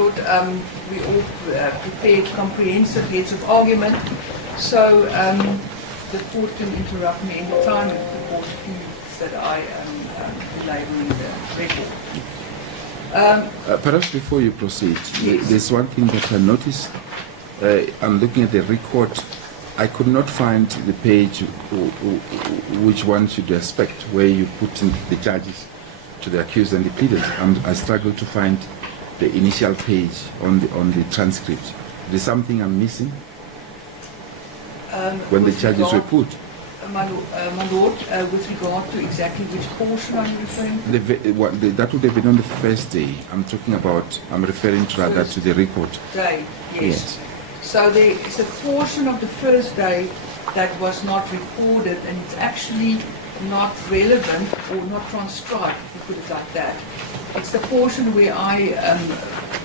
Lord, we all prepared comprehensive heads of argument, so the court can interrupt me any time if the court feels that I am belaboring the record. Perhaps before you proceed, yes. There's one thing that I noticed. I'm looking at the record. I could not find the page which one should expect, where you put in the charges to the accused and the pleadant. I struggled to find the initial page on the transcript. There's something I'm missing when the charges were put. My Lord, with regard to exactly which portion are you referring to? That would have been on the first day. I'm referring to rather to the record. Day, yes. So there is a portion of the first day that was not recorded, and it's actually not relevant or not transcribed, if you put it like that. It's the portion where I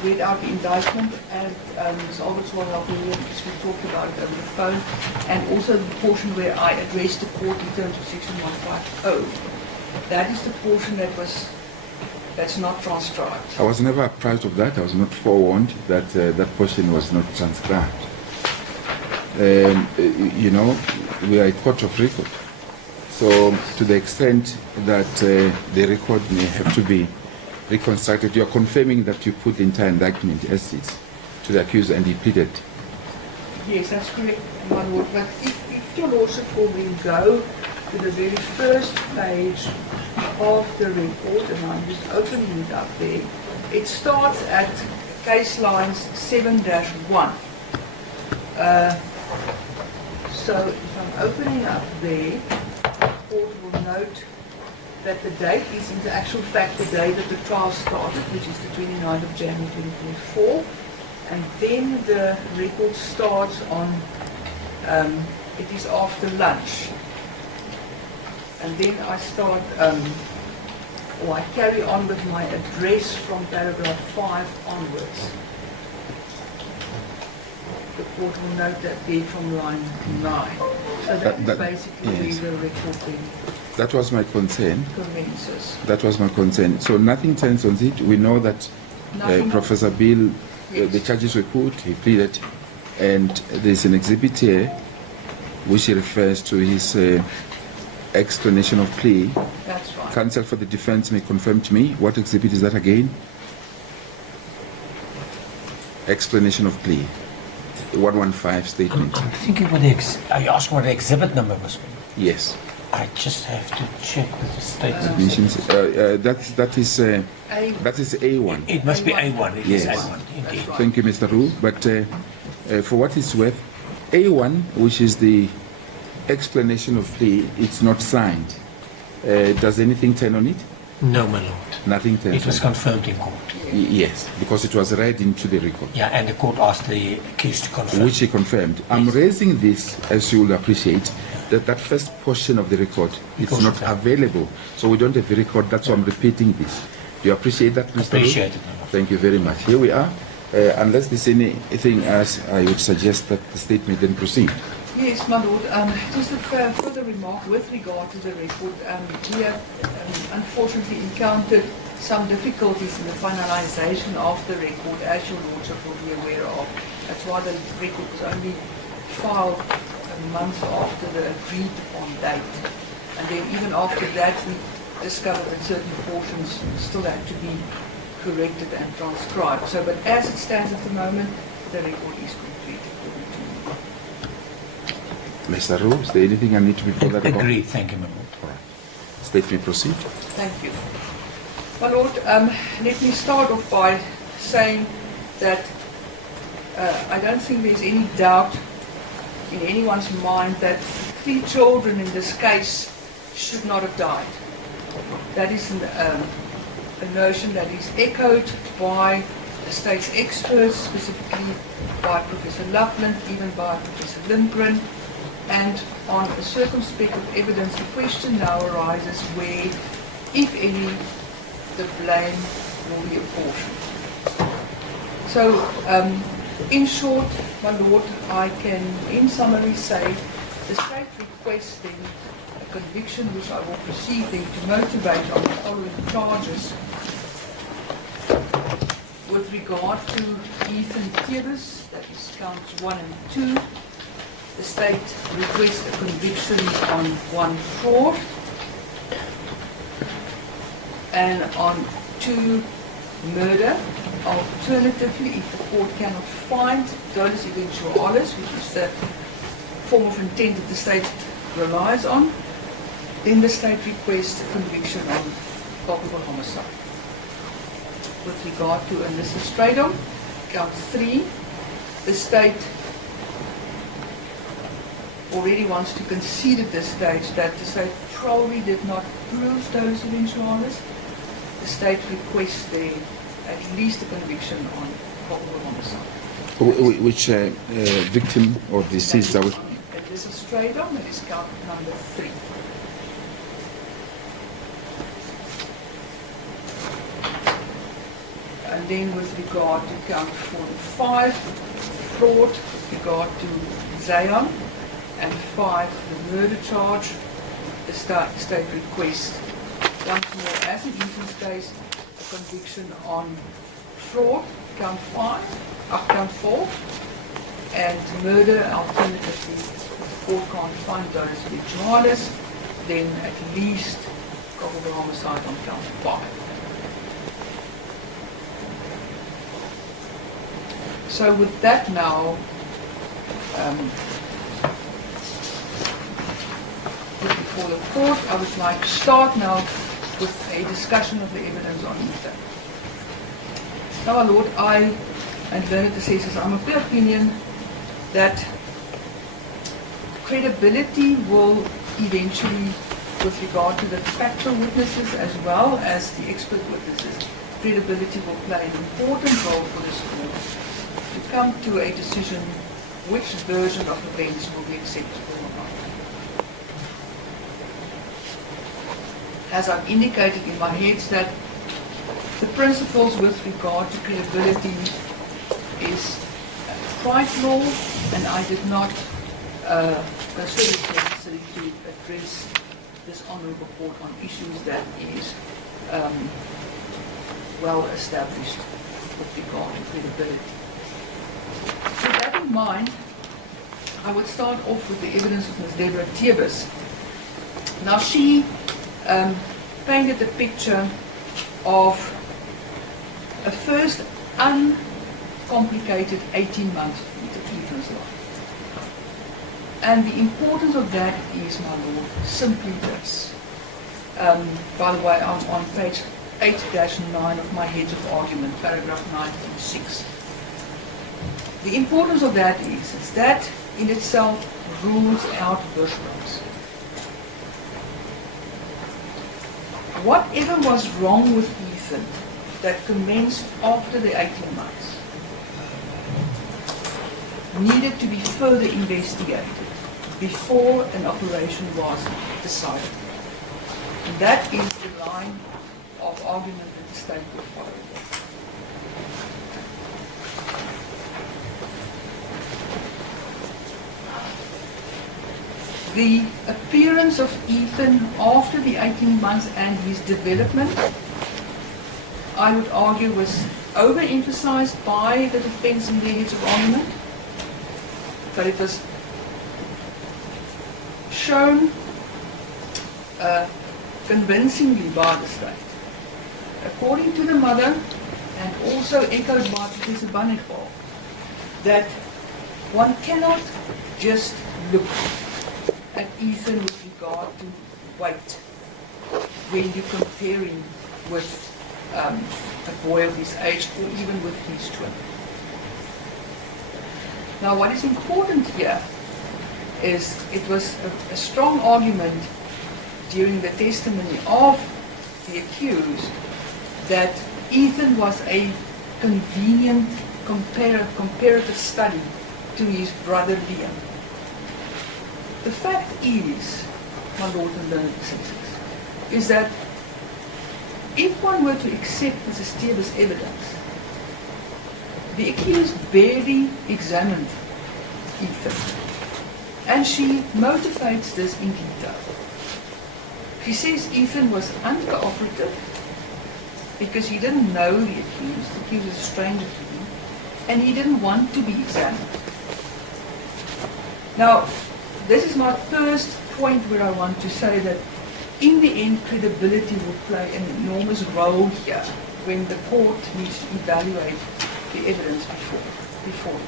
read out the indictment and Ms. Albertswell helped me because we talked about it over the phone, and also the portion where I addressed the court in terms of section 150. That is the portion that's not transcribed. I was never apprised of that. I was not forewarned that that portion was not transcribed. You know, we are a court of record. So to the extent that the record may have to be reconstructed, you are confirming that you put the entire indictment as is to the accused and he pleaded. Yes, that's correct, my Lord. But if your Lordship will then go to the very first page of the report, and I'm just opening it up there, it starts at case lines 7-1. So if I'm opening up there, the court will note that the date is in the actual fact the day that the trial started, which is the 29th of January 2024, and then the record starts on, it is after lunch. And then I start, or I carry on with my address from paragraph 5 onwards. The court will note that there from line 9. So that is basically yes. where the record then that was my concern. commences. That was my concern. So nothing turns on it. We know that Professor Beale, yes. The charges were put, he pleaded, and there's an exhibit here which refers to his explanation of plea. That's right. Counsel for the defense may confirm to me, what exhibit is that again? Explanation of plea. 115 statement. I'm thinking what are you asking what the exhibit number was? Yes. I just have to check with the statement. That is A1. It must be A1. It Yes. is A1, indeed. Thank you, Mr. Ru. But for what it's worth, A1, which is the explanation of plea, it's not signed. Does anything turn on it? No, my lord. Nothing turns on it. It was confirmed in court. Yes, because it was read into the record. Yeah, and the court asked the accused to confirm. Which he confirmed. I'm raising this, as you will appreciate, that first portion of the record is not available. So we don't have the record, that's why I'm repeating this. Do you appreciate that, Mr. Appreciate Ru? it, my lord. Thank you very much. Here we are. Unless there's anything else, I would suggest that the state may then proceed. Yes, my Lord. Just a further remark with regard to the record. We have unfortunately encountered some difficulties in the finalization of the record, as your Lordship will be aware of. That's why the record was only filed a month after the agreed upon date. And then even after that, we discovered that certain portions still had to be corrected and transcribed. So, but as it stands at the moment, the record is complete. Mr. Ru, is there anything I need to be bothered about? Agreed. Thank you, my lord. All right. State may proceed. Thank you. My Lord, let me start off by saying that I don't think there's any doubt in anyone's mind that 3 children in this case should not have died. That is a notion that is echoed by the state's experts, specifically by Professor Lapland, even by Professor Lindgren. And on a circumspect of evidence, the question now arises where, if any, the blame will be apportioned. So, in short, my Lord, I can in summary say the state requests then a conviction which I will proceed then to motivate on the following charges with regard to Ethan Tebus, that is counts 1 and 2, the state requests a conviction on 1 fraud and on 2 murder. Alternatively, if the court cannot find dolus eventualis, which is the form of intent that the state relies on, then the state requests a conviction on culpable homicide. With regard to Alyssa Stradom, count 3, the state already wants to concede at this stage that the state probably did not prove dolus eventualis. The state requests there at least a conviction on culpable homicide. Which victim or deceased? Alyssa Stradom, that is count number 3. And then with regard to count 4 and 5, fraud, with regard to Zion, and 5, the murder charge, the state requests once more, as in Ethan's case, a conviction on fraud, count 4, and murder. Alternatively, if the court can't find dolus eventualis, then at least culpable homicide on count 5. So with that now, before the court, I would like to start now with a discussion of the evidence on Ethan. Now, my Lord, I and learned assessors, I'm of the opinion that credibility will eventually, with regard to the factual witnesses as well as the expert witnesses, credibility will play an important role for this court to come to a decision which version of events will be acceptable or not. As I've indicated in my heads, that the principles with regard to credibility is quite law, and I did not consider it necessary to address this honourable court on issues that is well established with regard to credibility. With that in mind, I would start off with the evidence of Ms. Deborah Tebus. Now, she painted a picture of a first uncomplicated 18 months of Ethan's life. And the importance of that is, my Lord, simply this. By the way, I'm on page 8-9 of my heads of argument, paragraph 9.6. The importance of that is that in itself rules out Bushwells. Whatever was wrong with Ethan that commenced after the 18 months needed to be further investigated before an operation was decided. And that is the line of argument that the state will follow. The appearance of Ethan after the 18 months and his development, I would argue, was overemphasized by the defense in their heads of argument, but it was shown convincingly by the state. According to the mother, and also echoed by Professor Bannetbal, that one cannot just look at Ethan with regard to weight when you compare him with a boy of his age or even with his twin. Now, what is important here is it was a strong argument during the testimony of the accused that Ethan was a convenient comparative study to his brother Liam. The fact is, my Lord and learned assessors, is that if one were to accept Mrs. Tebus' evidence, the accused barely examined Ethan, and she motivates this in detail. She says Ethan was uncooperative, because he didn't know the accused. The accused is a stranger to him, and he didn't want to be examined. Now, this is my first point where I want to say that in the end, credibility will play an enormous role here when the court needs to evaluate the evidence before it.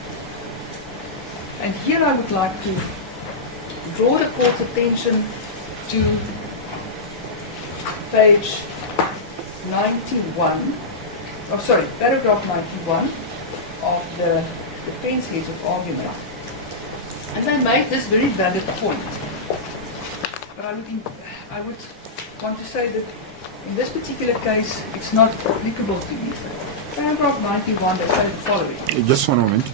And here I would like to draw the court's attention to page 91, paragraph 91 of the defense heads of argument. And they made this very valid point. But I would want to say that in this particular case, it's not applicable to you. Paragraph 91, they say the following. Just one moment.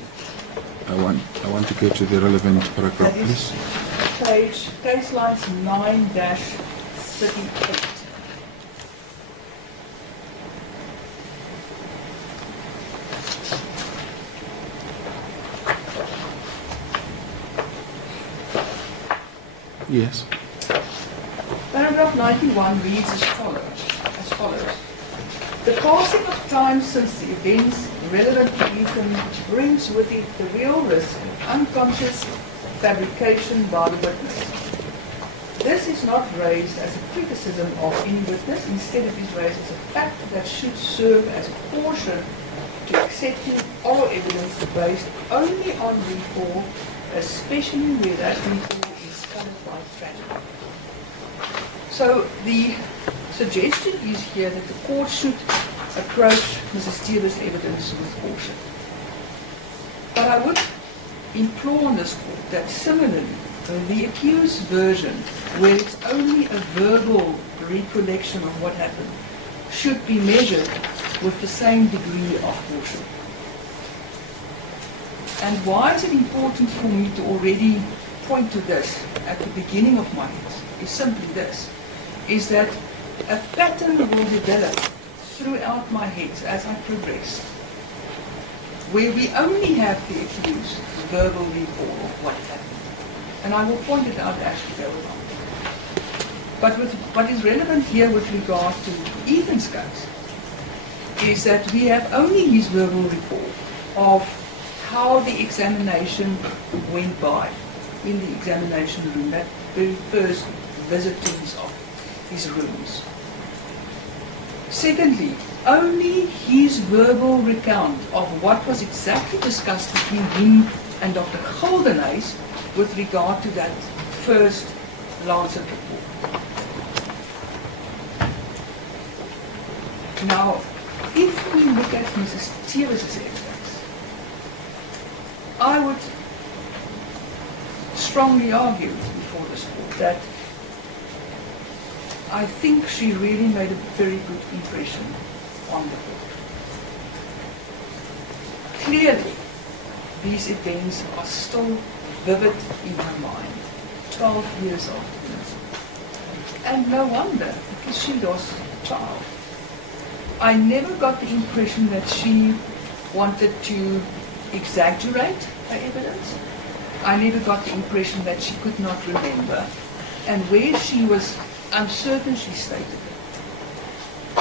I want to go to the relevant paragraph, That is please. page, case lines 9-38. Yes. Paragraph 91 reads as follows. The passing of time since the events relevant to Ethan brings with it the real risk of unconscious fabrication by the witness. This is not raised as a criticism of any witness, instead it is raised as a fact that should serve as a caution to accepting oral evidence based only on recall, especially where that recall is colored by tragedy. So the suggestion is here that the court should approach Mrs. Steele's evidence with caution. But I would implore on this court that similarly, the accused's version, where it's only a verbal recollection of what happened, should be measured with the same degree of caution. And why is it important for me to already point to this at the beginning of my case? Is simply this, is that a pattern will develop throughout my head as I progress, where we only have the accused verbal recall of what happened. And I will point it out as we go along. But what is relevant here with regard to Ethan's case is that we have only his verbal recall of how the examination went by in the examination room, that very first visit to his rooms. Secondly, only his verbal recount of what was exactly discussed between him and Dr. Goldenhuis with regard to that first Lancet report. Now, if we look at Mrs. Steele's evidence, I would strongly argue before this court that I think she really made a very good impression on the court. Clearly, these events are still vivid in her mind, 12 years afterwards. And no wonder, because she lost a child. I never got the impression that she wanted to exaggerate her evidence. I never got the impression that she could not remember. And where she was uncertain, she stated it.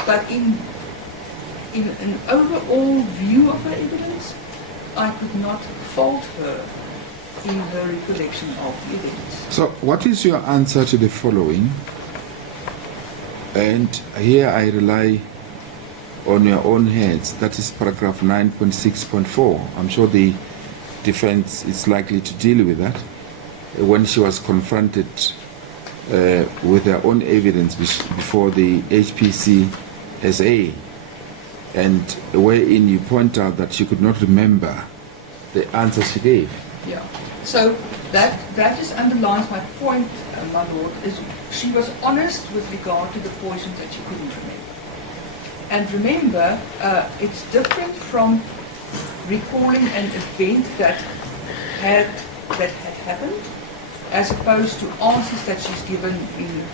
But in an overall view of her evidence, I could not fault her in her recollection of the events. So what is your answer to the following? And here I rely on your own heads. That is paragraph 9.6.4. I'm sure the defense is likely to deal with that. When she was confronted with her own evidence before the HPCSA, and wherein you point out that she could not remember the answer she gave. Yeah. So that just underlines my point, my lord, is she was honest with regard to the poisons that she couldn't remember. And remember, it's different from recalling an event that had happened, as opposed to answers that she's given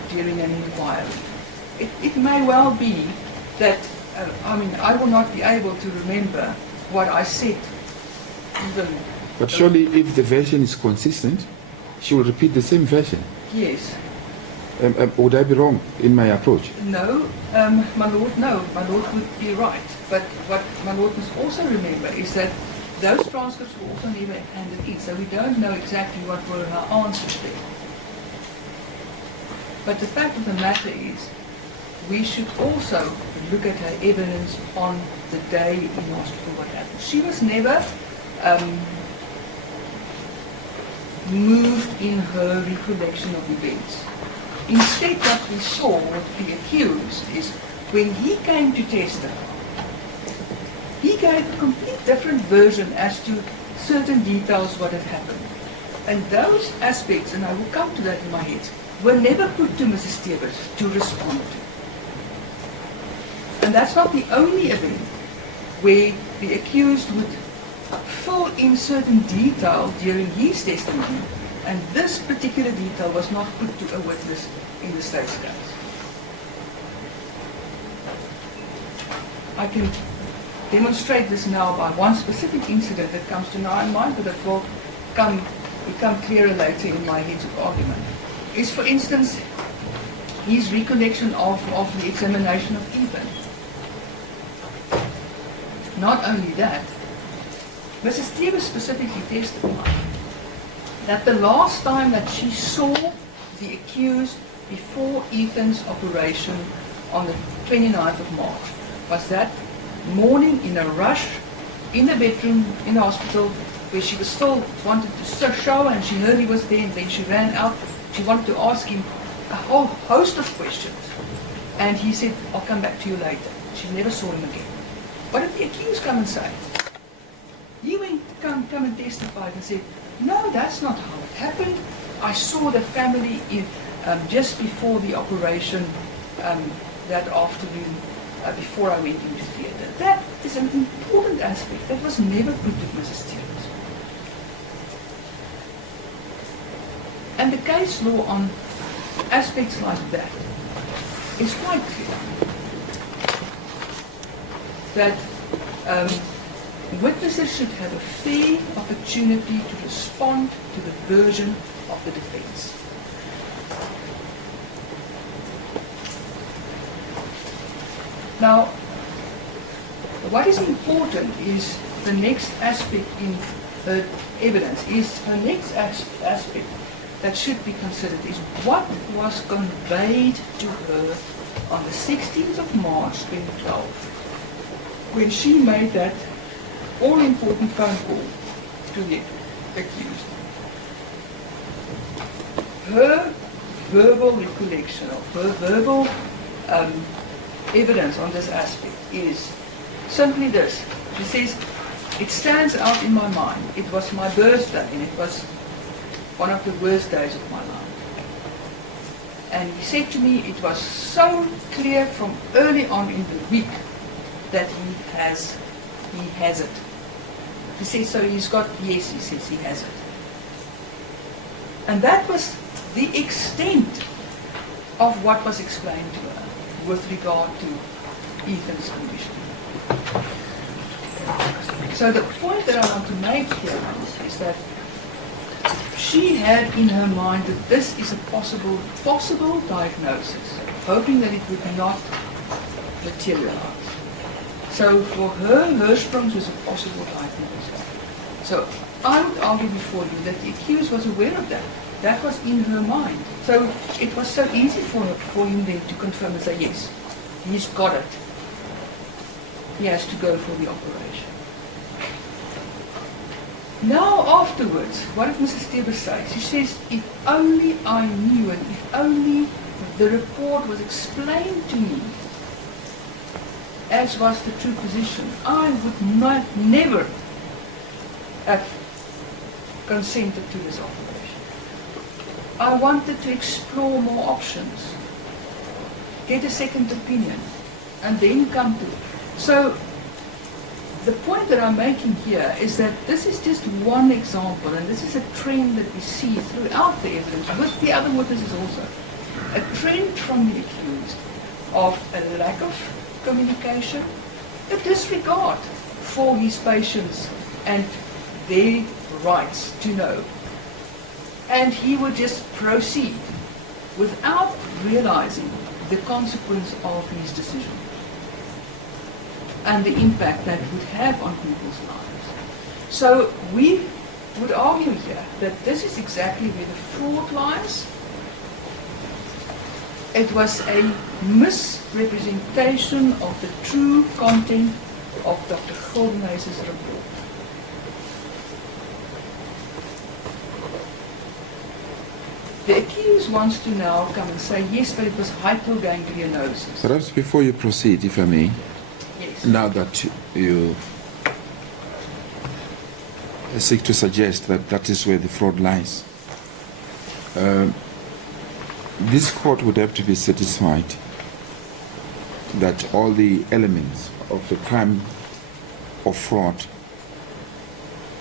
during an inquiry. It may well be that, I will not be able to remember what I said even. But surely if the version is consistent, she will repeat the same version. Yes. Would I be wrong in my approach? No, my lord, no. My lord would be right. But what my lord must also remember is that those transcripts were also never handed in, so we don't know exactly what were her answers there. But the fact of the matter is, we should also look at her evidence on the day in hospital what happened. She was never moved in her recollection of events. Instead, what we saw with the accused is when he came to testify, he gave a complete different version as to certain details what had happened. And those aspects, and I will come to that in my head, were never put to Mrs. Stevens to respond to. And that's not the only event where the accused would fill in certain detail during his testimony, and this particular detail was not put to a witness in the state's case. I can demonstrate this now by one specific incident that comes to my mind, but it will become clearer later in my heads of argument. Is, for instance, his recollection of the examination of Ethan. Not only that, Mrs. Stevens specifically testified that the last time that she saw the accused before Ethan's operation on the 29th of March was that morning in a rush in the bedroom in the hospital where she was still wanted to shower, and she heard he was there, and then she ran out. She wanted to ask him a whole host of questions, and he said, "I'll come back to you later." She never saw him again. What did the accused come and say? He went come and testified and said, "No, that's not how it happened. I saw the family just before the operation that afternoon before I went into theatre." That is an important aspect that was never put to Mrs. Stevens. And the case law on aspects like that is quite clear. That witnesses should have a fair opportunity to respond to the version of the defense. Now, what is important is the next aspect in her evidence, aspect that should be considered is what was conveyed to her on the 16th of March 2012 when she made that all-important phone call to the accused. Her verbal recollection of her verbal evidence on this aspect is simply this. She says, "It stands out in my mind. It was my birthday, and it was one of the worst days of my life." And he said to me, it was so clear from early on in the week that he has it. He says, so he's got, yes, he says he has it. And that was the extent of what was explained to her with regard to Ethan's condition. So the point that I want to make here is that she had in her mind that this is a possible diagnosis, hoping that it would not materialize. So for her, Hirschsprung's was a possible diagnosis. So I would argue before you that the accused was aware of that. That was in her mind. So it was so easy for him then to confirm and say, yes, he's got it. He has to go for the operation. Now afterwards, what did Mrs. Stevens say? She says, if only I knew and if only the report was explained to me as was the true position, I would never have consented to this operation. I wanted to explore more options, get a second opinion, and then come to it. So the point that I'm making here is that this is just one example, and this is a trend that we see throughout the evidence, with the other witnesses also. A trend from the accused of a lack of communication, a disregard for his patients and their rights to know. And he would just proceed without realizing the consequence of his decision and the impact that would have on people's lives. So we would argue here that this is exactly where the fraud lies. It was a misrepresentation of the true content of Dr. Guldenhuis's report. The accused wants to now come and say, yes, but it was hypoganglionosis. Perhaps before you proceed, if I may, Yes. now that you seek to suggest that that is where the fraud lies, this court would have to be satisfied that all the elements of the crime of fraud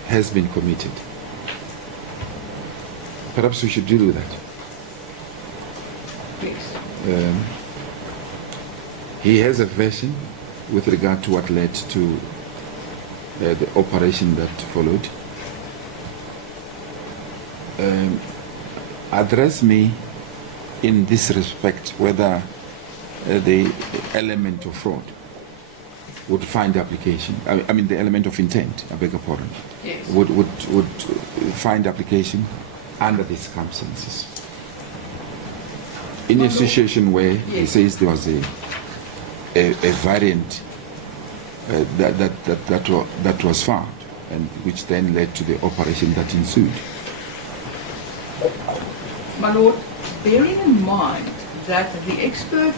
has been committed. Perhaps we should deal with that. Yes. He has a version with regard to what led to the operation that followed. Address me in this respect whether the element of fraud would find application. I mean the element of intent, I beg your pardon, Yes. would find application under these circumstances. In a situation where he Yes. says there was a variant that was found, and which then led to the operation that ensued. My Lord, bearing in mind that the expert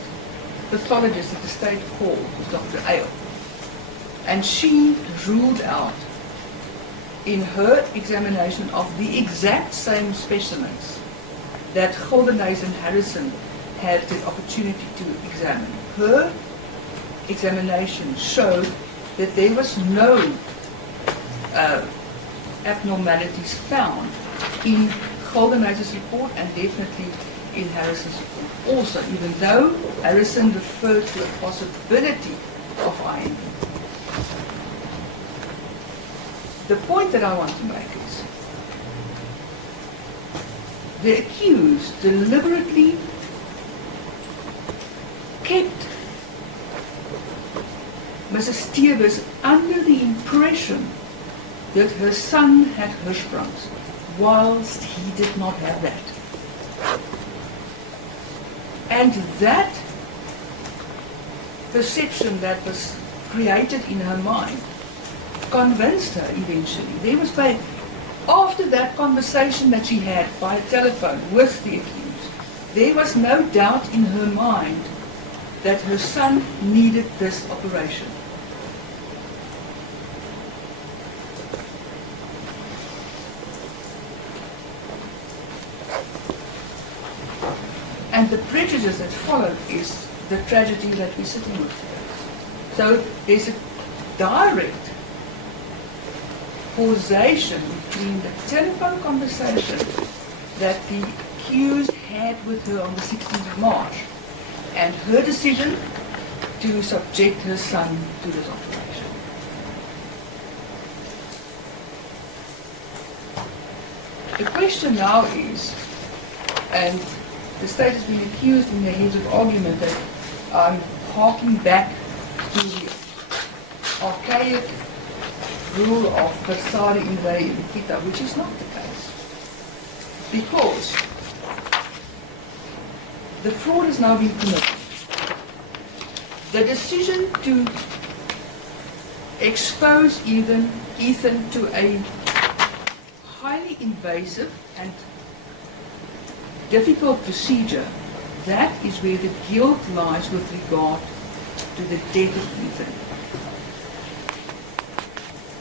pathologist at the state court was Dr. Ale, and she ruled out in her examination of the exact same specimens that Guldenhuis and Harrison had the opportunity to examine. Her examination showed that there was no abnormalities found in Guldenhuis's report and definitely in Harrison's report also, even though Harrison referred to a possibility of IND. The point that I want to make is the accused deliberately kept Mrs. Stevens under the impression that her son had Hirschsprungs, whilst he did not have that. And that perception that was created in her mind convinced her eventually. There was after that conversation that she had by telephone with the accused, there was no doubt in her mind that her son needed this operation. And the prejudice that followed is the tragedy that we're sitting with today. So there's a direct causation between the telephone conversation that the accused had with her on the 16th of March and her decision to subject her son to this operation. The question now is, and the state has been accused in their heads of argument that I'm harking back to the archaic rule of versare in re implicita, which is not the case. Because the fraud has now been committed. The decision to expose Ethan to a highly invasive and difficult procedure, that is where the guilt lies with regard to the death of Ethan.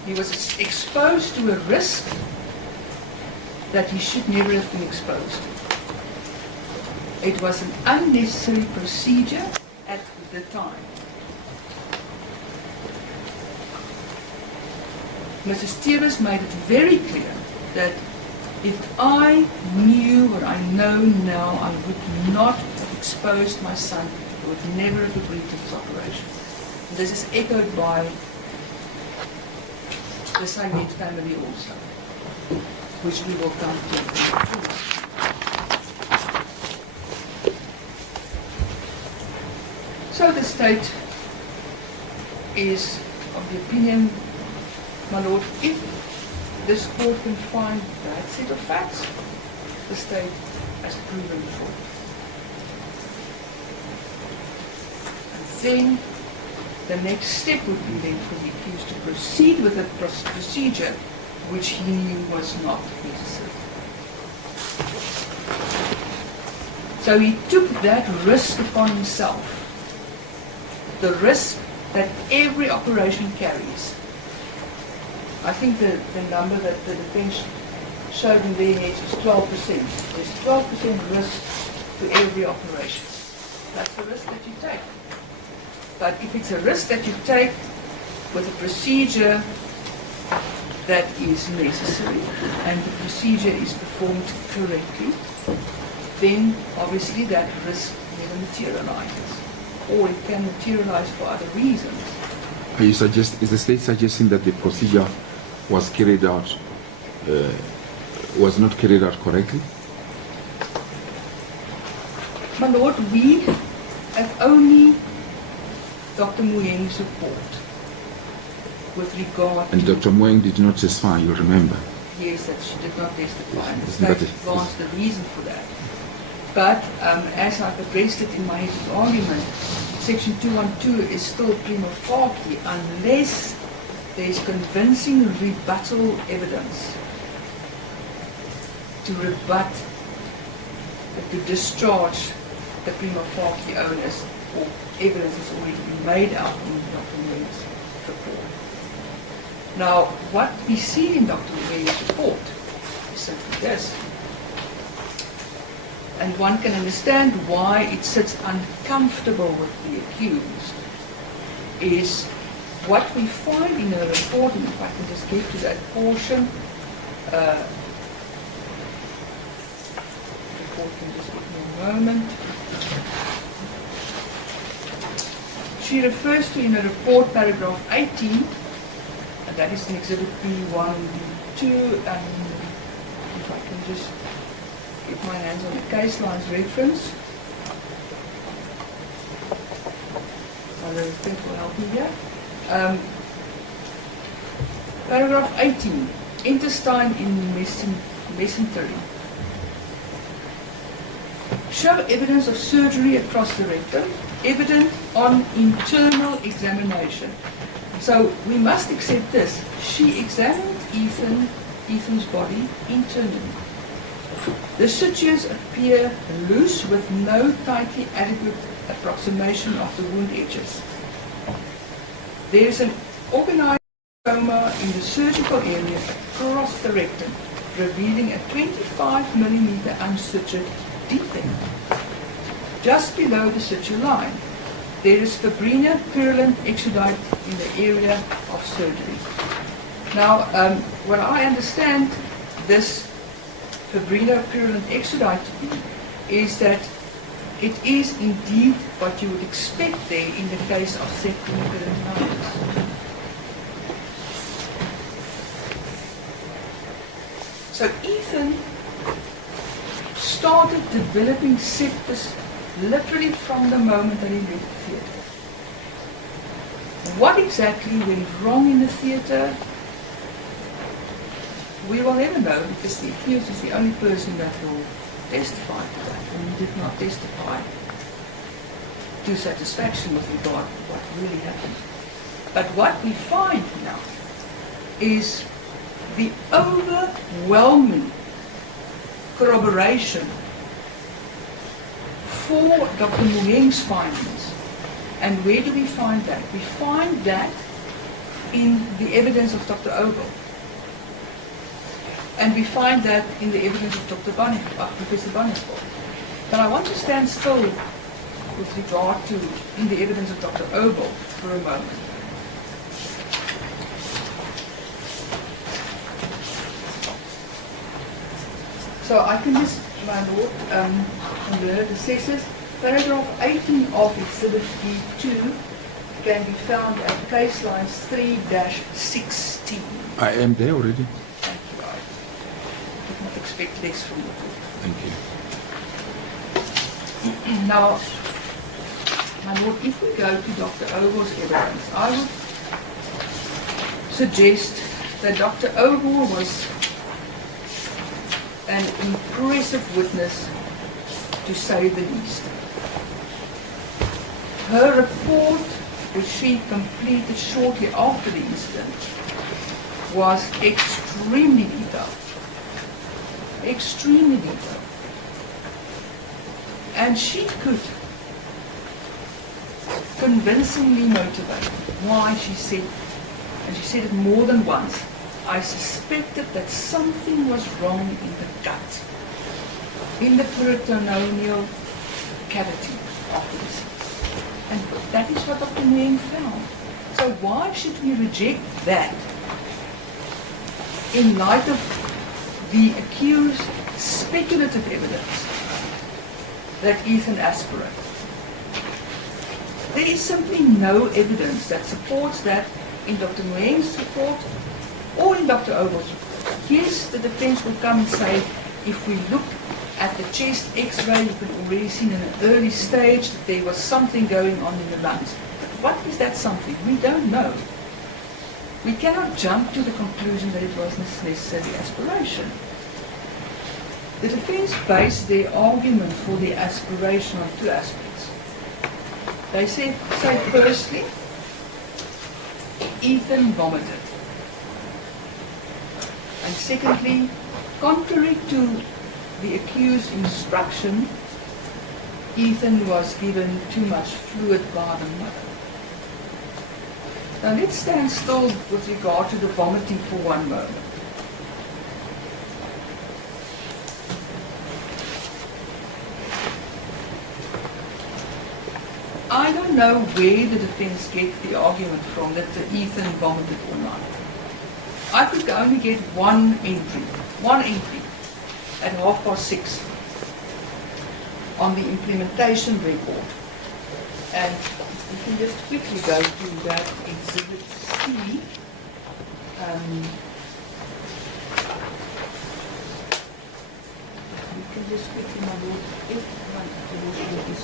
He was exposed to a risk that he should never have been exposed to. It was an unnecessary procedure at the time. Mrs. Stevens made it very clear that if I knew what I know now, I would not have exposed my son. I would never have agreed to this operation. And this is echoed by the Steyn family also, which we will come to. state is of the opinion, my lord, if this court can find that set of facts, the state has proven fraud. And then the next step would be then for the accused to proceed with the procedure which he knew was not necessary. So he took that risk upon himself, the risk that every operation carries. I think the number that the defense showed in their heads is 12%. There's 12% risk to every operation. That's the risk that you take. But if it's a risk that you take with a procedure that is necessary and the procedure is performed correctly, then obviously that risk never materializes, or it can materialize for other reasons. Is the state suggesting that the procedure was carried out, was not carried out correctly? My lord, we have only Dr. Muyeng's report with regard And to... Dr. Muyeng did not testify, you remember? Yes, that she did not testify, and the Isn't that state it? advanced the reason for that. But as I've addressed it in my argument, Section 212 is still prima facie unless there is convincing rebuttal evidence to rebut, to discharge the prima facie onus, or evidence has already been made out in Dr. Muyeng's report. Now, what we see in Dr. Muyeng's report is simply this. And one can understand why it sits uncomfortable with the accused, is what we find in her report, and if I can just get to that portion, report can just give me a moment. She refers to in her report paragraph 18, and that is in Exhibit B1 and B2, and if I can just get my hands on the case lines reference. Although I think will help me here. Paragraph 18, intestine in mesentery. Show evidence of surgery across the rectum, evident on internal examination. So we must accept this. She examined Ethan's body internally. The sutures appear loose with no tightly adequate approximation of the wound edges. There is an organized stoma in the surgical area across the rectum, revealing a 25 mm unsutured defect. Just below the suture line, there is fibrinous purulent exudate in the area of surgery. Now, what I understand this fibrinous purulent exudate to be is that it is indeed what you would expect there in the case of septic peritonitis. So Ethan started developing sepsis literally from the moment that he left the theatre. What exactly went wrong in the theatre, we will never know, because the accused is the only person that will testify to that, and he did not testify to satisfaction with regard to what really happened. But what we find now is the overwhelming corroboration for Dr. Muyeng's findings. And where do we find that? We find that in the evidence of Dr. Ogle. And we find that in the evidence of Dr. Professor Bannersford. But I want to stand still with regard to in the evidence of Dr. Ogle for a moment. So I can just, my lord, under the assessors, paragraph 18 of Exhibit B2 can be found at case lines 3-16. I am there already. Thank you. I did not expect less from the court. Thank you. Now, my lord, if we go to Dr. Obor's evidence, I would suggest that Dr. Obor was an impressive witness, to say the least. Her report, which she completed shortly after the incident, was extremely detailed. Extremely detailed. And she could convincingly motivate why she said, and she said it more than once, I suspected that something was wrong in the gut, in the peritoneal cavity of this. And that is what Dr. Nguyen found. So why should we reject that in light of the accused speculative evidence that Ethan aspirated? There is simply no evidence that supports that in Dr. Nguyen's report or in Dr. Obor's report. Yes, the defense will come and say, if we look at the chest x-ray, you could already see in an early stage that there was something going on in the lungs. But what is that something? We don't know. We cannot jump to the conclusion that it was necessarily aspiration. The defense based their argument for the aspiration on two aspects. They say firstly, Ethan vomited. And secondly, contrary to the accused's instruction, Ethan was given too much fluid by the mother. Now let's stand still with regard to the vomiting for one moment. I don't know where the defense get the argument from that the Ethan vomited or not. I could only get one entry at 6:30 on the implementation report. And we can just quickly go to that exhibit C. We can just quickly, my lord, if one abortion is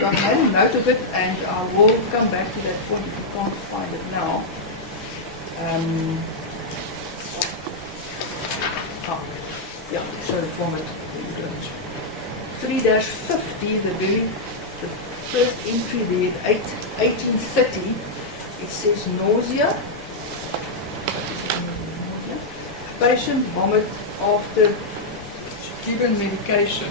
I made a note of it, and I will come back to that point if you can't find it now. So the format. 3-50, the first entry there at 18:30, it says nausea. Patient vomit after given medication.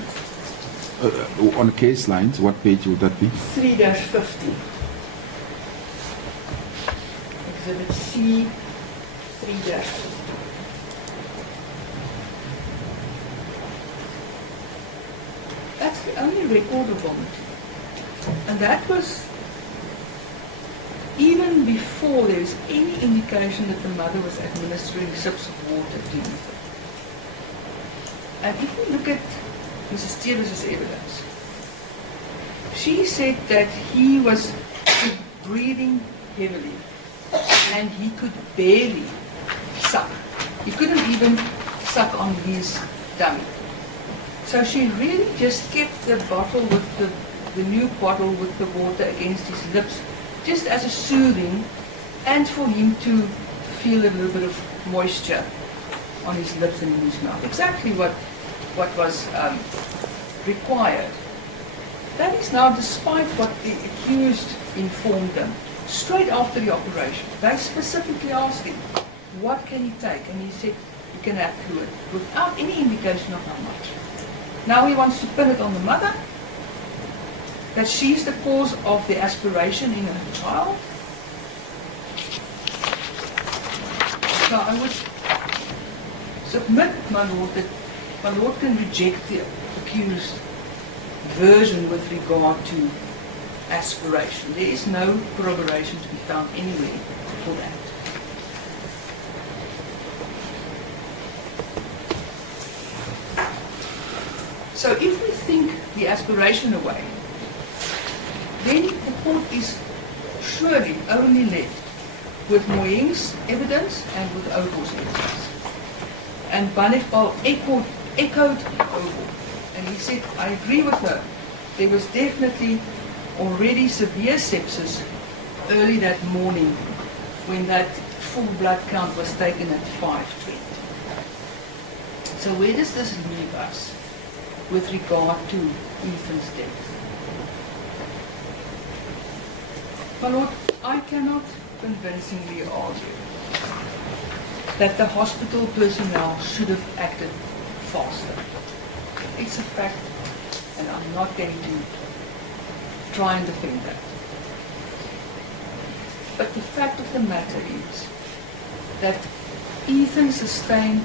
On case lines, what page would that be? 3-50. Exhibit C, 3-50. That's the only record of vomiting. And that was even before there was any indication that the mother was administering sips of water to Ethan. And if we look at Mrs. Tevis' evidence, she said that he was breathing heavily and he could barely suck. He couldn't even suck on his tummy. So she really just kept the bottle with the new bottle with the water against his lips, just as a soothing, and for him to feel a little bit of moisture on his lips and in his mouth. Exactly what was required. That is now despite what the accused informed them. Straight after the operation, they specifically asked him, what can he take? And he said, you can have fluid, without any indication of how much. Now he wants to pin it on the mother, that she's the cause of the aspiration in her child. So I would submit, my lord, that my lord can reject the accused version with regard to aspiration. There is no corroboration to be found anywhere for that. So if we think the aspiration away, then the court is surely only left with Moying's evidence and with Oval's evidence. And Banefbal echoed Oval. And he said, I agree with her. There was definitely already severe sepsis early that morning when that full blood count was taken at 5:20. So where does this leave us with regard to Ethan's death? My Lord, I cannot convincingly argue that the hospital personnel should have acted faster. It's a fact, and I'm not going to try and defend that. But the fact of the matter is that Ethan sustained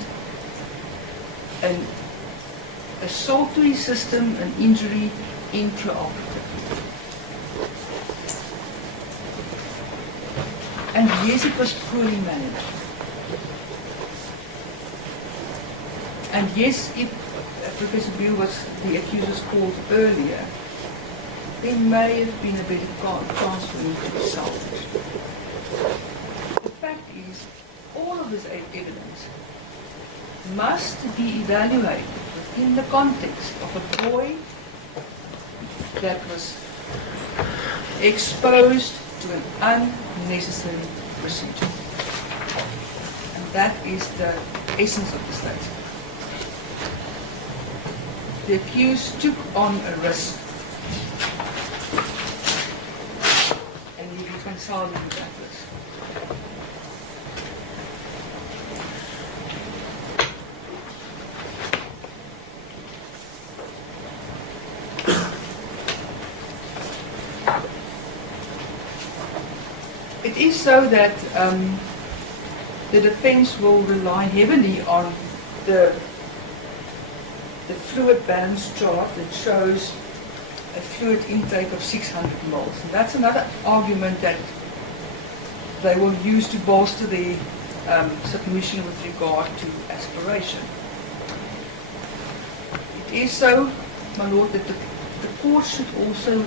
an assault to his system, an injury intraoperatively. And yes, it was poorly managed. And yes, if Professor Beale was the accuser's called earlier, there may have been a better chance for him to be salvaged. The fact is, all of this evidence must be evaluated within the context of a boy that was exposed to an unnecessary procedure. And that is the essence of the statement. The accused took on a risk and he reconciled with that risk. It is so that the defense will rely heavily on the fluid balance chart that shows a fluid intake of 600 ml. And that's another argument that they will use to bolster the submission with regard to aspiration. It is so, my Lord, that the court should also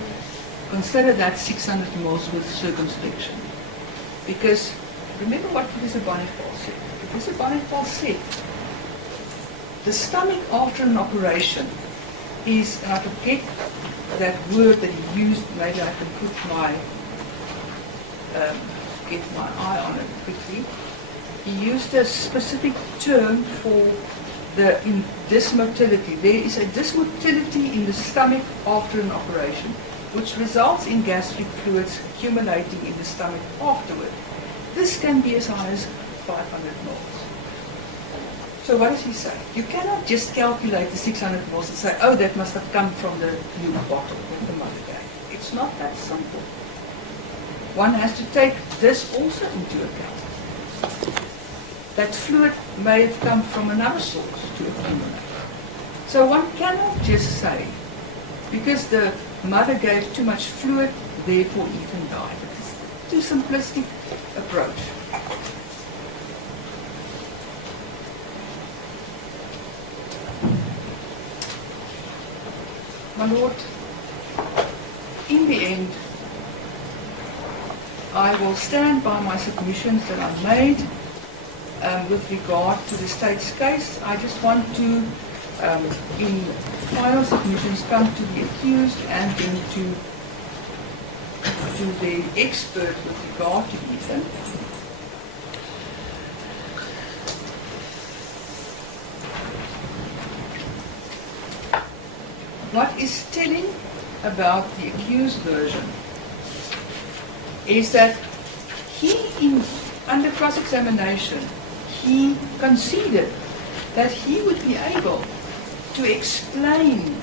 consider that 600 ml with circumspection. Because remember what Professor Banefbal said. Professor Banefbal said the stomach after an operation is, and I forget that word that he used, maybe I can put my, get my eye on it quickly. He used a specific term for the dysmotility. There is a dysmotility in the stomach after an operation, which results in gastric fluids accumulating in the stomach afterward. This can be as high as 500 ml. So what does he say? You cannot just calculate the 600 ml and say, oh, that must have come from the new bottle that the mother gave. It's not that simple. One has to take this also into account. That fluid may have come from another source to accumulate. So one cannot just say, because the mother gave too much fluid, therefore Ethan died. It's a too simplistic approach. My Lord, in the end, I will stand by my submissions that I made with regard to the state's case. I just want to, in final submissions, come to the accused and then to the expert with regard to Ethan. What is telling about the accused version is that under cross-examination, he conceded that he would be able to explain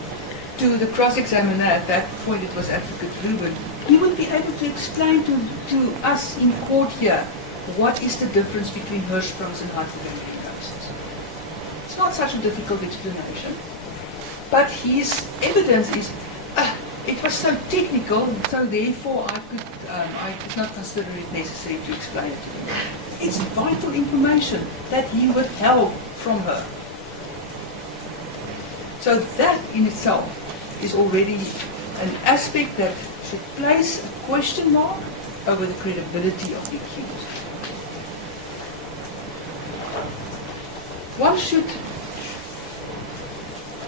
to the cross-examiner, at that point it was Advocate Ruben, he would be able to explain to us in court here what is the difference between Hirschsprung's and hyperventilation. It's not such a difficult explanation. But his evidence is, it was so technical, so therefore I did not consider it necessary to explain it to him. It's vital information that he withheld from her. So that in itself is already an aspect that should place a question mark over the credibility of the accused. One should,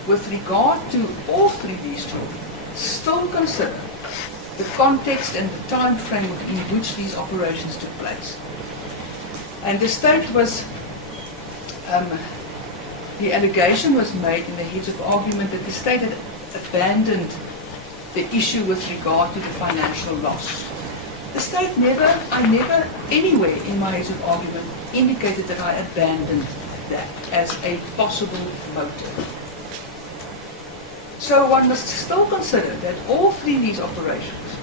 with regard to all three of these children, still consider the context and the time frame in which these operations took place. And the state was, the allegation was made in the heads of argument that the state had abandoned the issue with regard to the financial loss. The state I never anywhere in my heads of argument indicated that I abandoned that as a possible motive. So one must still consider that all three of these operations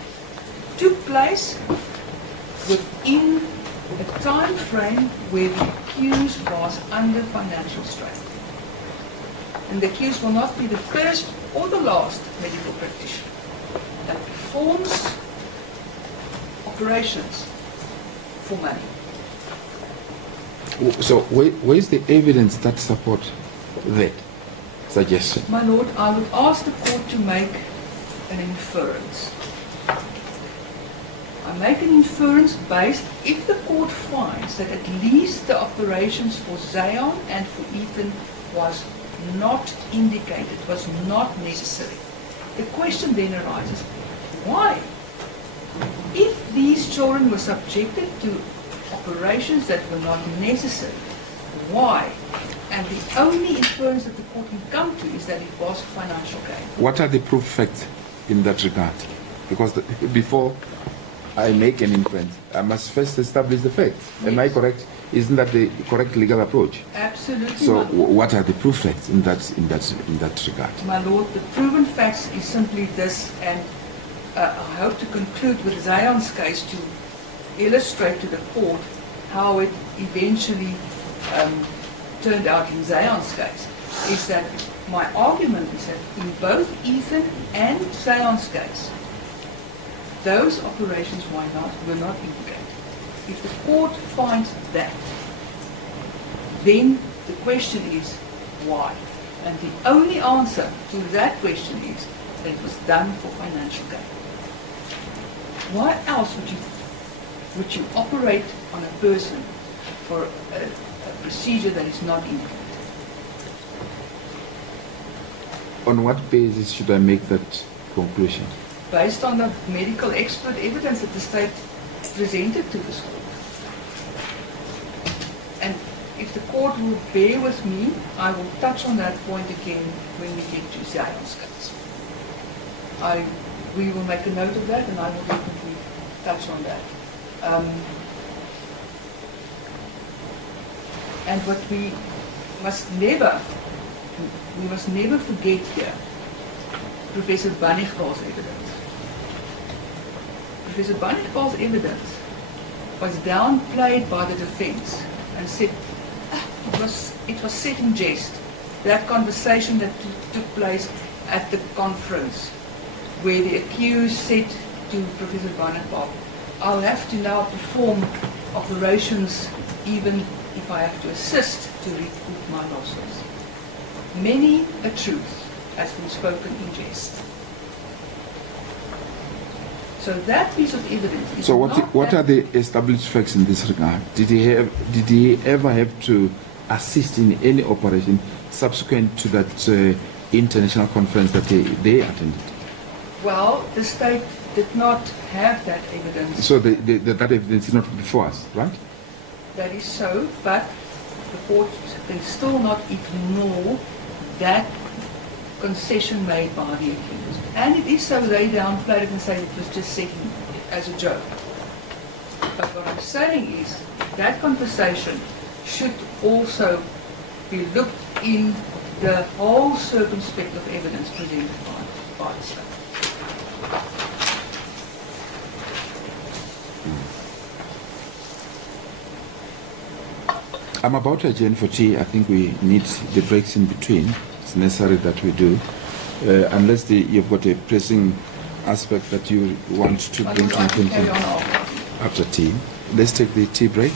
took place within a time frame where the accused was under financial strain. And the accused will not be the first or the last medical practitioner that performs operations for money. So where's the evidence that supports that suggestion? My Lord, I would ask the court to make an inference. I make an inference based if the court finds that at least the operations for Zion and for Ethan was not indicated, was not necessary. The question then arises, why? If these children were subjected to operations that were not necessary, why? And the only inference that the court can come to is that it was financial gain. What are the proof facts in that regard? Because before I make an inference, I must first establish the facts. Yes. Am I correct? Isn't that the correct legal approach? Absolutely. So what are the proof facts in that regard? My Lord, the proven facts is simply this, and I hope to conclude with Zion's case to illustrate to the court how it eventually turned out in Zion's case, is that my argument is that in both Ethan and Zion's case, those operations were not indicated. If the court finds that, then the question is why? And the only answer to that question is that it was done for financial gain. Why else would you operate on a person for a procedure that is not indicated? On what basis should I make that conclusion? Based on the medical expert evidence that the state presented to this court. And if the court will bear with me, I will touch on that point again when we get to Zion's case. We will make a note of that, and I will definitely touch on that. And what we must never forget here, Professor Bannichbal's evidence. Professor Bannichbal's evidence was downplayed by the defense and said it was said in jest. That conversation that took place at the conference where the accused said to Professor Bannichbal, I'll have to now perform operations even if I have to assist to recoup my losses. Many a truth has been spoken in jest. So that piece of evidence is so what are the established facts in this regard? Did he ever have to assist in any operation subsequent to that international conference that they attended? Well, the state did not have that evidence. So that evidence is not before us, right? That is so, but the court can still not ignore that concession made by the accused. And it is so they downplayed it and say it was just said as a joke. But what I'm saying is that conversation should also be looked in the whole circumspect of evidence presented by the state. I'm about to adjourn for tea. I think we need the breaks in between. It's necessary that we do. Unless you've got a pressing aspect that you want to bring to attention after tea. Let's take the tea break.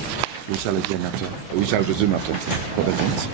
We shall adjourn after. We shall resume after tea. For the minutes.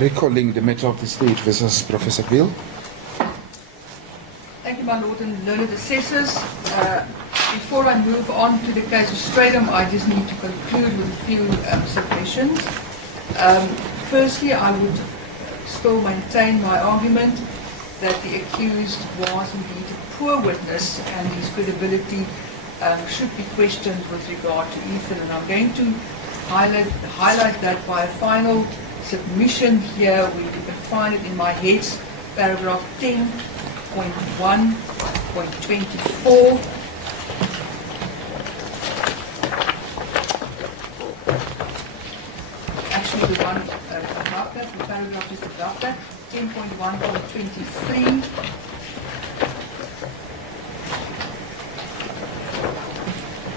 Recalling the matter of the state versus Professor Beale. Thank you, my Lord and learned assessors. Before I move on to the case of Steyn, I just need to conclude with a few submissions. Firstly, I would still maintain my argument that the accused was indeed a poor witness and his credibility should be questioned with regard to Ethan. And I'm going to highlight that by a final submission here, where you can find it in my heads, paragraph 10.1.24. Actually, the one above that, the paragraph just above that, 10.1.23.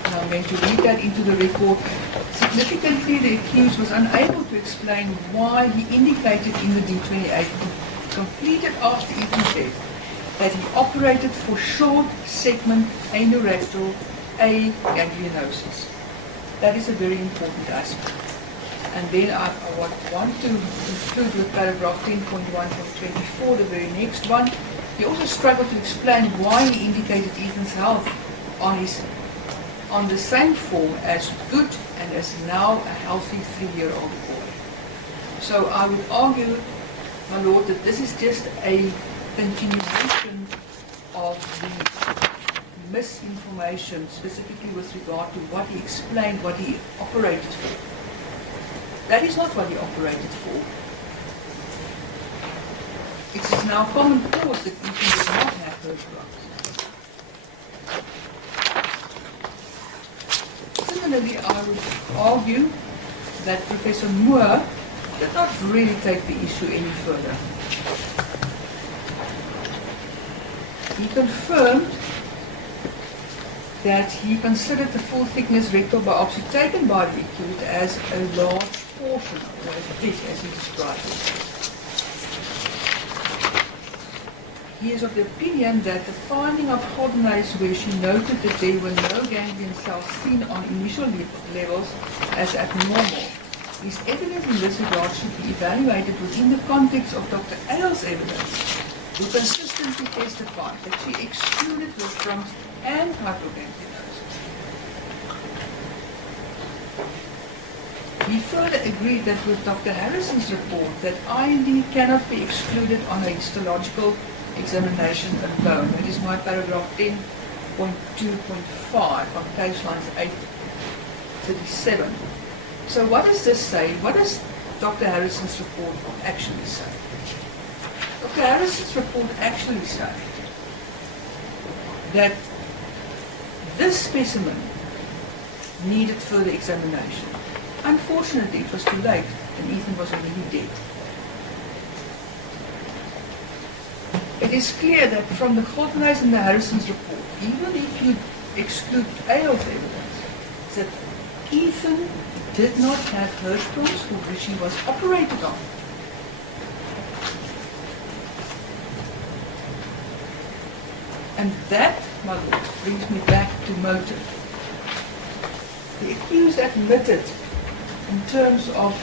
And I'm going to read that into the record. Significantly, the accused was unable to explain why he indicated in the D28 completed after Ethan's death that he operated for short segment anorectal ganglionosis. That is a very important aspect. And then I want to conclude with paragraph 10.1.24, the very next one. He also struggled to explain why he indicated Ethan's health on the same form as good and as now a healthy 3-year-old boy. So I would argue, my Lord, that this is just a continuation of the misinformation, specifically with regard to what he explained, what he operated for. That is not what he operated for. It is now common cause that Ethan did not have those drugs. Similarly, I would argue that Professor Moore did not really take the issue any further. He confirmed that he considered the full thickness rectal biopsy taken by the accused as a large portion, or as big as he described it. He is of the opinion that the finding of Hodney's, where she noted that there were no ganglion cells seen on initial levels, as abnormal, is evidence in this regard should be evaluated within the context of Dr. Ailes' evidence, who consistently testified that she excluded Hirschsprung's and hypoganglionosis. He further agreed that with Dr. Harrison's report that IND cannot be excluded on a histological examination alone. That is my paragraph 10.2.5 on page lines 837. So what does this say? What does Dr. Harrison's report actually say? Dr. Harrison's report actually said that this specimen needed further examination. Unfortunately, it was too late and Ethan was already dead. It is clear that from the Hodney's and the Harrison's report, even if you exclude Ailes' evidence, that Ethan did not have Hirschsprung's for which he was operated on. And that, my Lord, brings me back to motive. The accused admitted, in terms of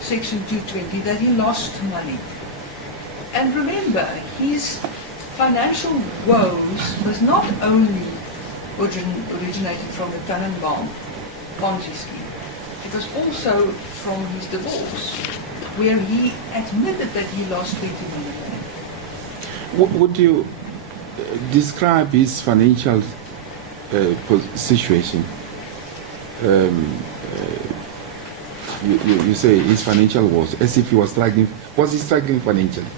Section 220, that he lost money. And remember, his financial woes was not only originated from the Tannenbaum Ponzi scheme, it was also from his divorce, where he admitted that he lost 20 million. Would you describe his financial situation? You say his financial woes, as if he was struggling. Was he struggling financially?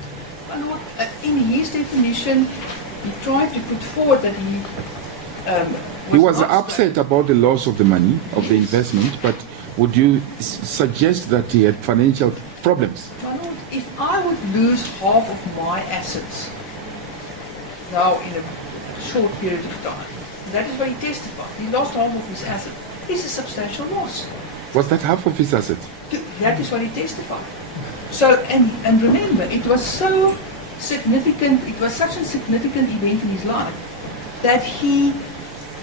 In his definition, he tried to put forward that he was upset about the loss of the money, of the investment, but would you suggest that he had financial problems? My Lord, if I would lose half of my assets now in a short period of time, that is what he testified. He lost half of his assets. It's a substantial loss. Was that half of his assets? That is what he testified. So, and remember, it was so significant, it was such a significant event in his life that he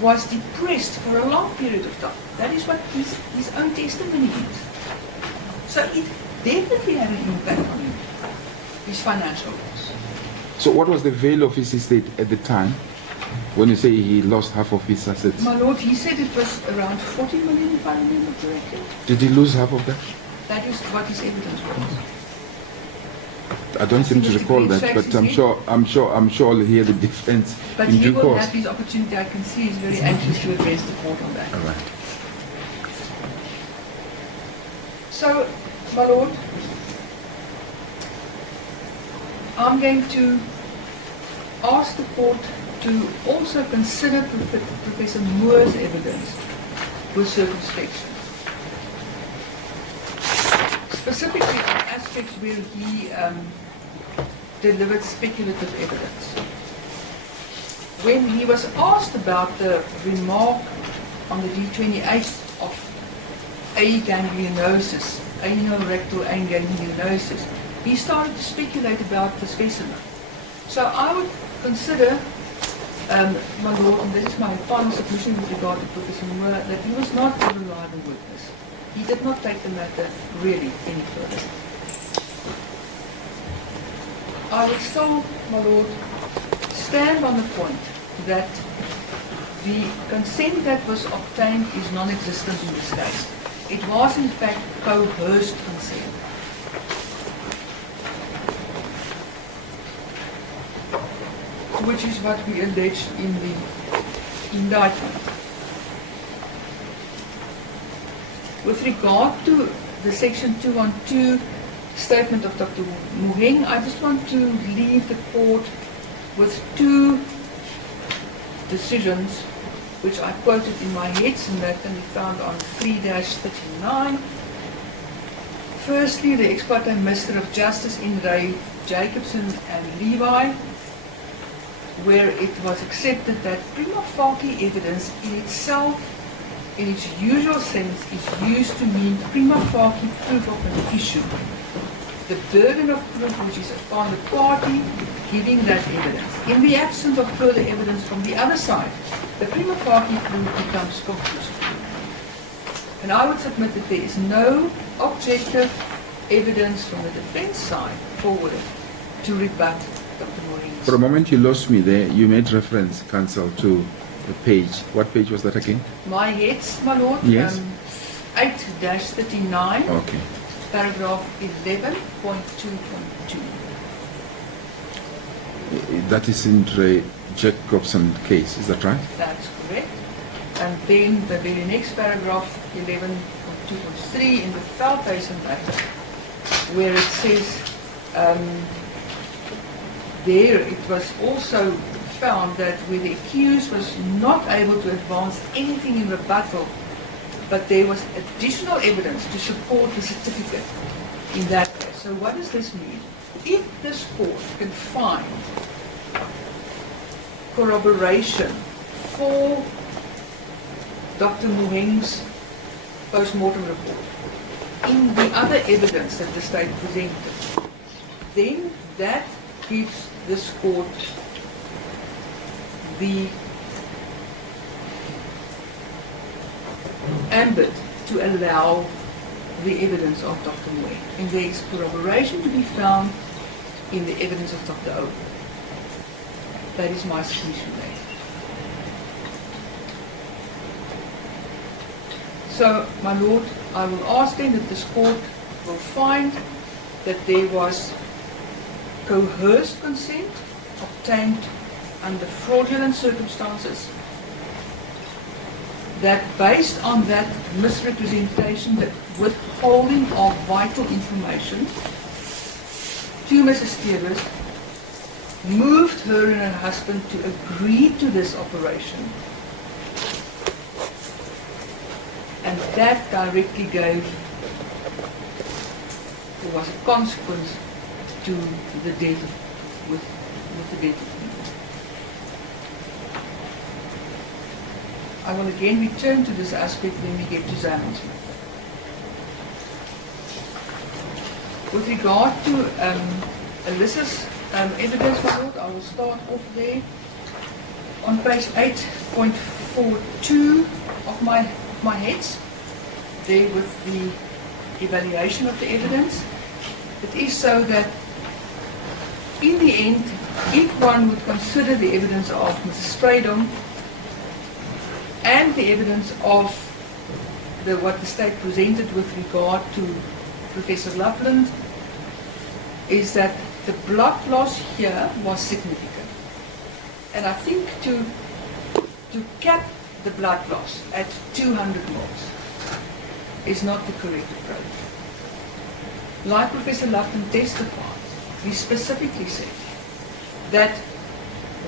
was depressed for a long period of time. That is what his own testimony is. So it definitely had an impact on him, his financial loss. So what was the value of his estate at the time when you say he lost half of his assets? My lord, he said it was around 40 million, if I remember correctly. Did he lose half of that? That is what his evidence was. I don't seem to recall that, but I'm sure I'll hear the defense But in he due will course. have his opportunity. I can see he's very anxious to address the court on that. All right. So, my lord, I'm going to ask the court to also consider Professor Moore's evidence with circumspection. Specifically on aspects where he delivered speculative evidence. When he was asked about the remark on the D28 of aganglionosis, anal rectal aganglionosis, he started to speculate about the specimen. So I would consider, my lord, and this is my final submission with regard to Professor Moore, that he was not a reliable witness. He did not take the matter really any further. I would still, my lord, stand on the point that the consent that was obtained is non-existent in this case. It was in fact coerced consent. Which is what we allege in the indictment. With regard to the Section 212 statement of Dr. Moheng, I just want to leave the court with two decisions which I quoted in my heads, and that can be found on 3-39. Firstly, the ex parte Minister of Justice in Ray Jacobson and Levi, where it was accepted that prima facie evidence in itself, in its usual sense, is used to mean prima facie proof of an issue. The burden of proof which is upon the party giving that evidence. In the absence of further evidence from the other side, the prima facie proof becomes conclusive. And I would submit that there is no objective evidence from the defense side forwarded to rebut Dr. Moheng's. For a moment you lost me there. You made reference, counsel, to the page. What page was that again? My heads, my lord. Yes. 8-39. Okay. Paragraph 11.2.2. That is in the Jacobson case, is that right? That's correct. And then the very next paragraph, 11.2.3 in the Veldhuisen matter, where it says, there it was also found that where the accused was not able to advance anything in rebuttal, but there was additional evidence to support the certificate in that case. So what does this mean? If this court can find corroboration for Dr. Moheng's post-mortem report in the other evidence that the state presented, then that gives this court the ambit to allow the evidence of Dr. Moheng. And there is corroboration to be found in the evidence of Dr. O. That is my submission there. So, my lord, I will ask then that this court will find that there was coerced consent obtained under fraudulent circumstances, that based on that misrepresentation, that withholding of vital information to Mrs. Stevens moved her and her husband to agree to this operation, and that directly gave, or was a consequence to the death with the death of people. I will again return to this aspect when we get to Zaman's matter. With regard to Alyssa's Evidence, my lord, I will start off there. On page 8.42 of my heads, there with the evaluation of the evidence. It is so that in the end, if one would consider the evidence of Mrs. Steyn and the evidence of what the state presented with regard to Professor Loveland, is that the blood loss here was significant. And I think to cap the blood loss at 200 mils is not the correct approach. Like Professor Loveland testified, he specifically said that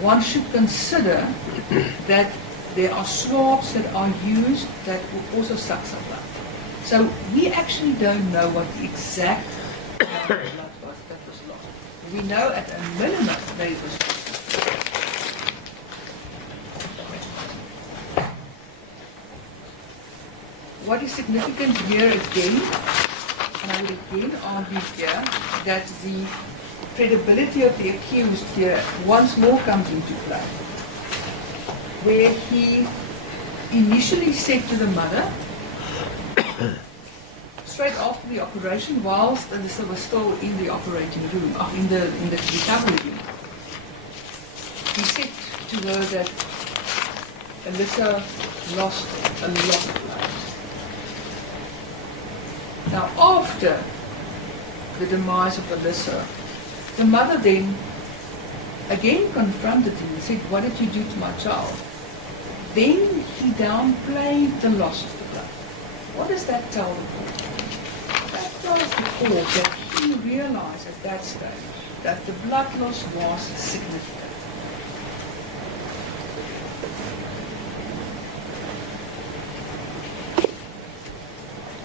one should consider that there are swabs that are used that will also suck some blood. So we actually don't know what the exact amount of blood was that was lost. We know at a minimum that it was lost. What is significant here again, and I would again argue here, that the credibility of the accused here once more comes into play, where he initially said to the mother, straight after the operation, whilst Alyssa was still in the operating room, in the recovery room, he said to her that Alyssa lost a lot of blood. Now, after the demise of Alyssa, the mother then again confronted him and said, "What did you do to my child?" Then he downplayed the loss of the blood. What does that tell the court? That tells the court that he realized at that stage that the blood loss was significant.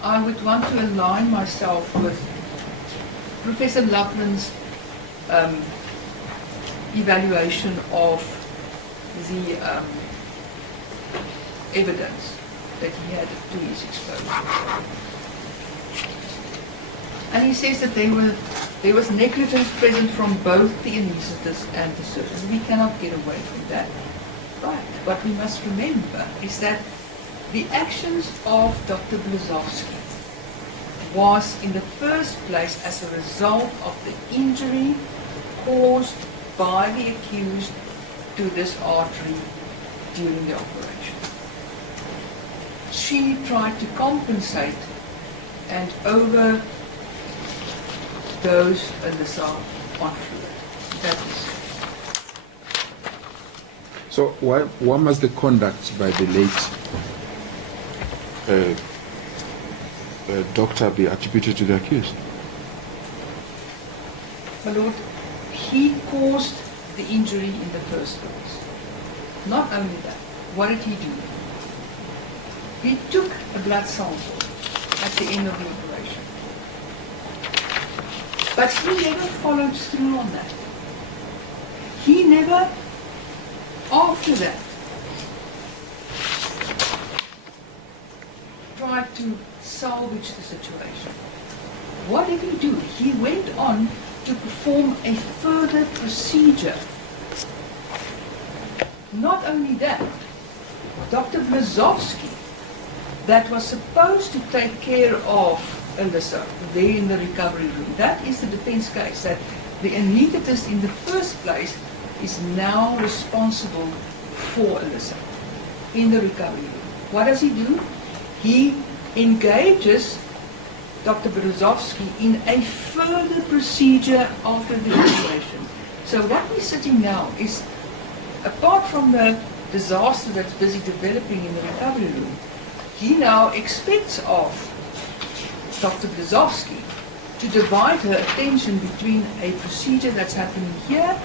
I would want to align myself with Professor Loveland's evaluation of the evidence that he had to his exposure. And he says that there was negligence present from both the anaesthetist and the surgeon. We cannot get away from that. But what we must remember is that the actions of Dr. Blazowski was in the first place as a result of the injury caused by the accused to this artery during the operation. She tried to compensate and overdose Alyssa on fluid. That is. So why must the conduct by the late doctor be attributed to the accused? My lord, he caused the injury in the first place. Not only that, what did he do? He took a blood sample at the end of the operation. But he never followed through on that. He never, after that, tried to salvage the situation. What did he do? He went on to perform a further procedure. Not only that, Dr. Blazowski, that was supposed to take care of Alyssa there in the recovery room, that is the defense case, that the anaesthetist in the first place is now responsible for Alyssa in the recovery room. What does he do? He engages Dr. Blazowski in a further procedure after the operation. So what we're sitting now is, apart from the disaster that's busy developing in the recovery room, he now expects of Dr. Blazowski to divide her attention between a procedure that's happening here,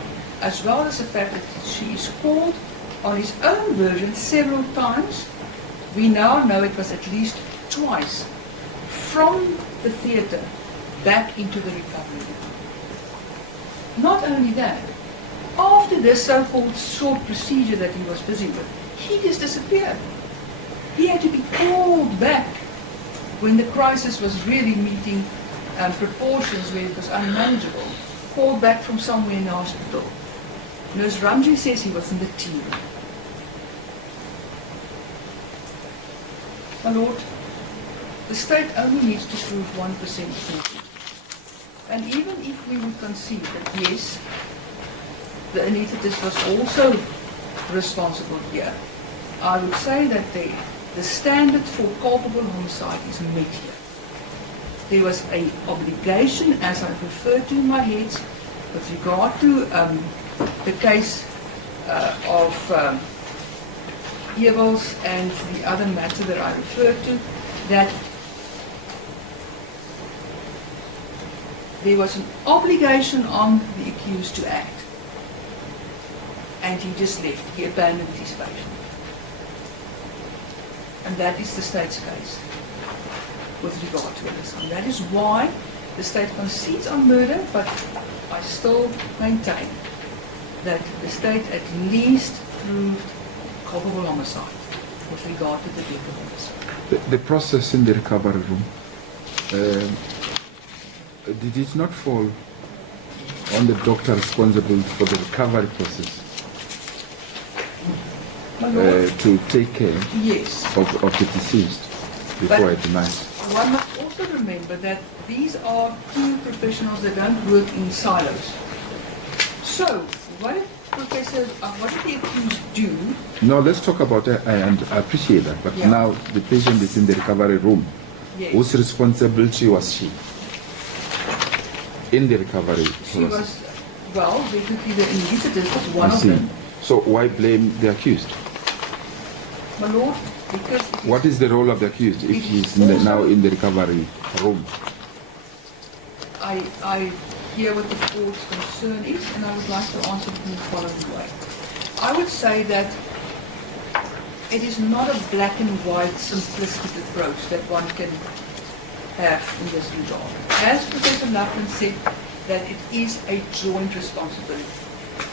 as well as the fact that she is called on his own version several times. We now know it was at least twice from the theatre back into the recovery room. Not only that, after this so-called short procedure that he was busy with, he just disappeared. He had to be called back when the crisis was really meeting proportions where it was unmanageable. called back from somewhere in the hospital. Nurse Ramji says he was in the tea room. My Lord, the state only needs to prove 1% guilty. And even if we would concede that yes, the anaesthetist was also responsible here, I would say that the standard for culpable homicide is met here. There was an obligation, as I've referred to in my heads, with regard to the case of Evels and the other matter that I referred to, that there was an obligation on the accused to act. And he just left. He abandoned his patient. And that is the state's case with regard to this. And that is why the state concedes on murder, but I still maintain that the state at least proved culpable homicide with regard to the death of homicide. The process in the recovery room, did it not fall on the doctor responsible for the recovery process to take care yes. of the deceased before I deny? One must also remember that these are two professionals that don't work in silos. So, what did the accused do? No, let's talk about that, and I appreciate that. But Yeah. now the patient is in the recovery room. Yes. Whose responsibility was she in the recovery She process? was, well, basically the anaesthetist was one I of see. them. So why blame the accused? My Lord, because it What is the role of the accused if It he's is also- now in the recovery room? I hear what the court's concern is, and I would like to answer it in the following way. I would say that it is not a black and white simplistic approach that one can have in this regard. As Professor Laughlin said, that it is a joint responsibility.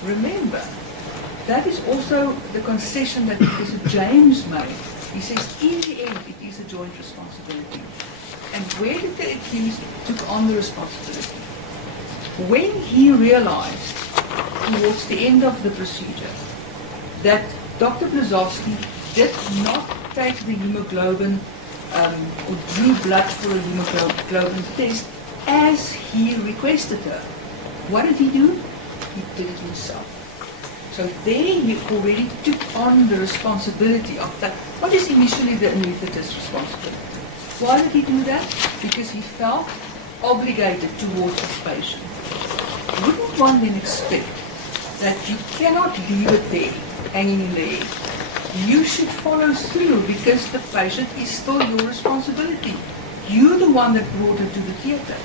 Remember, that is also the concession that Professor James made. He says, in the end, it is a joint responsibility. And where did the accused took on the responsibility? When he realized, towards the end of the procedure, that Dr. Blazowski did not take the hemoglobin or drew blood for a hemoglobin test as he requested her, what did he do? He did it himself. So there he already took on the responsibility of that. What is initially the anesthetist's responsibility? Why did he do that? Because he felt obligated towards his patient. Wouldn't one then expect that you cannot leave it there, hanging in the air? You should follow through because the patient is still your responsibility. You're the one that brought her to the theatre.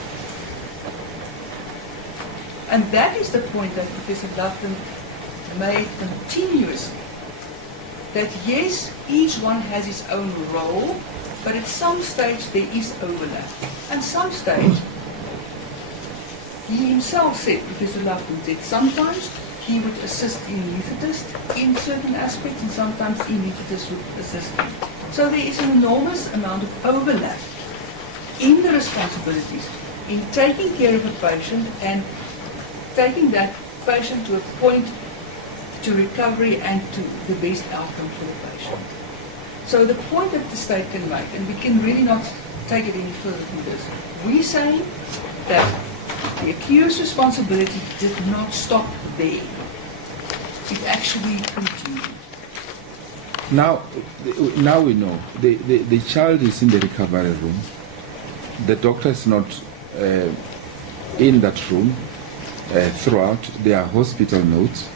And that is the point that Professor Laughlin made continuously. That yes, each one has its own role, but at some stage there is overlap. And some stage, he himself said, Professor Laughlin said, sometimes he would assist the anaesthetist in certain aspects, and sometimes the anaesthetist would assist him. So there is an enormous amount of overlap in the responsibilities in taking care of a patient and taking that patient to a point to recovery and to the best outcome for the patient. So the point that the state can make, and we can really not take it any further than this, we say that the accused's responsibility did not stop there. It actually continued. Now we know the child is in the recovery room. The doctor is not in that room throughout. There are hospital notes.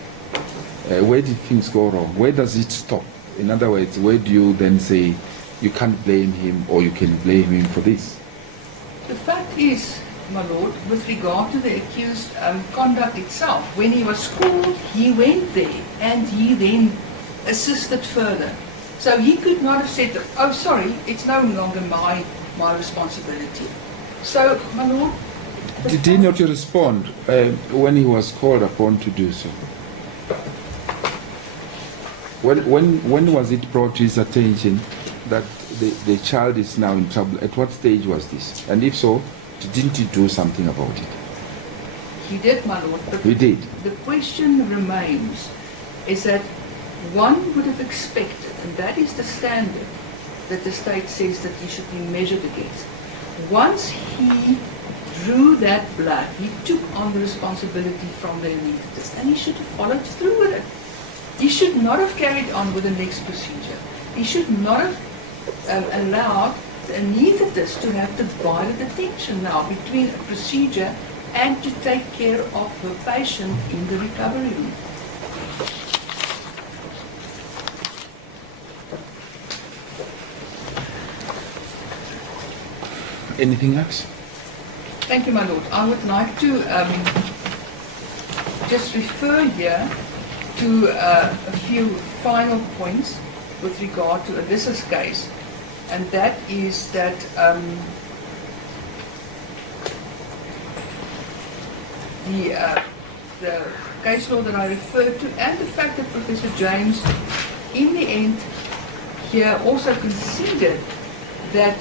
Where did things go wrong? Where does it stop? In other words, where do you then say you can't blame him or you can blame him for this? The fact is, my Lord, with regard to the accused conduct itself, when he was called, he went there and he then assisted further. So he could not have said, oh sorry, it's no longer my responsibility. So, my Lord... Did he not respond when he was called upon to do so? When was it brought to his attention that the child is now in trouble? At what stage was this? And if so, didn't he do something about it? You did, my lord. But You did. the question remains is that one would have expected, and that is the standard that the state says that he should be measured against. Once he drew that blood, he took on the responsibility from the anesthetist, and he should have followed through with it. He should not have carried on with the next procedure. He should not have allowed the anesthetist to have divided attention now between a procedure and to take care of the patient in the recovery room. Anything else? Thank you, my lord. I would like to just refer here to a few final points with regard to Alyssa's case, and that is that the case law that I referred to, and the fact that Professor James, in the end, here also conceded that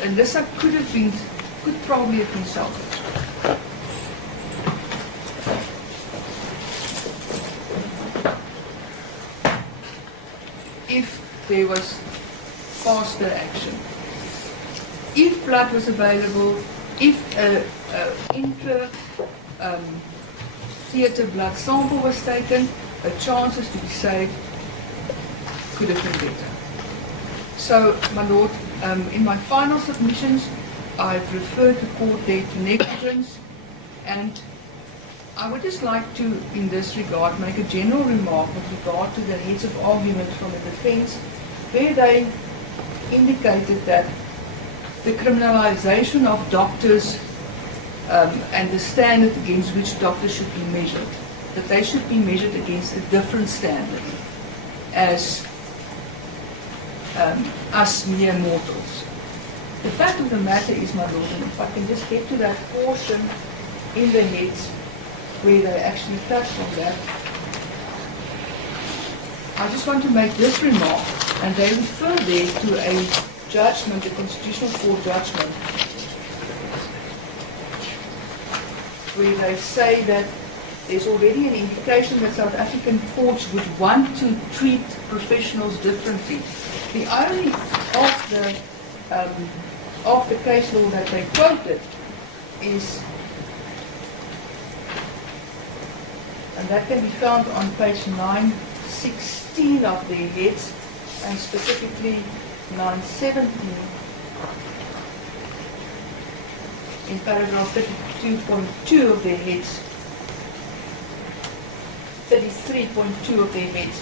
Alyssa could probably have been salvaged. If there was faster action, if blood was available, if an intra-theatre blood sample was taken, the chances to be saved could have been better. So, my lord, in my final submissions, I've referred the court there to negligence, and I would just like to, in this regard, make a general remark with regard to the heads of argument from the defence, where they indicated that the criminalisation of doctors and the standard against which doctors should be measured, that they should be measured against a different standard as us mere mortals. The fact of the matter is, my lord, and if I can just get to that portion in the heads where they actually touched on that, I just want to make this remark, and they refer there to a judgment, a constitutional court judgment, where they say that there's already an indication that South African courts would want to treat professionals differently. The irony of the case law that they quoted is, and that can be found on page 916 of their heads, and specifically 917 in paragraph 32.2 of their heads, 33.2 of their heads.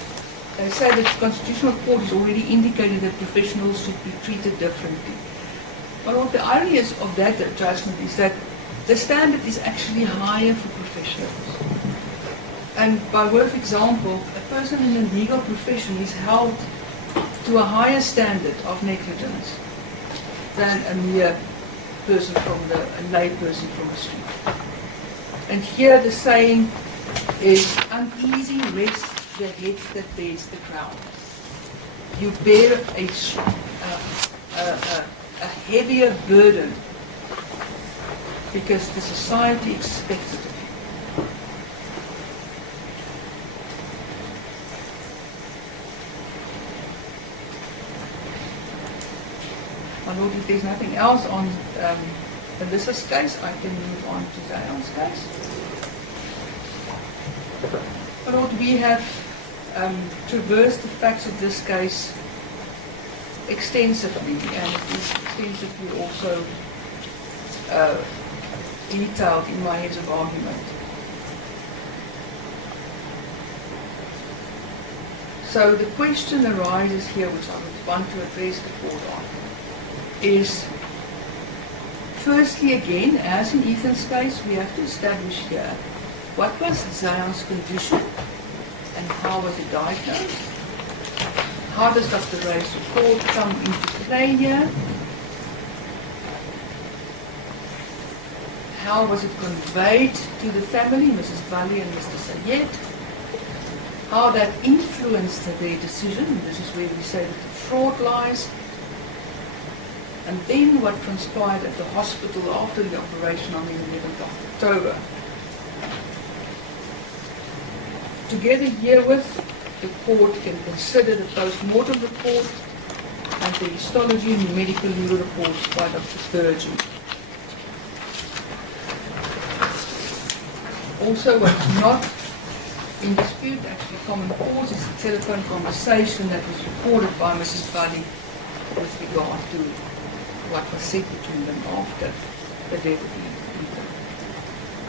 They say that the Constitutional Court has already indicated that professionals should be treated differently. But what the irony is of that judgment is that the standard is actually higher for professionals. And by way of example, a person in a legal profession is held to a higher standard of negligence than a mere person a lay person from the street. And here the saying is, uneasy rests the head that bears the crown. You bear a heavier burden because the society expects it of you. My lord, if there's nothing else on Alyssa's case, I can move on to Zion's case. My lord, we have traversed the facts of this case extensively, and it is extensively also detailed in my heads of argument. So the question arises here, which I would want to address the court on, is firstly again, as in Ethan's case, we have to establish here what was Zion's condition and how was it diagnosed. How does Dr. Ray's report come into play here? How was it conveyed to the family, Mrs. Valley and Mr. Sayed? How that influenced their decision, and this is where we say that the fraud lies. and then what transpired at the hospital after the operation on the 11th of October. Together herewith, the court can consider the post-mortem report and the histology and medical legal reports by Dr. Sturgeon. Also, what's not in dispute, actually common cause, is the telephone conversation that was recorded by Mrs. Bunny with regard to what was said between them after the death of Ethan.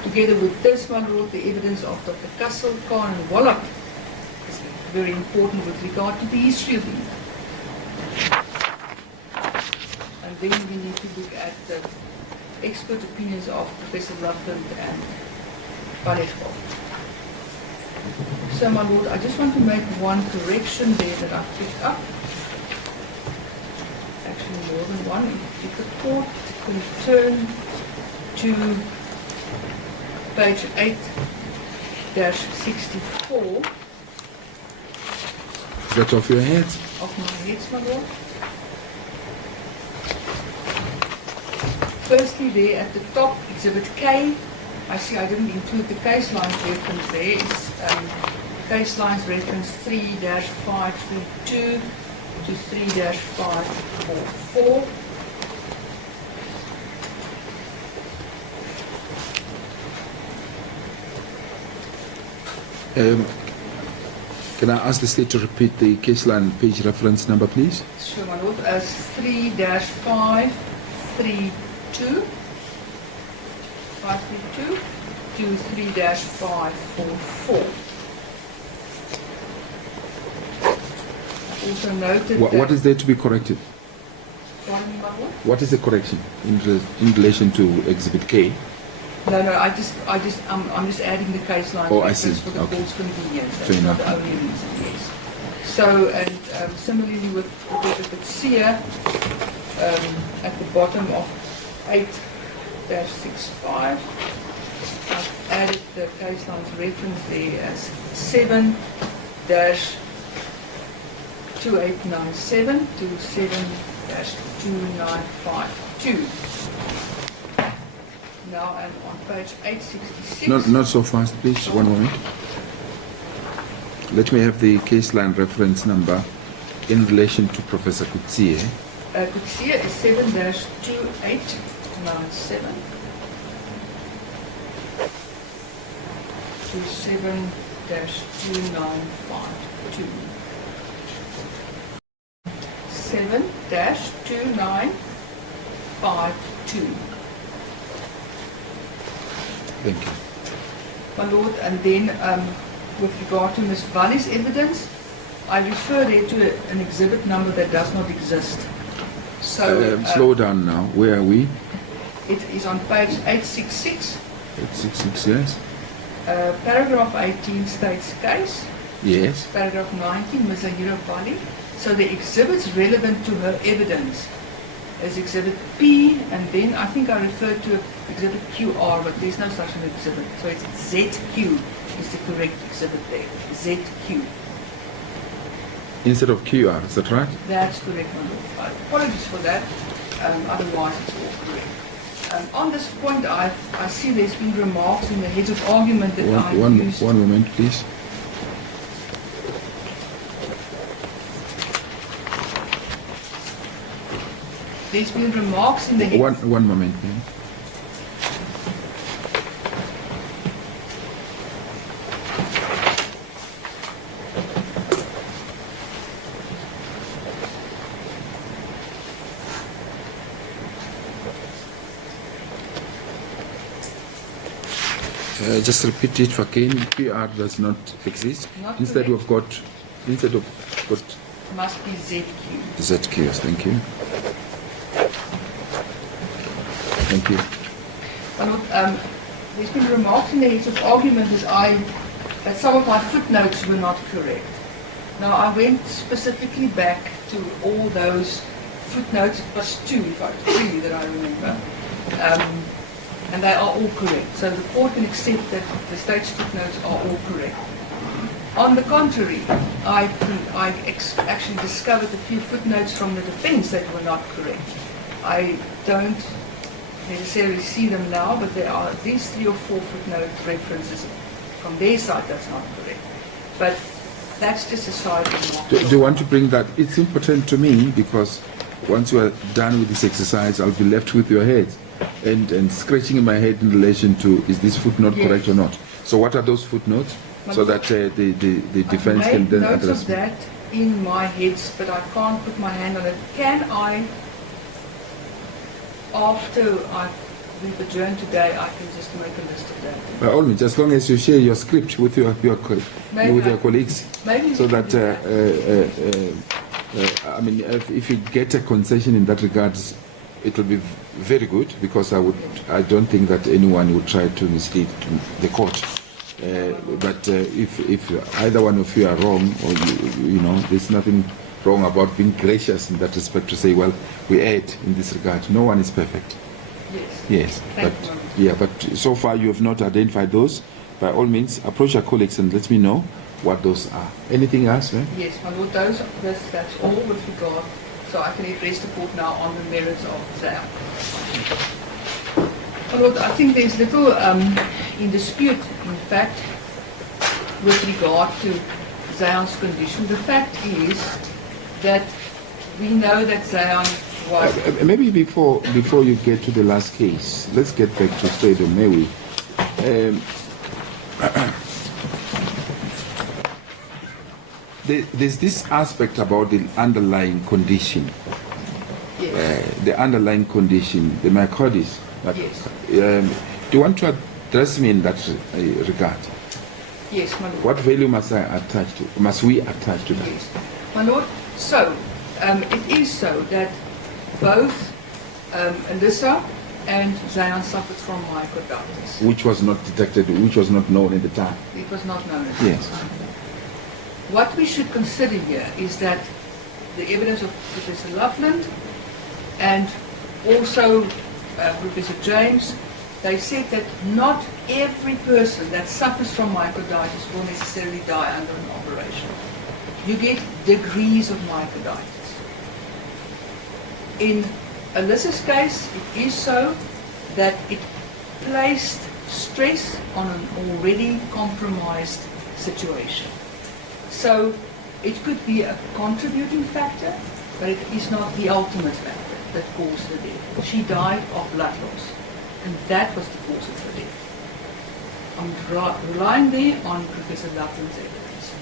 Together with this, my lord, the evidence of Dr. Kassel, Khan and Wallach is very important with regard to the history of Ethan. And then we need to look at the expert opinions of Professor Rutland and Vallejo. So, my lord, I just want to make one correction there that I picked up. Actually, more than one. If the court can turn to page 8-64. Is that off your head? Of my head, my lord. Firstly, there at the top, Exhibit K. I see I didn't include the case lines reference there. It's case lines reference 3-532 to 3-544. Can I ask the state to repeat the case line page reference number, please? Sure, my lord. As 3-532. 532 to 3-544. Also noted What is there to be corrected? Pardon me, my lord? What is the correction in relation to Exhibit K? No, I'm just adding the case line Oh, I see. for the Okay. court's convenience. Fair That's not enough. the only reason, yes. So, and similarly with Professor at the bottom of 8-65, I've added the case line's reference there as 7-2897 to 7-2952. Now, and on page 866. Not so fast, please. One moment. Let me have the case line reference number in relation to Professor Kutsie. Kutsie is 7-2897 to 7-2952. 7-2952. Thank you. My lord, and then with regard to Ms. Vally's evidence, I refer there to an exhibit number that does not exist. So Slow down now. Where are we? it is on page 866. 866, yes? Paragraph 18 states case. Yes. Paragraph 19, Ms. Zahira Vally. So the exhibits relevant to her evidence is exhibit P, and then I think I referred to exhibit QR, but there's no such an exhibit. So it's ZQ is the correct exhibit there. ZQ. Instead of QR, is that right? That's correct, my lord. Apologies for that. Otherwise, it's all correct. On this point, I see there's been remarks in the heads of argument that I used. One moment, please. There's been remarks in the heads. One moment, please. Just repeat it again. QR does not exist. Not Instead correct. Instead of got Must be ZQ. ZQ. Yes, thank you. Thank you. My lord, there's been remarks in the heads of argument that some of my footnotes were not correct. Now, I went specifically back to all those footnotes. It was 2, in fact, 3 that I remember. And they are all correct. So the court can accept that the state's footnotes are all correct. On the contrary, I actually discovered a few footnotes from the defense that were not correct. I don't necessarily see them now, but there are at least 3 or 4 footnote references from their side that's not correct. But that's just a side remark. Do you want to bring that? It's important to me because once you are done with this exercise, I'll be left with your head and scratching in my head in relation to is this footnote Yes. correct or not. So what are those footnotes? So that the defense can then notes address of that in my heads, but I can't put my hand on it. Can I, after we've adjourned today, I can just make a list of that? By all means, as long as you share your script with your colleagues, Maybe so we can that do that. I mean, if you get a concession in that regard, it will be very good because I don't think that anyone would try to mislead the court. But if either one of you are wrong, or you know, there's nothing wrong about being gracious in that respect to say, well, we erred in this regard. No one is perfect. Yes. Yes, Thank but you. yeah, but so far you have not identified those. By all means, approach your colleagues and let me know what those are. Anything else, man? Yes, my lord, that's all with regard. So I can address the court now on the merits of Zion. My lord, I think there's little in dispute, in fact, with regard to Zion's condition. The fact is that we know that Zion was... Maybe before you get to the last case, let's get back to Steyn, may we? There's this aspect about the underlying condition. Yes. The underlying condition, the myocarditis. Yes. Do you want to address me in that regard? Yes, my lord. What value must I attach to? Must we attach to that? Yes. My lord, so it is so that both Alyssa and Zion suffered from myocarditis. Which was not detected, which was not known at the time. It was not known at the Yes. time. What we should consider here is that the evidence of Professor Loveland and also Professor James, they said that not every person that suffers from myocarditis will necessarily die under an operation. You get degrees of myocarditis. In Alyssa's case, it is so that it placed stress on an already compromised situation. So it could be a contributing factor, but it is not the ultimate factor that caused the death. She died of blood loss, and that was the cause of her death. I'm relying there on Professor Loveland's evidence.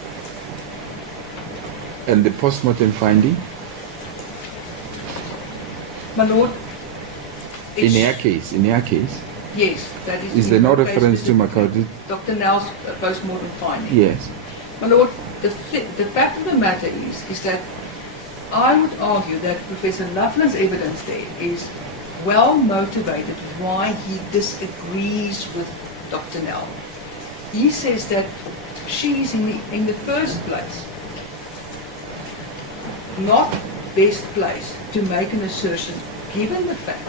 And the post-mortem finding? My lord, In her case, yes, that is there no in the reference case to with myocarditis? Dr. Nell's post-mortem finding. Yes. My lord, the fact of the matter is that I would argue that Professor Loveland's evidence there is well motivated why he disagrees with Dr. Nell. He says that she's in the first place not best placed to make an assertion given the fact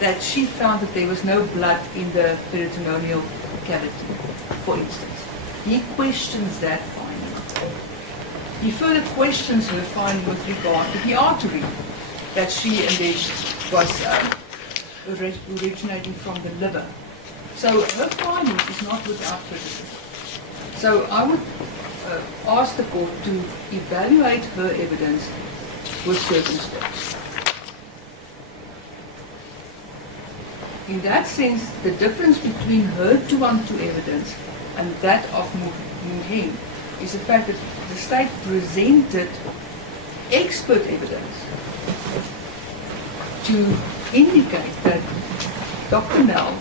that she found that there was no blood in the peritoneal cavity, for instance. He questions that finding. He further questions her finding with regard to the artery that she alleged was originating from the liver. So her finding is not without criticism. So I would ask the court to evaluate her evidence with circumspect. In that sense, the difference between her 2-on-2 evidence and that of Mdntv is the fact that the state presented expert evidence to indicate that Dr. Nell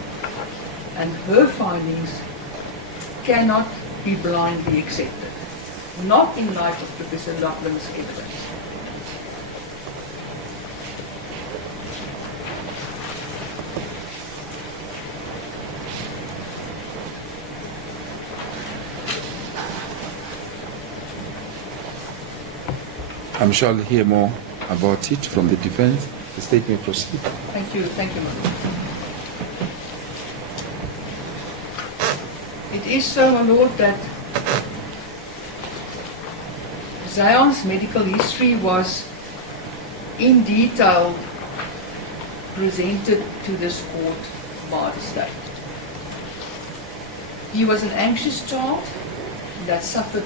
and her findings cannot be blindly accepted, not in light of Professor Loveland's evidence. I'm sure I'll hear more about it from the defense. The state may proceed. Thank you, my lord. It is so, my lord, that Zion's medical history was in detail presented to this court by the state. He was an anxious child that suffered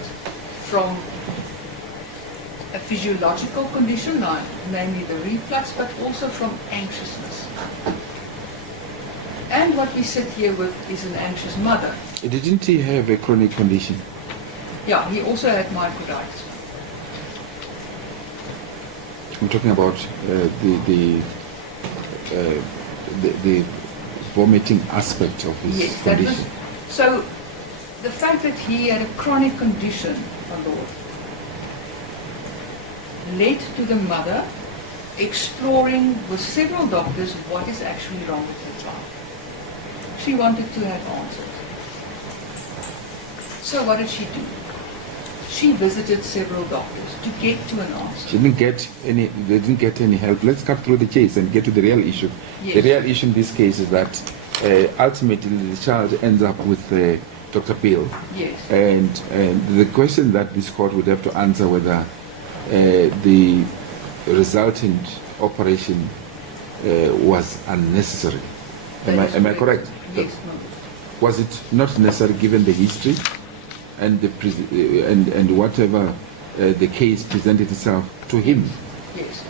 from a physiological condition, namely the reflux, but also from anxiousness. And what we sit here with is an anxious mother. Didn't he have a chronic condition? Yeah, he also had myocarditis. I'm talking about the vomiting aspect of his Yes, that condition. was, so the fact that he had a chronic condition, my lord, led to the mother exploring with several doctors what is actually wrong with the child. She wanted to have answers. So what did she do? She visited several doctors to get to an answer. She didn't get any. They didn't get any help. Let's cut through the chase and get to the real issue. Yes. The real issue in this case is that ultimately the child ends up with Dr. Beale. Yes. And the question that this court would have to answer whether the resultant operation was unnecessary. Am I correct? Yes, no. Was it not necessary given the history and and whatever the case presented itself to him? Yes.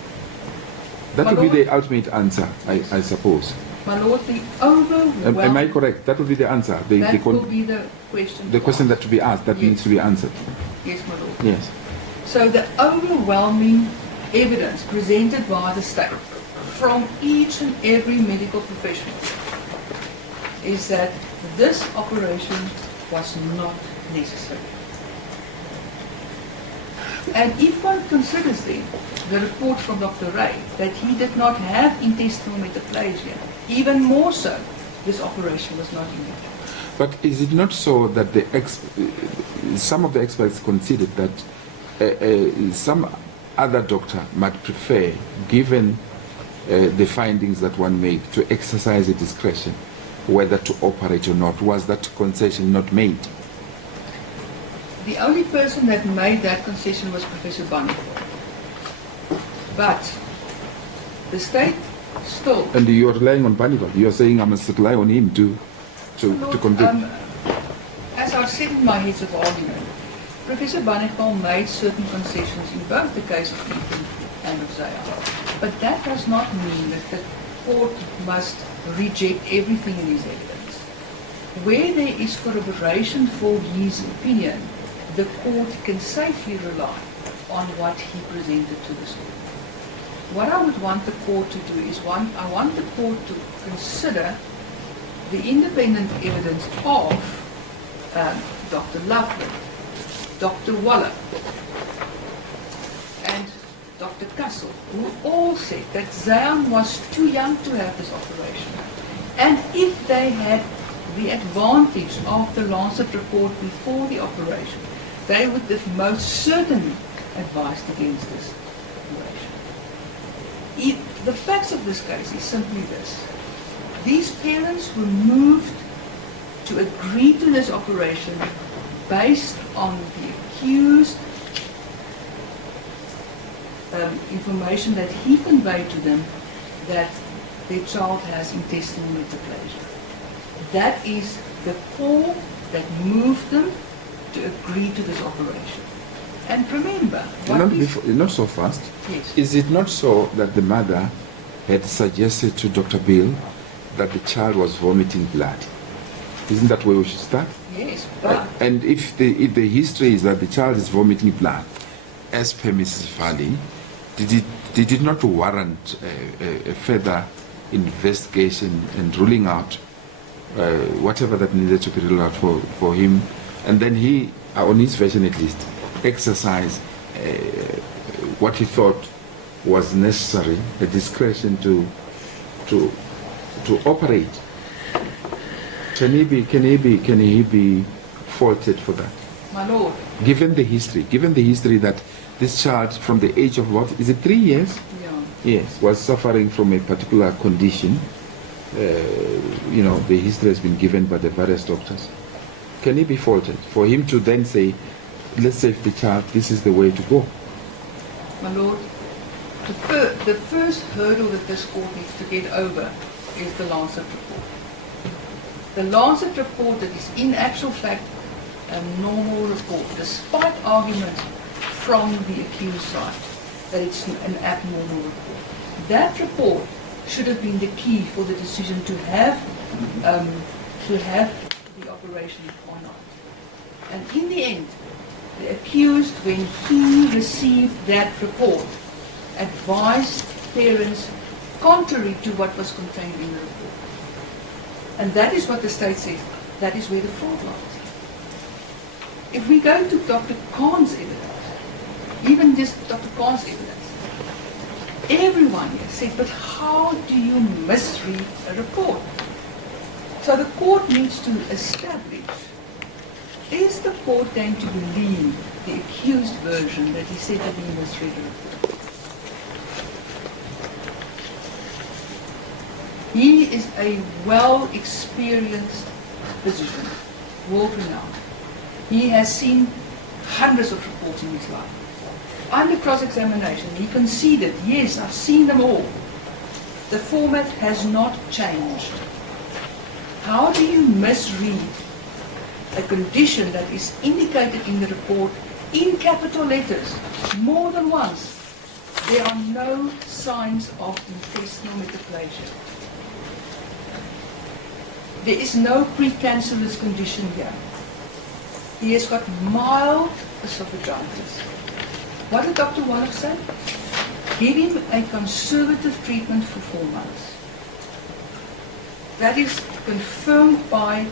That My would be lord- the ultimate answer, I suppose. My lord, the overwhelming... Am I correct? That would be the answer. That will be the question. the to question ask. that to be asked, that Yes. needs to be answered. Yes, my lord. Yes. So the overwhelming evidence presented by the state from each and every medical professional is that this operation was not necessary. And if one considers then the report from Dr. Ray that he did not have intestinal metaplasia, even more so, this operation was not needed. But is it not so that some of the experts considered that some other doctor might prefer, given the findings that one made, to exercise a discretion whether to operate or not? Was that concession not made? The only person that made that concession was Professor Bunny. But the state still... And you are relying on Banival. You are saying I must rely on him to convict. As I've said in my heads of argument, Professor Bannegal made certain concessions in both the case of Ethan and of Zaya. But that does not mean that the court must reject everything in his evidence. Where there is corroboration for his opinion, the court can safely rely on what he presented to the court. What I would want the court to do is, I want the court to consider the independent evidence of Dr. Loveland, Dr. Waller, and Dr. Kassel, who all said that Zion was too young to have this operation. And if they had the advantage of the Lancet report before the operation, they would have most certainly advised against this operation. The facts of this case is simply this. These parents were moved to agree to this operation based on the accused information that he conveyed to them that their child has intestinal metaplasia. That is the core that moved them to agree to this operation. And remember, Not so fast. Yes. Is it not so that the mother had suggested to Dr. Beale that the child was vomiting blood? Isn't that where we should start? Yes, but And if the history is that the child is vomiting blood, as per Mrs. Valley, did it not warrant a further investigation and ruling out whatever that needed to be ruled out for him, and then he, on his version at least, exercised what he thought was necessary, a discretion to operate? Can he be faulted for that? my lord, Given the history that this child from the age of what, is it 3 years? yeah, Yes, was suffering from a particular condition. The history has been given by the various doctors. Can he be faulted for him to then say, let's save the child, this is the way to go? my lord, The first hurdle that this court needs to get over is the Lancet report. The Lancet report that is in actual fact a normal report, despite arguments from the accused side that it's an abnormal report. That report should have been the key for the decision to have the operation or not. And in the end, the accused, when he received that report, advised parents contrary to what was contained in the report. And that is what the state says. That is where the fraud lies. If we go to Dr. Khan's evidence, even just Dr. Khan's evidence, everyone here said, but how do you misread a report? So the court needs to establish, is the court going to believe the accused version that he said that he misread a report? He is a well-experienced physician, world-renowned. He has seen hundreds of reports in his life. Under cross-examination, he conceded, yes, I've seen them all. The format has not changed. How do you misread a condition that is indicated in the report in capital letters more than once? There are no signs of intestinal metaplasia. There is no precancerous condition here. He has got mild esophagitis. What did Dr. Wallach say? Give him a conservative treatment for 4 months. That is confirmed by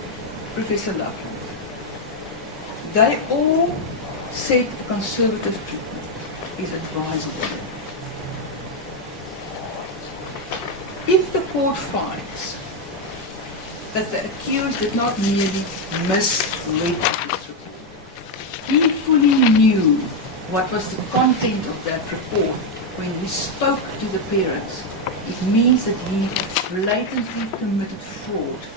Professor Loveland. They all said conservative treatment is advisable. If the court finds that the accused did not merely misread this report, he fully knew what was the content of that report when he spoke to the parents, it means that he blatantly committed fraud.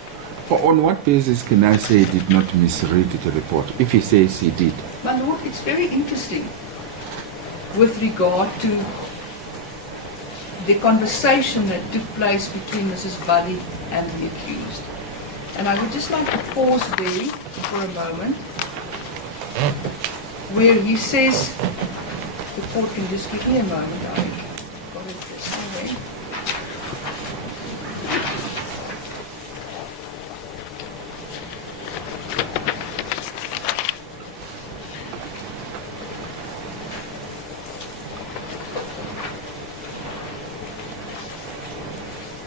On what basis can I say he did not misread the report, if he says he did? My Lord, it's very interesting with regard to the conversation that took place between Mrs. Buddy and the accused. And I would just like to pause there for a moment, where he says, the court can just give me a moment, I got it somewhere.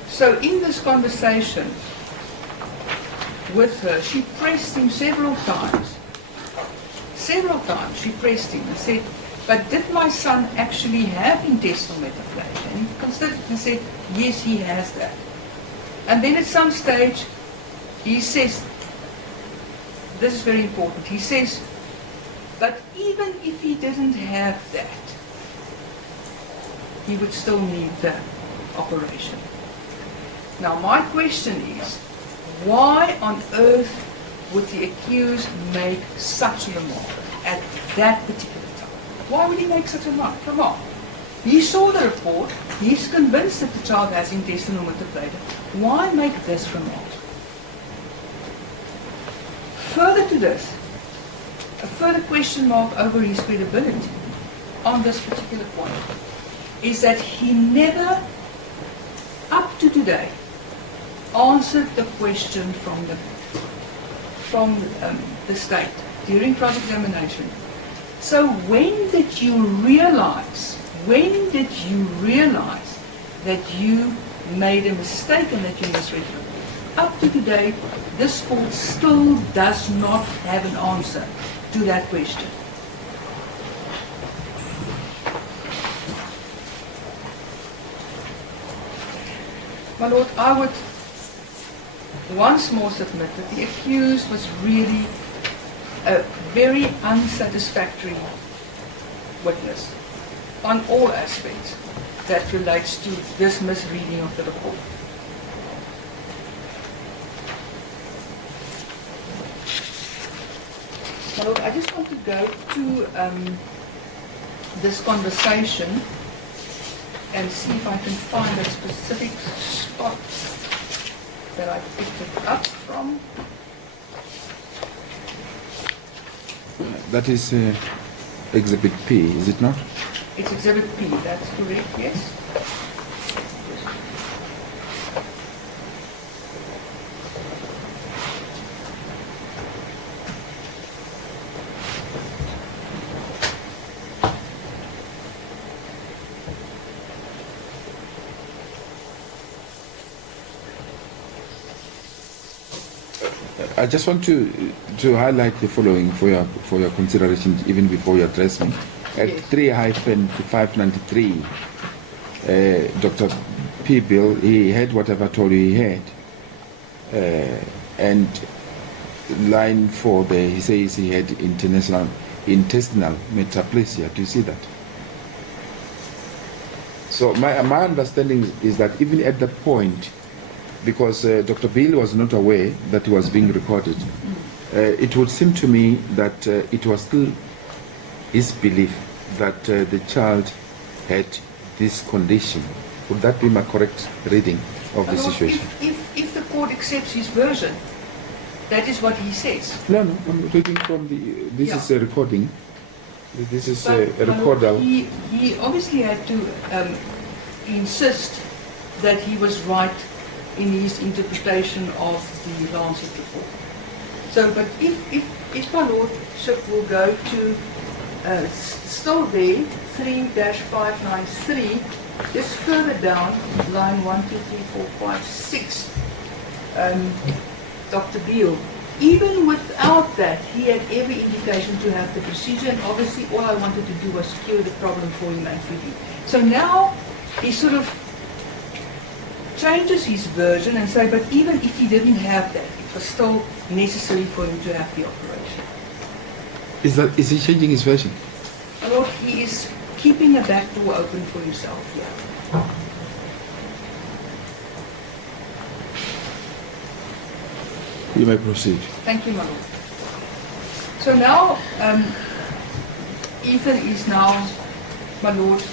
So in this conversation with her, she pressed him several times. Several times she pressed him and said, but did my son actually have intestinal metaplasia? And he considered and said, yes, he has that. And then at some stage, he says, this is very important, he says, but even if he didn't have that, he would still need the operation. Now my question is, why on earth would the accused make such a remark at that particular time? Why would he make such a remark? Come on. He saw the report, he's convinced that the child has intestinal metaplasia. Why make this remark? Further to this, a further question mark over his credibility on this particular point is that he never, up to today, answered the question from the state during cross-examination. So when did you realize that you made a mistake and that you misread the report? Up to today, this court still does not have an answer to that question. My Lord, I would once more submit that the accused was really a very unsatisfactory witness on all aspects that relates to this misreading of the report. My Lord, I just want to go to this conversation and see if I can find a specific spot that I picked it up from. That is Exhibit P, is it not? It's Exhibit P, that's correct, yes. I just want to highlight the following for your consideration, even before you address me. At Yes. 3-593, Dr. P. Beale, he had whatever told you he had. And line 4 there, he says he had intestinal metaplasia. Do you see that? So my understanding is that even at that point, because Dr. Beale was not aware that he was being recorded, it would seem to me that it was still his belief that the child had this condition. Would that be my correct reading of the situation? If the court accepts his version, that is what he says. No, I'm reading from this Yeah. is a recording. This is But, a recorder. He obviously had to insist that he was right in his interpretation of the Lancet report. So, but if my lordship will go to still there, 3-593, just further down, line 1, 2, 3, 4, 5, 6, Dr. Beale, even without that, he had every indication to have the procedure, and obviously all I wanted to do was cure the problem for him and for you. So now he sort of changes his version and say, but even if he didn't have that, it was still necessary for him to have the operation. Is he changing his version? My lord, he is keeping a back door open for himself here. You may proceed. Thank you, my lord. So now, Ethan is now, my lord,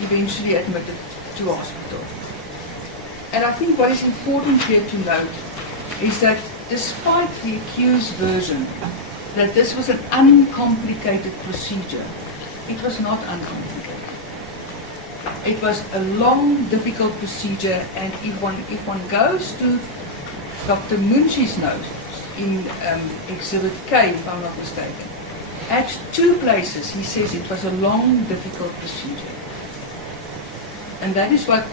eventually admitted to hospital. And I think what is important here to note is that despite the accused version that this was an uncomplicated procedure, it was not uncomplicated. It was a long, difficult procedure, and if one goes to Dr. Munchi's notes in Exhibit K, if I'm not mistaken, at 2 places he says it was a long, difficult procedure. And that is what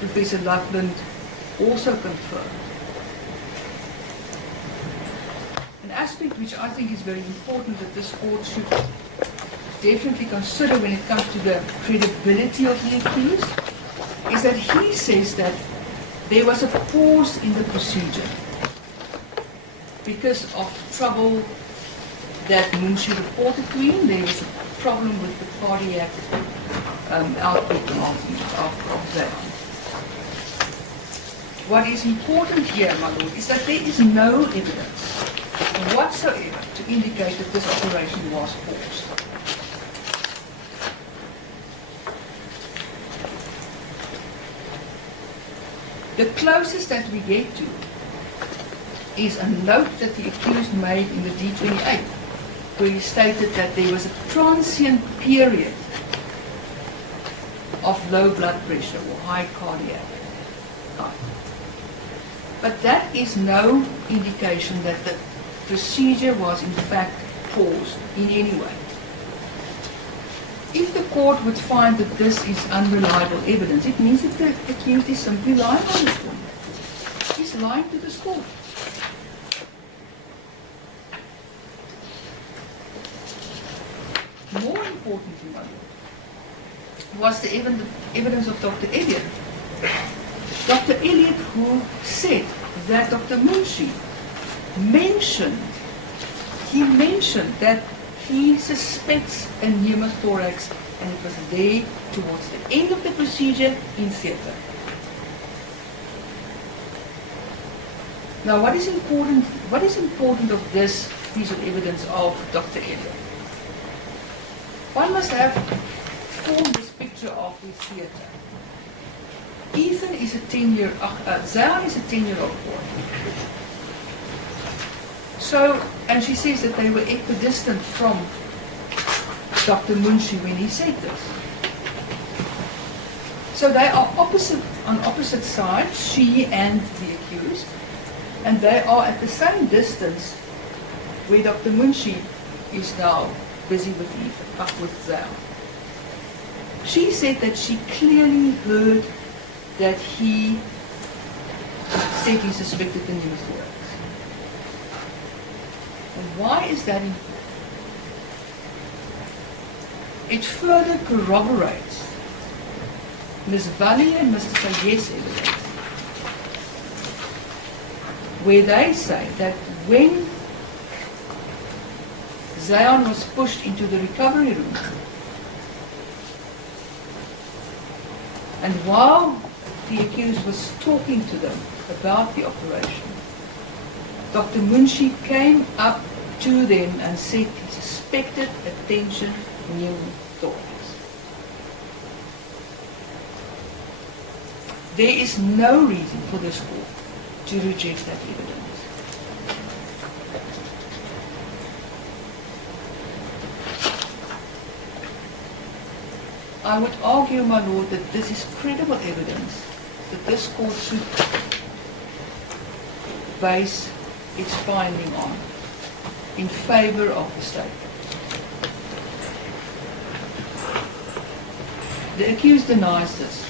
Professor Lutland also confirmed. An aspect which I think is very important that this court should definitely consider when it comes to the credibility of the accused is that he says that there was a pause in the procedure because of trouble that Munchi reported to him. There was a problem with the cardiac output of that. What is important here, my lord, is that there is no evidence whatsoever to indicate that this operation was paused. The closest that we get to is a note that the accused made in the D28, where he stated that there was a transient period of low blood pressure or high cardiac time. But that is no indication that the procedure was in fact paused in any way. If the court would find that this is unreliable evidence, it means that the accused is simply lying on this one. He's lying to this court. More importantly, my lord, was the evidence of Dr. Elliott. Dr. Elliott, who said that Dr. Munchi mentioned that he suspects a pneumothorax, and it was there towards the end of the procedure in theatre. Now, what is important of this piece of evidence of Dr. Elliott? One must have formed this picture of of the theatre. Ethan is a 10-year, Zion is a 10-year-old boy. So, and she says that they were equidistant from Dr. Munshi when he said this. So they are on opposite sides, she and the accused, and they are at the same distance where Dr. Munshi is now busy with Ethan, with Zion. She said that she clearly heard that he said he suspected the pneumothorax. And why is that important? It further corroborates Ms. Valley and Mr. Fayet's evidence, where they say that when Zion was pushed into the recovery room, and while the accused was talking to them about the operation, Dr. Munshi came up to them and said he suspected a tension pneumothorax. There is no reason for this court to reject that evidence. I would argue, my Lord, that this is credible evidence that this court should base its finding on in favor of the state. The accused denies this.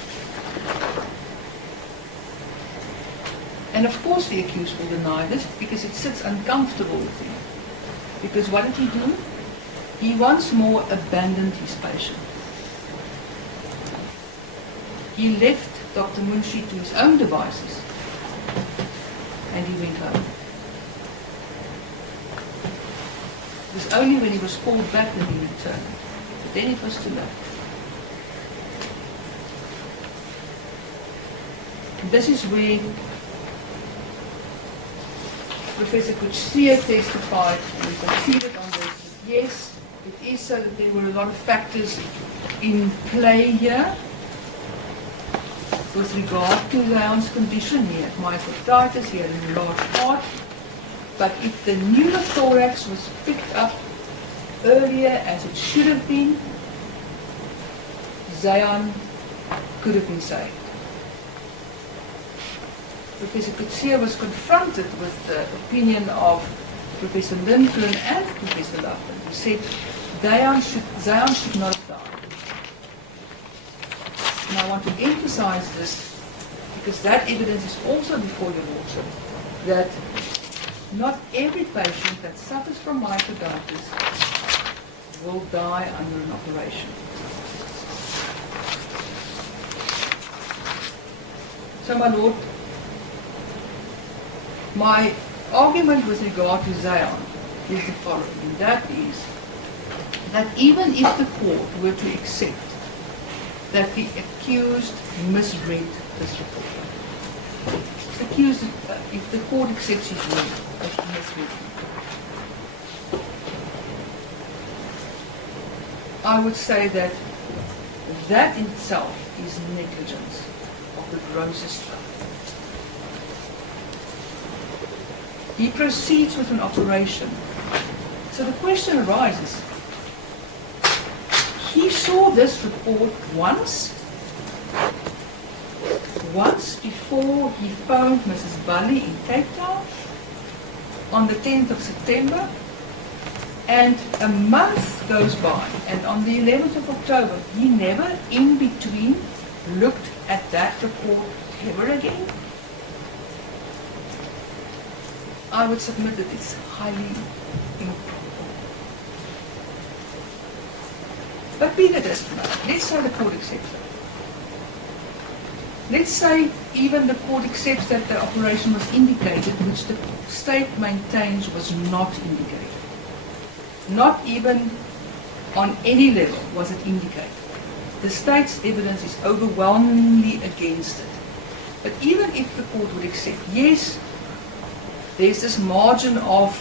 And of course the accused will deny this because it sits uncomfortable with him. Because what did he do? He once more abandoned his patient. He left Dr. Munshi to his own devices and he went home. It was only when he was called back that he returned. But then it was too late. And this is where Professor Kuchia testified and conceded on this. Yes, it is so that there were a lot of factors in play here with regard to Zion's condition. He had myocarditis, he had an enlarged heart. But if the pneumothorax was picked up earlier as it should have been, Zion could have been saved. Professor Kutsia was confronted with the opinion of Professor Lindgren and Professor Lappen, who said Zion should not have died. And I want to emphasize this because that evidence is also before your Lordship, that not every patient that suffers from myocarditis will die under an operation. So, my Lord, my argument with regard to Zion is the following, and that is that even if the court were to accept that the accused misread this report, if the court accepts his word that he misread it, I would say that that in itself is negligence of the grossest type. He proceeds with an operation. So the question arises, he saw this report once before he phoned Mrs. Bully in Cape Town on the 10th of September, and a month goes by, and on the 11th of October, he never in between looked at that report ever again. I would submit that it's highly improbable. But be that as it may, let's say the court accepts that. Let's say even the court accepts that the operation was indicated, which the state maintains was not indicated. Not even on any level was it indicated. The state's evidence is overwhelmingly against it. But even if the court would accept, yes, there's this margin of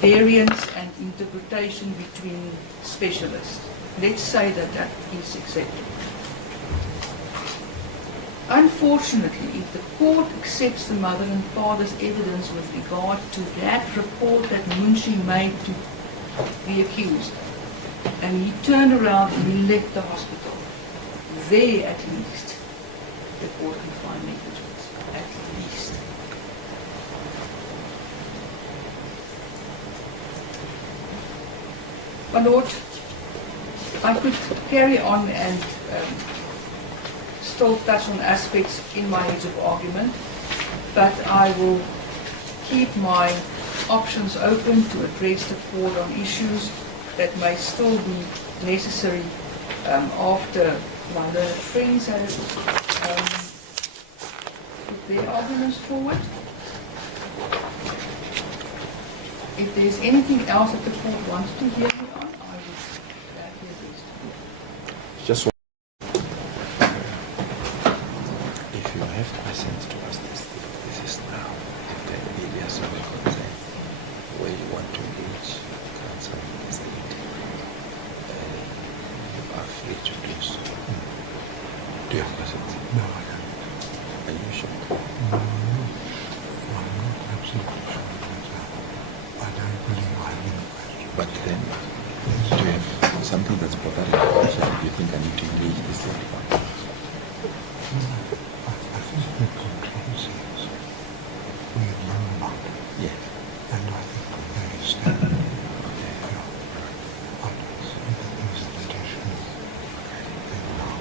variance and interpretation between specialists. Let's say that that is accepted. Unfortunately, if the court accepts the mother and father's evidence with regard to that report that Munshi made to the accused, and he turned around and he left the hospital, there at least the court can find negligence, at least. My Lord, I could carry on and still touch on aspects in my heads of argument, but I will keep my options open to address the court on issues that may still be necessary after my learned friends have put their arguments forward. If there's anything else that the court wants to hear me on, I would gladly address it. Just one. If you have questions to ask this is now the areas of the concern where you want to engage counsel in the you are free to do so. Do you have questions? No, I don't. Are you sure? No, I'm not absolutely sure. I don't believe I have any questions. But then, do you have something that's bothering you? Do you think I need to engage this third party? I think the controversy is we've known about it. Yes. And I think there is still others that there's an additional thing about.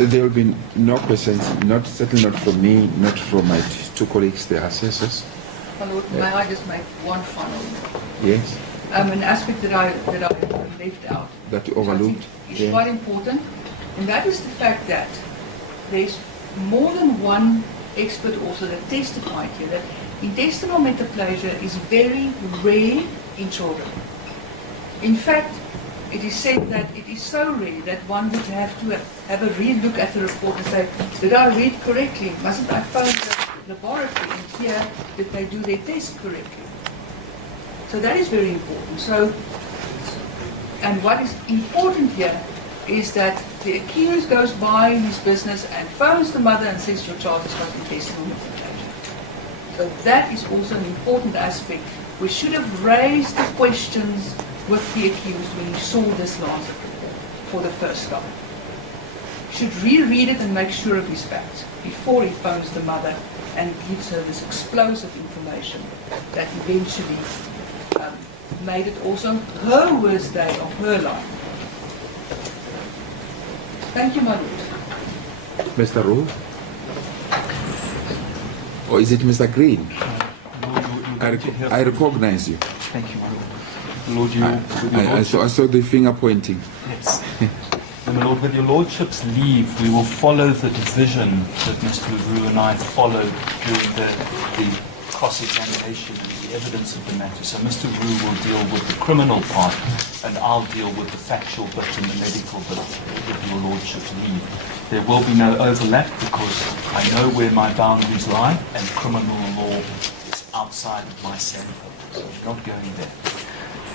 There will be no questions, certainly not from me, not from my two colleagues, the assessors. My Lord, may I just make one final Yes, an aspect that I left out, that you which I overlooked. think is quite important, and that is the fact that there's more than one expert also that testified here that intestinal metaplasia is very rare in children. In fact, it is said that it is so rare that one would have to have a re-look at the report and say, did I read correctly? Mustn't I phone the laboratory and hear that they do their test correctly? So that is very important. So, and what is important here is that the accused goes by his business and phones the mother and says your child has got intestinal metaplasia. So that is also an important aspect. We should have raised the questions with the accused when he saw this last report for the first time. Should reread it and make sure of his facts before he phones the mother and gives her this explosive information that eventually made it also her worst day of her life. Thank you, my Lord. Mr. Rowe? Or is it Mr. Green? I recognize you. Thank you, my Lord. Lord, I saw the finger pointing. Yes. And my Lord, with your Lordship's leave, we will follow the division that Mr. Leroux and I followed during the cross-examination and the evidence of the matter. So Mr. Leroux will deal with the criminal part, and I'll deal with the factual bit and the medical bit with your Lordship's leave. There will be no overlap because I know where my boundaries lie, and criminal law is outside of my sample. So I'm not going there.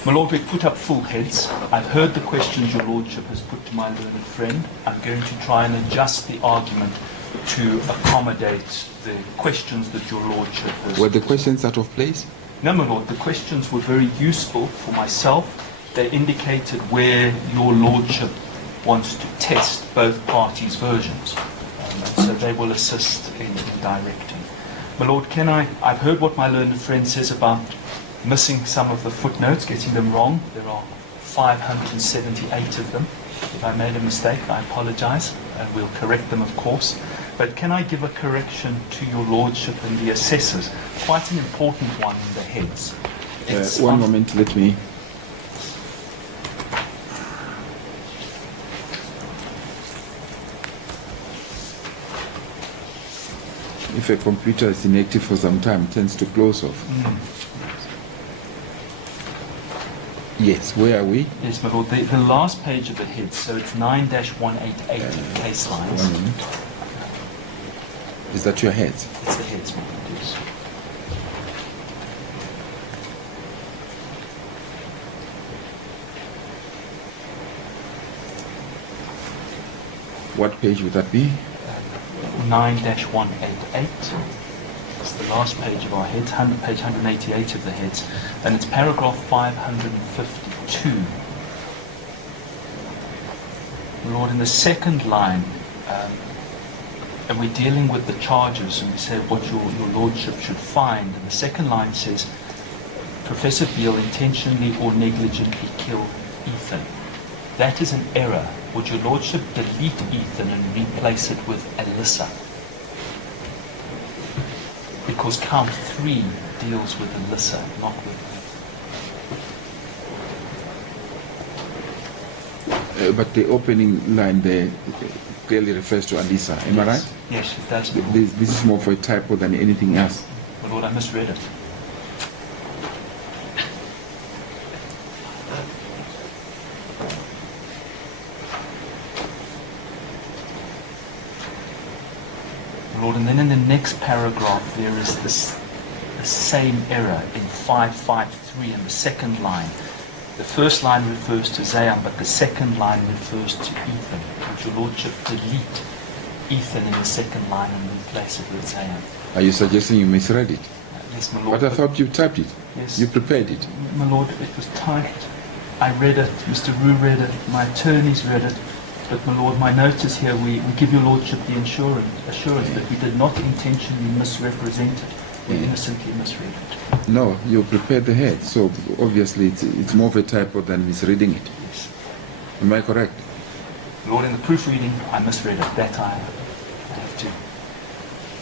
My Lord, we've put up full heads. I've heard the questions your Lordship has put to my learned friend. I'm going to try and adjust the argument to accommodate the questions that your Lordship has... Were the questions out of place? No, my Lord, the questions were very useful for myself. They indicated where your Lordship wants to test both parties' versions. So they will assist in directing. My Lord, I've heard what my learned friend says about missing some of the footnotes, getting them wrong. There are 578 of them. If I made a mistake, I apologize, and we'll correct them, of course. But can I give a correction to your Lordship and the assessors? Quite an important one in the heads. One moment, let me... If a computer is inactive for some time, it tends to close off. Yes, where are we? Yes, my lord. The last page of the head, so it's 9-188 case lines. 1 minute. Is that your heads? It's the heads, my lord, yes. What page would that be? 9-188. It's the last page of our heads, page 188 of the heads, and it's paragraph 552. Lord, in the second line, and we're dealing with the charges, and we say what your lordship should find, and the second line says, Professor Beale intentionally or negligently killed Ethan. That is an error. Would your lordship delete Ethan and replace it with Alyssa? Because count 3 deals with Alyssa, not with But the opening line there clearly refers to Alisa. Am I right? Yes, it does. My lord. This is more for a typo than anything else. My lord, I misread it. Lord, and then in the next paragraph there is the same error in 553 in the second line. The first line refers to Zayan, but the second line refers to Ethan. Would your lordship delete Ethan in the second line and replace it with Zayan? Are you suggesting you misread it? Yes, my lord. But I thought you typed it. Yes. You prepared it. My lord, it was typed. I read it. Mr. Rue read it. My attorneys read it. But my lord, my notice here, we give your lordship the assurance that we did not intentionally misrepresent it. We innocently misread it. No, you prepared the head, so obviously it's more of a typo than misreading it. Yes. Am I correct? Lord, in the proofreading, I misread it. That I have to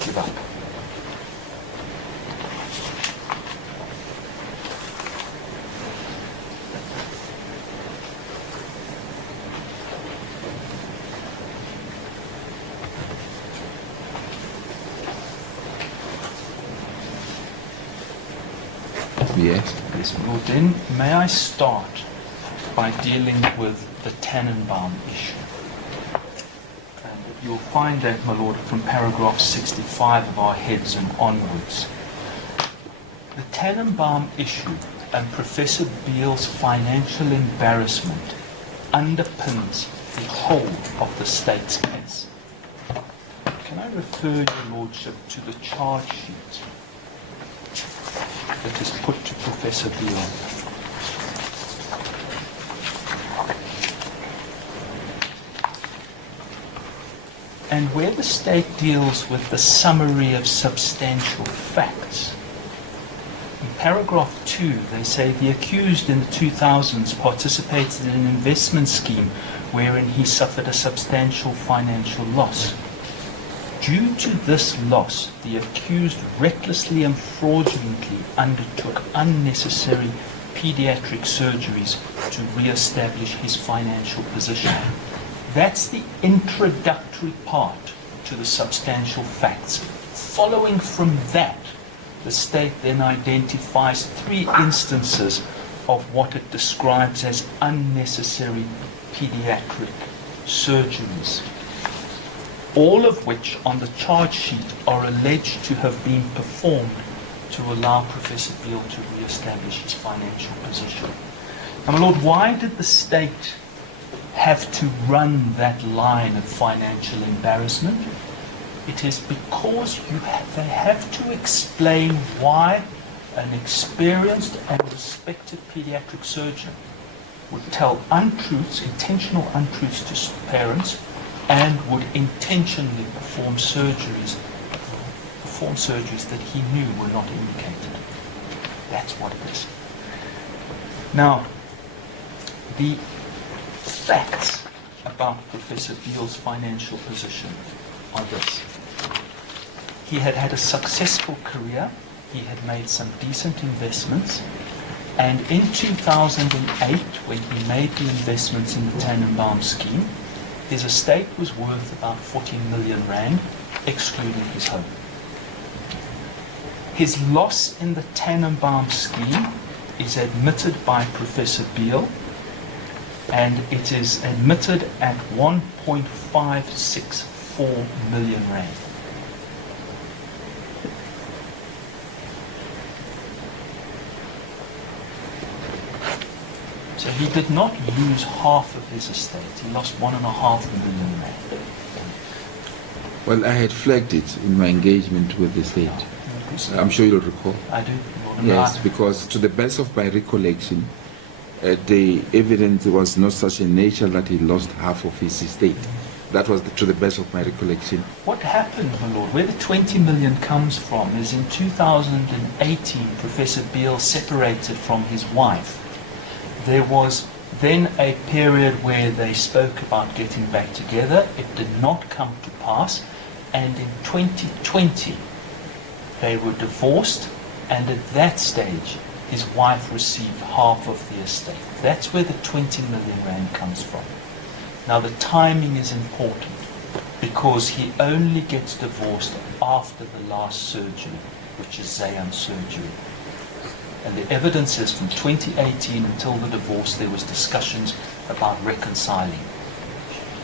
give up. Yes. Yes, my lord. Then may I start by dealing with the Tannenbaum issue? And you'll find that, my lord, from paragraph 65 of our heads and onwards. The Tannenbaum issue and Professor Beale's financial embarrassment underpins the whole of the state's case. Can I refer your lordship to the charge sheet that is put to Professor Beale? And where the state deals with the summary of substantial facts, in paragraph 2 they say the accused in the 2000s participated in an investment scheme wherein he suffered a substantial financial loss. Due to this loss, the accused recklessly and fraudulently undertook unnecessary pediatric surgeries to re-establish his financial position. That's the introductory part to the substantial facts. Following from that, the state then identifies 3 instances of what it describes as unnecessary pediatric surgeries, all of which on the charge sheet are alleged to have been performed to allow Professor Beale to re-establish his financial position. Now, my lord, why did the state have to run that line of financial embarrassment? It is because they have to explain why an experienced and respected pediatric surgeon would tell untruths, intentional untruths to parents, and would intentionally perform surgeries that he knew were not indicated. That's what it is. Now, the facts about Professor Beale's financial position are this. He had had a successful career, he had made some decent investments, and in 2008, when he made the investments in the Tannenbaum scheme, his estate was worth about 40 million rand, excluding his home. His loss in the Tannenbaum scheme is admitted by Professor Beale, and it is admitted at 1.564 million rand. So he did not lose half of his estate. He lost 1.5 million rand. Well, I had flagged it in my engagement with the state. I'm sure you'll recall. I do. Yes, because to the best of my recollection, the evidence was not such a nature that he lost half of his estate. That was to the best of my recollection. What happened, my lord, where the 20 million comes from is in 2018, Professor Beale separated from his wife. There was then a period where they spoke about getting back together. It did not come to pass. And in 2020, they were divorced. And at that stage, his wife received half of the estate. That's where the 20 million rand comes from. Now, the timing is important because he only gets divorced after the last surgery, which is Zayan surgery. And the evidence is from 2018 until the divorce, there was discussions about reconciling.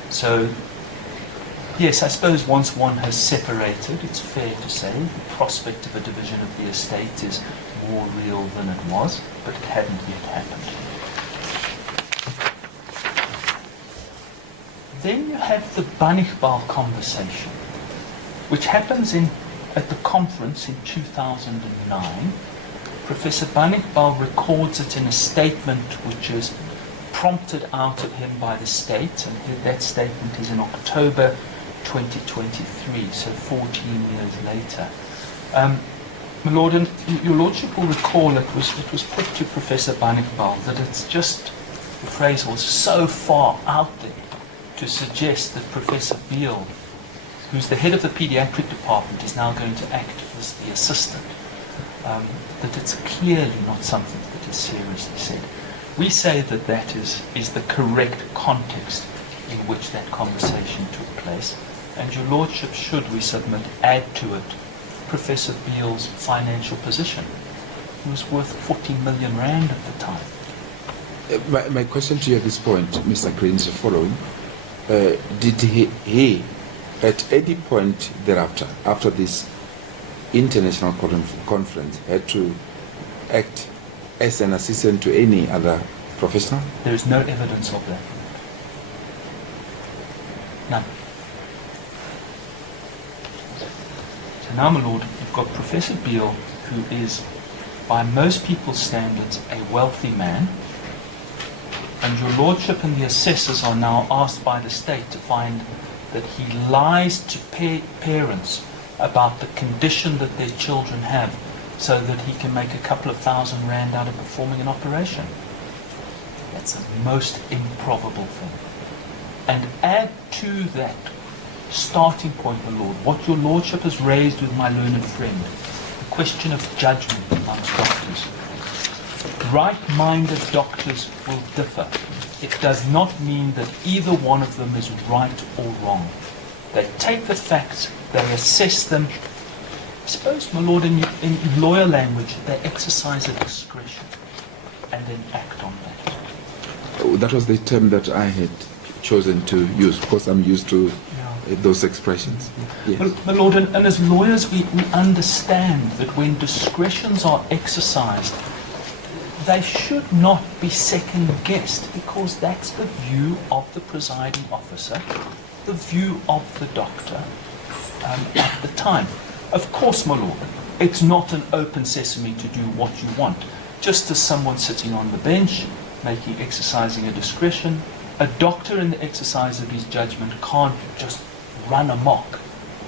So, yes, I suppose once one has separated, it's fair to say the prospect of a division of the estate is more real than it was, but it hadn't yet happened. Then you have the Banigbal conversation, which happens at the conference in 2009. Professor Banigbal records it in a statement which is prompted out of him by the state, and that statement is in October 2023, so 14 years later. My Lord, and your Lordship will recall it was put to Professor Banigbal that it's just, the phrase was so far out there to suggest that Professor Beale, who's the head of the pediatric department, is now going to act as the assistant. That it's clearly not something that is seriously said. We say that that is the correct context in which that conversation took place, and your Lordship should, we submit, add to it Professor Beale's financial position. He was worth 40 million rand at the time. My question to you at this point, Mr. Green, is the following. Did he, at any point thereafter, after this international conference, had to act as an assistant to any other professional? There is no evidence of that. None. So now, my Lord, you've got Professor Beale, who is, by most people's standards, a wealthy man, and your Lordship and the assessors are now asked by the state to find that he lies to parents about the condition that their children have so that he can make a couple of thousand rand out of performing an operation. That's a most improbable thing. And add to that starting point, my Lord, what your Lordship has raised with my learned friend, the question of judgment amongst doctors. Right-minded doctors will differ. It does not mean that either one of them is right or wrong. They take the facts, they assess them. I suppose, my Lord, in lawyer language, they exercise a discretion and then act on that. That was the term that I had chosen to use, because I'm used to those expressions. Yes. Well, my Lord, and as lawyers, we understand that when discretions are exercised, they should not be second-guessed, because that's the view of the presiding officer, the view of the doctor at the time. Of course, my Lord, it's not an open sesame to do what you want. Just as someone sitting on the bench, exercising a discretion, a doctor in the exercise of his judgment can't just run amok.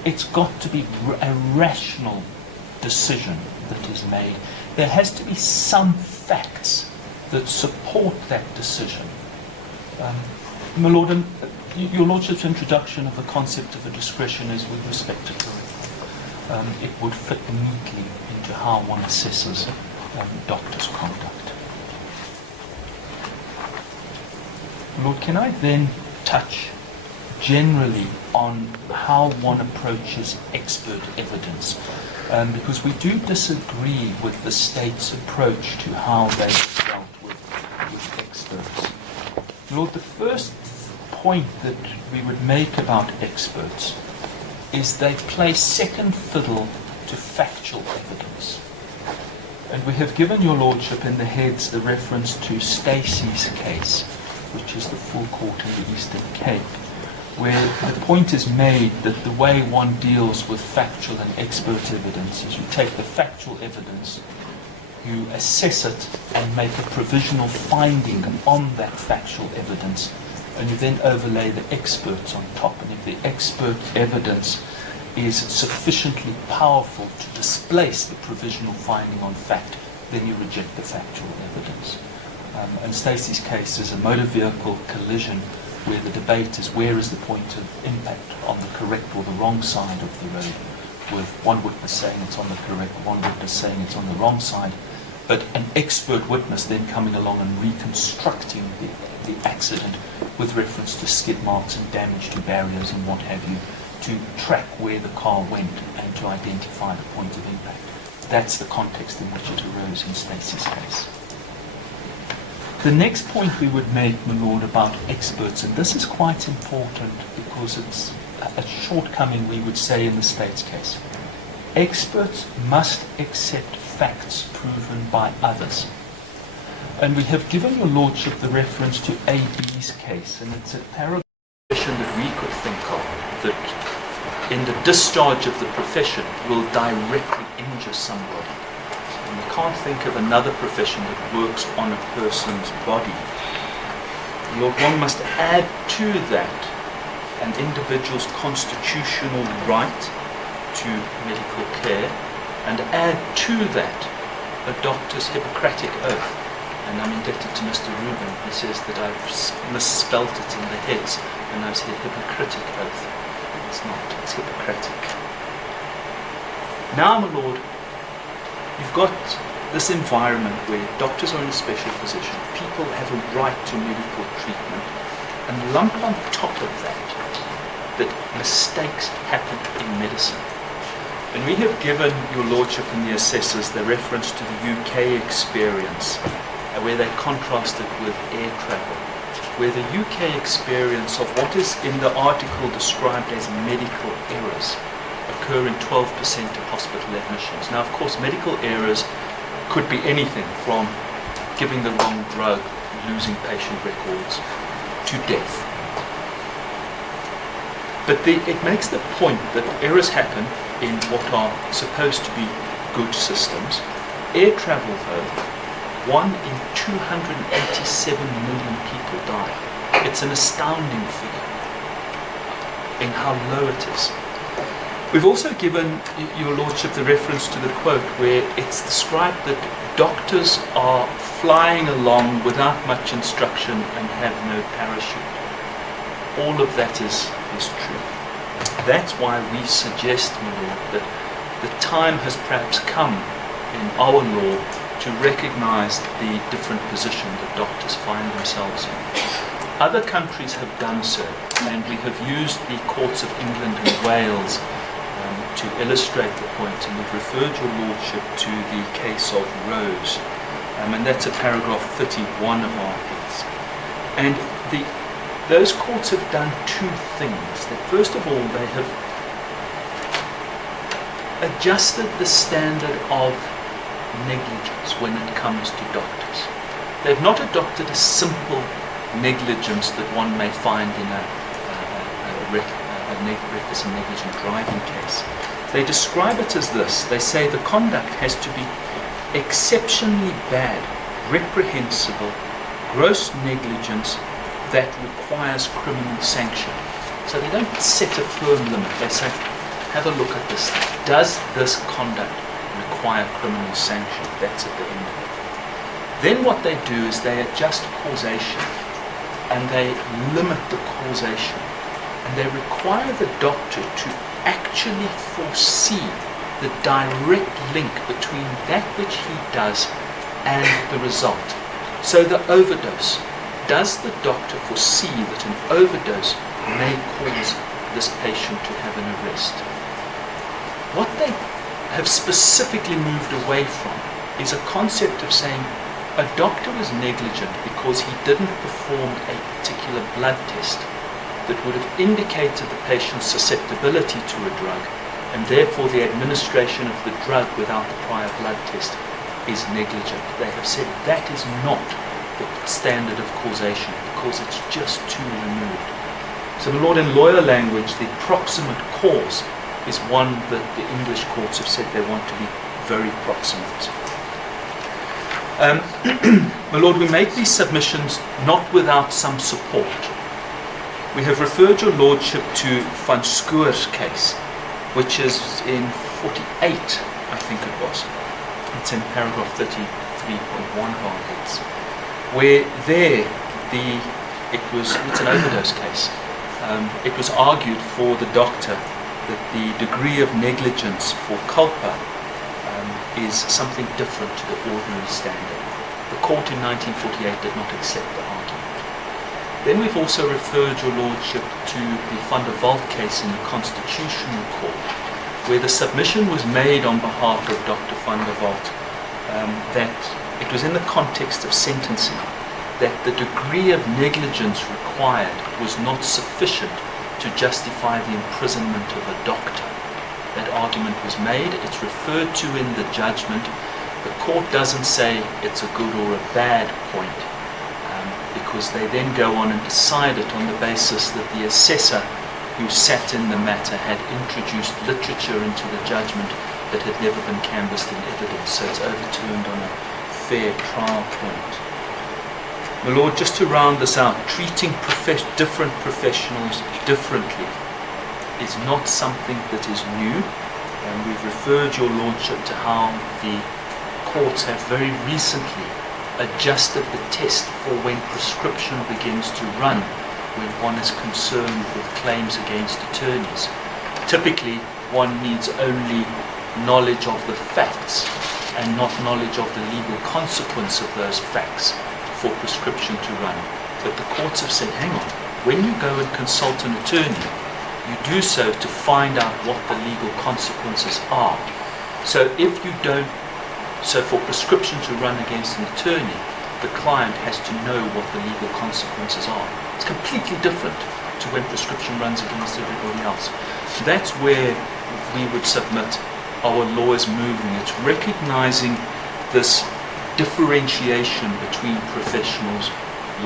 It's got to be a rational decision that is made. There has to be some facts that support that decision. My Lord, your Lordship's introduction of the concept of a discretion is with respect to curriculum. It would fit neatly into how one assesses doctors' conduct. Lord, can I then touch generally on how one approaches expert evidence? because we do disagree with the state's approach to how they dealt with experts. Lord, the first point that we would make about experts is they play second fiddle to factual evidence. And we have given your Lordship in the heads the reference to Stacey's case, which is the full court in the Eastern Cape, where the point is made that the way one deals with factual and expert evidence is you take the factual evidence, you assess it and make a provisional finding on that factual evidence, and you then overlay the experts on top. And if the expert evidence is sufficiently powerful to displace the provisional finding on fact, then you reject the factual evidence. And Stacey's case is a motor vehicle collision where the debate is where is the point of impact, on the correct or the wrong side of the road, with one witness saying it's on the correct, one witness saying it's on the wrong side, but an expert witness then coming along and reconstructing the accident with reference to skid marks and damage to barriers and what have you, to track where the car went and to identify the point of impact. That's the context in which it arose in Stacey's case. The next point we would make, my Lord, about experts, and this is quite important because it's a shortcoming, we would say, in the state's case. Experts must accept facts proven by others. And we have given your Lordship the reference to AB's case, and it's a paragraph that we could think of that in the discharge of the profession will directly injure somebody. And we can't think of another profession that works on a person's body. Lord, one must add to that an individual's constitutional right to medical care, and add to that a doctor's Hippocratic oath. And I'm indebted to Mr. Rubin. He says that I've misspelt it in the heads, and I've said Hippocratic oath. It's not, it's Hippocratic. Now, my Lord, you've got this environment where doctors are in a special position, people have a right to medical treatment, and lump on top of that mistakes happen in medicine. And we have given your Lordship and the assessors the reference to the UK experience, where they contrasted with air travel, where the UK experience of what is in the article described as medical errors occur in 12% of hospital admissions. Now, of course, medical errors could be anything from giving the wrong drug, losing patient records, to death. But it makes the point that errors happen in what are supposed to be good systems. Air travel, though, 1 in 287 million people die. It's an astounding figure in how low it is. We've also given your Lordship the reference to the quote where it's described that doctors are flying along without much instruction and have no parachute. All of that is true. That's why we suggest, my Lord, that the time has perhaps come in our law to recognize the different position that doctors find themselves in. Other countries have done so, and we have used the courts of England and Wales to illustrate the point, and we've referred your Lordship to the case of Rose, and that's a paragraph 31 of our case. And those courts have done two things. That first of all, they have adjusted the standard of negligence when it comes to doctors. They've not adopted a simple negligence that one may find in a reckless and negligent driving case. They describe it as this. They say the conduct has to be exceptionally bad, reprehensible, gross negligence that requires criminal sanction. So they don't set a firm limit. They say, have a look at this. Does this conduct require criminal sanction? That's at the end of it. Then what they do is they adjust causation, and they limit the causation, and they require the doctor to actually foresee the direct link between that which he does and the result. So the overdose. Does the doctor foresee that an overdose may cause this patient to have an arrest? What they have specifically moved away from is a concept of saying a doctor was negligent because he didn't perform a particular blood test that would have indicated the patient's susceptibility to a drug, and therefore the administration of the drug without the prior blood test is negligent. They have said that is not the standard of causation because it's just too removed. So my Lord, in lawyer language, the proximate cause is one that the English courts have said they want to be very proximate. My Lord, we make these submissions not without some support. We have referred your Lordship to Van Schoor's case, which is in 48, I think it was. It's in paragraph 33.1 of our heads, where there it's an overdose case. It was argued for the doctor that the degree of negligence for culpa is something different to the ordinary standard. The court in 1948 did not accept the argument. Then we've also referred your Lordship to the Van der Walt case in the Constitutional Court, where the submission was made on behalf of Dr. Van der Walt that it was in the context of sentencing that the degree of negligence required was not sufficient to justify the imprisonment of a doctor. That argument was made, it's referred to in the judgment. The court doesn't say it's a good or a bad point, because they then go on and decide it on the basis that the assessor who sat in the matter had introduced literature into the judgment that had never been canvassed in evidence, so it's overturned on a fair trial point. My Lord, just to round this out, treating different professionals differently is not something that is new, and we've referred your Lordship to how the courts have very recently adjusted the test for when prescription begins to run, when one is concerned with claims against attorneys. Typically, one needs only knowledge of the facts and not knowledge of the legal consequence of those facts for prescription to run. But the courts have said, hang on, when you go and consult an attorney, you do so to find out what the legal consequences are. So for prescription to run against an attorney, the client has to know what the legal consequences are. It's completely different to when prescription runs against everybody else. That's where we would submit our law is moving. It's recognizing this differentiation between professionals.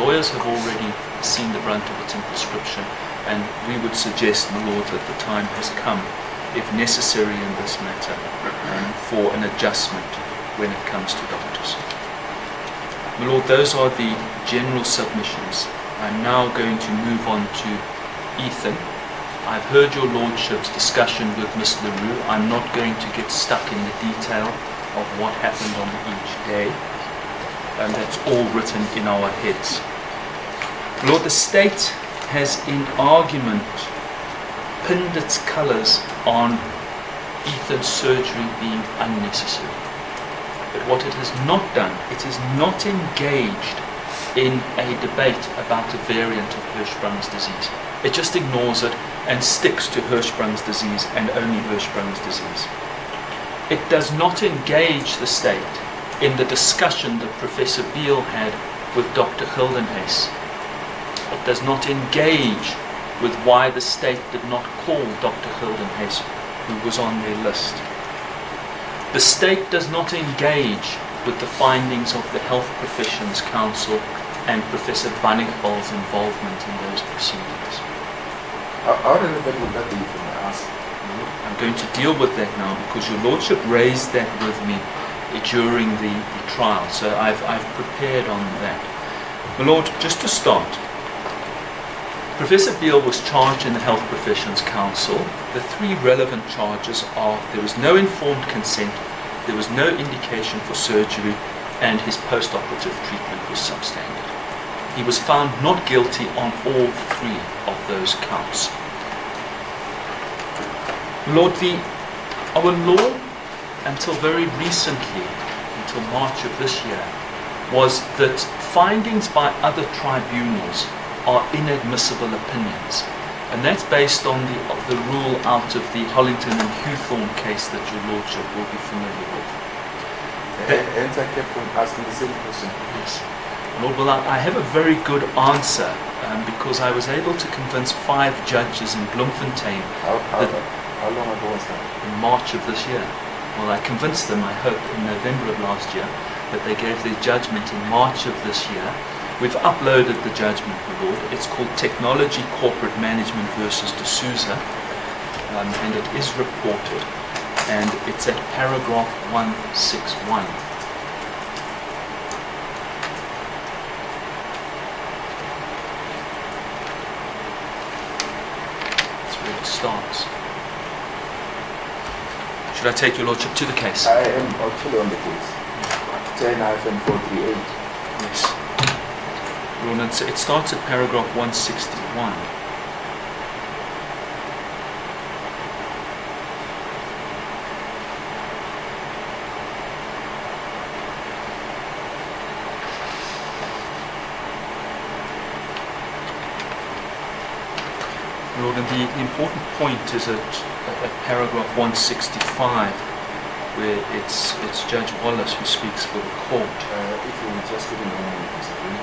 Lawyers have already seen the brunt of it in prescription, and we would suggest, my Lord, that the time has come, if necessary in this matter, for an adjustment when it comes to doctors. My Lord, those are the general submissions. I'm now going to move on to Ethan. I've heard your Lordship's discussion with Ms. LaRue. I'm not going to get stuck in the detail of what happened on each day, and that's all written in our heads. Lord, the state has in argument pinned its colours on Ethan's surgery being unnecessary. But what it has not done, it has not engaged in a debate about a variant of Hirschsprung's disease. It just ignores it and sticks to Hirschsprung's disease and only Hirschsprung's disease. It does not engage the state in the discussion that Professor Beale had with Dr. Hildenhuis. It does not engage with why the state did not call Dr. Hildenhuis, who was on their list. The state does not engage with the findings of the Health Professions Council and Professor Bannigbal's involvement in those proceedings. How relevant would that be for me? Ask. I'm going to deal with that now because your Lordship raised that with me during the trial, so I've prepared on that. My Lord, just to start, Professor Beale was charged in the Health Professions Council. The three relevant charges are there was no informed consent, there was no indication for surgery, and his post-operative treatment was substandard. He was found not guilty on all three of those counts. Lord, our law until very recently, until March of this year, was that findings by other tribunals are inadmissible opinions. And that's based on the rule out of the Hollington and Hawthorne case that your Lordship will be familiar with. Hence I kept on asking the same question. Yes. Lord, well, I have a very good answer because I was able to convince 5 judges in Bloemfontein How long ago was that? in March of this year. Well, I convinced them, I hope, in November of last year, but they gave their judgment in March of this year. We've uploaded the judgment, my Lord. It's called Technology Corporate Management versus D'Souza, and it is reported, and it's at paragraph 161. That's where it starts. Should I take your Lordship to the case? I am actually on the case. 10-438. Yes. Lord, it starts at paragraph 161. Lord, and the important point is at paragraph 165, where it's Judge Wallace who speaks for the court. If you will just give me a moment, Mr. Green.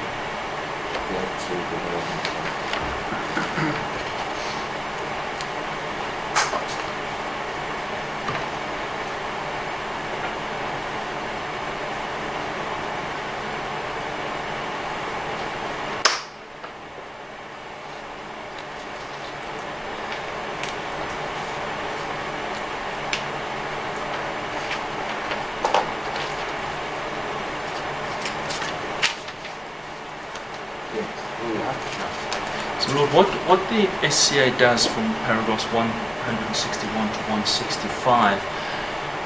So, Lord, what the SCA does from paragraphs 161 to 165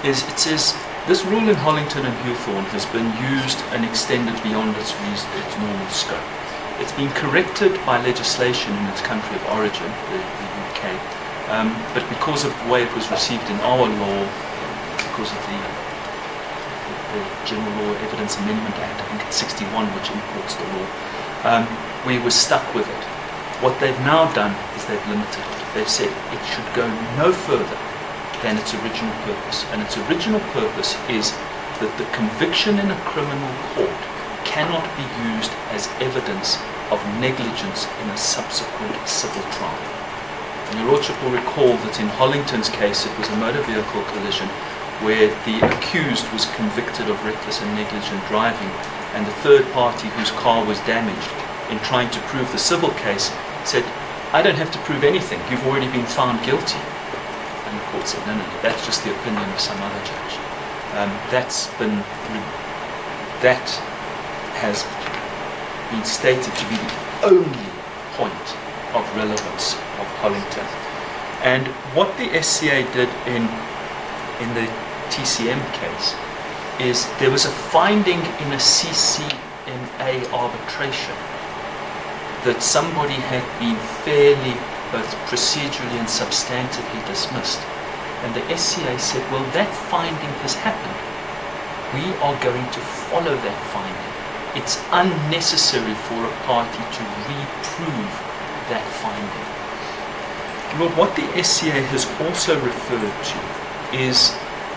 is it says this rule in Hollington and Hawthorne has been used and extended beyond its normal scope. It's been corrected by legislation in its country of origin, the UK, but because of the way it was received in our law, because of the General Law Evidence Amendment Act, I think it's 61, which imports the law, we were stuck with it. What they've now done is they've limited it. They've said it should go no further than its original purpose. And its original purpose is that the conviction in a criminal court cannot be used as evidence of negligence in a subsequent civil trial. And your Lordship will recall that in Hollington's case it was a motor vehicle collision where the accused was convicted of reckless and negligent driving, and the third party whose car was damaged, in trying to prove the civil case, said, I don't have to prove anything, you've already been found guilty. And the court said, no, that's just the opinion of some other judge. That has been stated to be the only point of relevance of Hollington. And what the SCA did in the TCM case is there was a finding in a CCMA arbitration that somebody had been fairly, both procedurally and substantively dismissed. And the SCA said, well, that finding has happened. We are going to follow that finding. It's unnecessary for a party to reprove that finding. Lord, what the SCA has also referred to is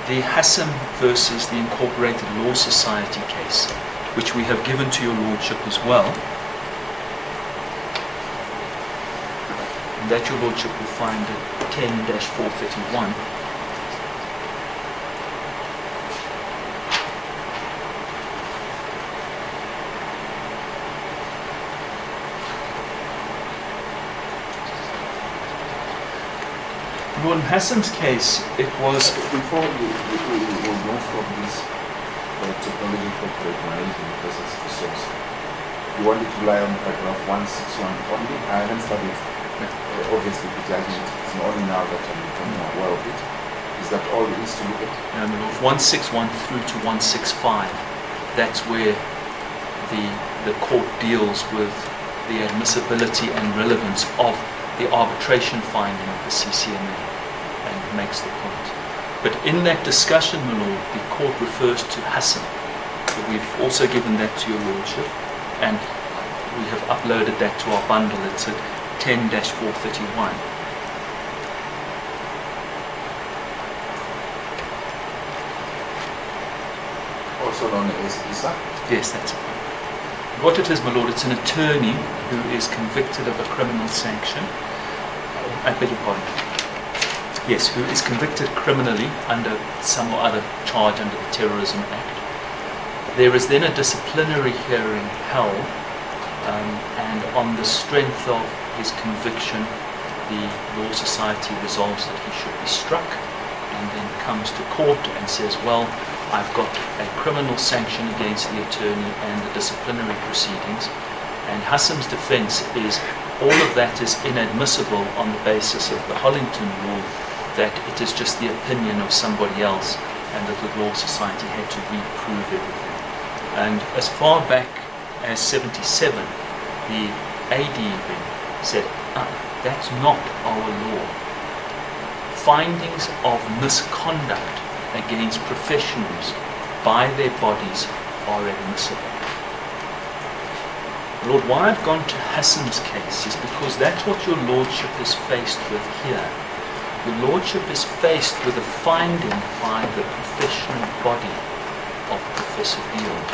the Hassam versus the Incorporated Law Society case, which we have given to your Lordship as well. And that your Lordship will find at 10-431. Lord, in Hassam's case, it was... Before we go from this technology corporate management because it's the source, you wanted to rely on paragraph 161 only? I haven't studied, obviously, the judgment. It's only now that I'm becoming aware of it. Is that all there is to look at? No, 161 through to 165. That's where the court deals with the admissibility and relevance of the arbitration finding of the CCMA and makes the point. But in that discussion, my Lord, the court refers to Hassam. So we've also given that to your Lordship, and we have uploaded that to our bundle. It's at 10-431. Also known as ISA. Yes, that's it. What it is, my lord, it's an attorney who is convicted of a criminal sanction. I beg your pardon. Yes, who is convicted criminally under some or other charge under the Terrorism Act. There is then a disciplinary hearing held, and on the strength of his conviction, the Law Society resolves that he should be struck, and then comes to court and says, well, I've got a criminal sanction against the attorney and the disciplinary proceedings, and Hassam's defense is all of that is inadmissible on the basis of the Hollington rule, that it is just the opinion of somebody else and that the Law Society had to reprove everything. And as far back as 77, the AD said, that's not our law. Findings of misconduct against professionals by their bodies are admissible. Lord, why I've gone to Hassam's case is because that's what your Lordship is faced with here. Your Lordship is faced with a finding by the professional body of Professor Beale.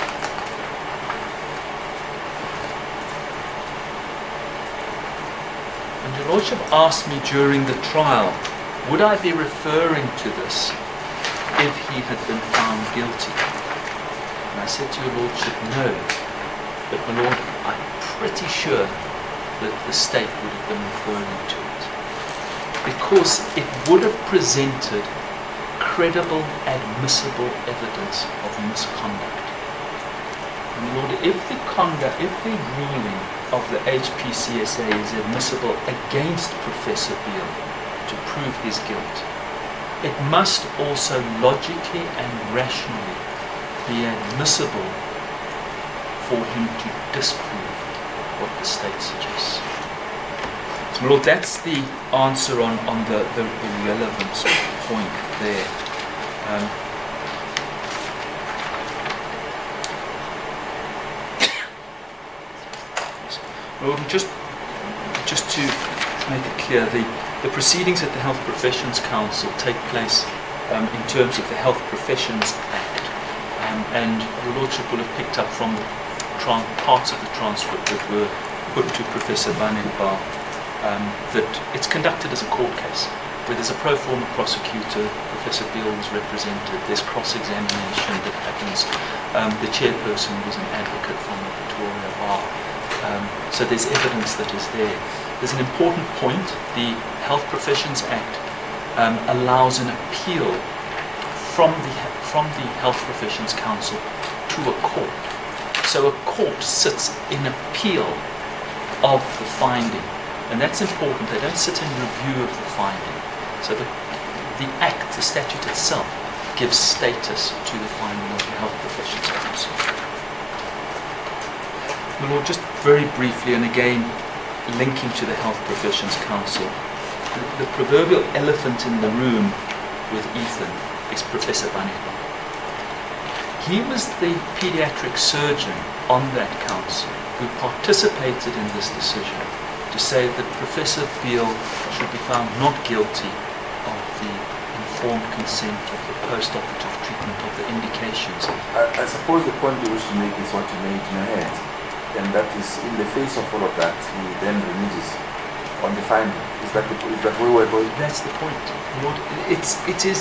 And your Lordship asked me during the trial, would I be referring to this if he had been found guilty? And I said to your Lordship, no. But my Lord, I'm pretty sure that the state would have been referring to it, because it would have presented credible, admissible evidence of misconduct. And my Lord, if the ruling of the HPCSA is admissible against Professor Beale to prove his guilt, it must also logically and rationally be admissible for him to disprove what the state suggests. So, my Lord, that's the answer on the relevance point there. Well, just to make it clear, the proceedings at the Health Professions Council take place in terms of the Health Professions Act, and your Lordship will have picked up from the parts of the transcript that were put to Professor Banenbaugh that it's conducted as a court case, where there's a pro forma prosecutor, Professor Beale is represented, there's cross-examination that happens, the chairperson was an advocate from the Pretoria Bar, so there's evidence that is there. There's an important point. The Health Professions Act allows an appeal from the Health Professions Council to a court. So a court sits in appeal of the finding, and that's important. They don't sit in review of the finding. So the Act, the statute itself, gives status to the finding of the Health Professions Council. My Lord, just very briefly, and again linking to the Health Professions Council, the proverbial elephant in the room with Ethan is Professor Banenbaugh. He was the pediatric surgeon on that council who participated in this decision to say that Professor Beale should be found not guilty of the informed consent of the post-operative treatment of the indications. I suppose the point you wish to make is what you made in your head, and that is, in the face of all of that, he then reneges on the finding. Is that where we're going? That's the point, Lord. It is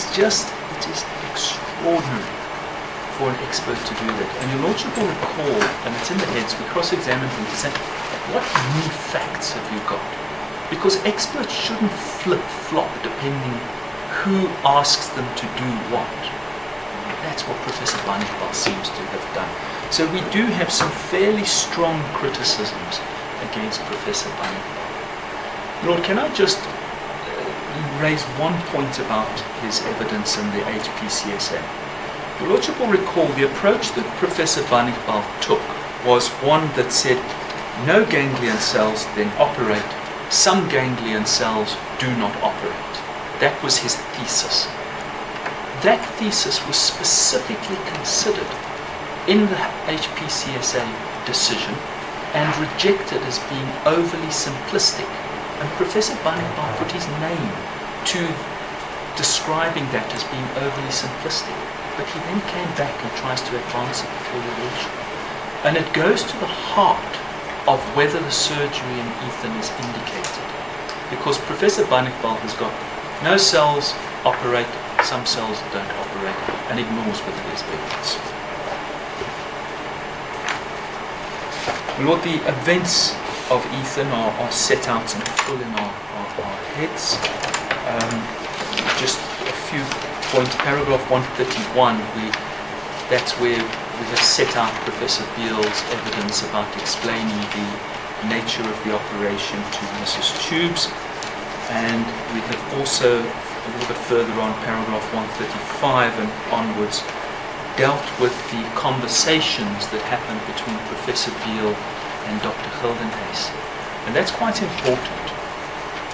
extraordinary for an expert to do that. And your Lordship will recall, and it's in the heads, we cross-examined him to say, what new facts have you got? Because experts shouldn't flip-flop depending who asks them to do what. That's what Professor Banenbaugh seems to have done. So we do have some fairly strong criticisms against Professor Banenbaugh. Lord, can I just raise one point about his evidence in the HPCSA? Your Lordship will recall the approach that Professor Banenbaugh took was one that said no ganglion cells then operate, some ganglion cells do not operate. That was his thesis. That thesis was specifically considered in the HPCSA decision and rejected as being overly simplistic And Professor Bunning put his name to describing that as being overly simplistic. But he then came back and tries to advance it before your lordship. And it goes to the heart of whether the surgery in Ethan is indicated. Because Professor Bunning has got no cells operate, some cells don't operate, and ignores whether there's evidence. Lord, the events of Ethan are set out in full in our heads. Just a few points. Paragraph 131, that's where we have set out Professor Beale's evidence about explaining the nature of the operation to Mrs. Tubes. And we have also, a little bit further on, paragraph 135 and onwards, dealt with the conversations that happened between Professor Beale and Dr. Gildenhuys. And that's quite important.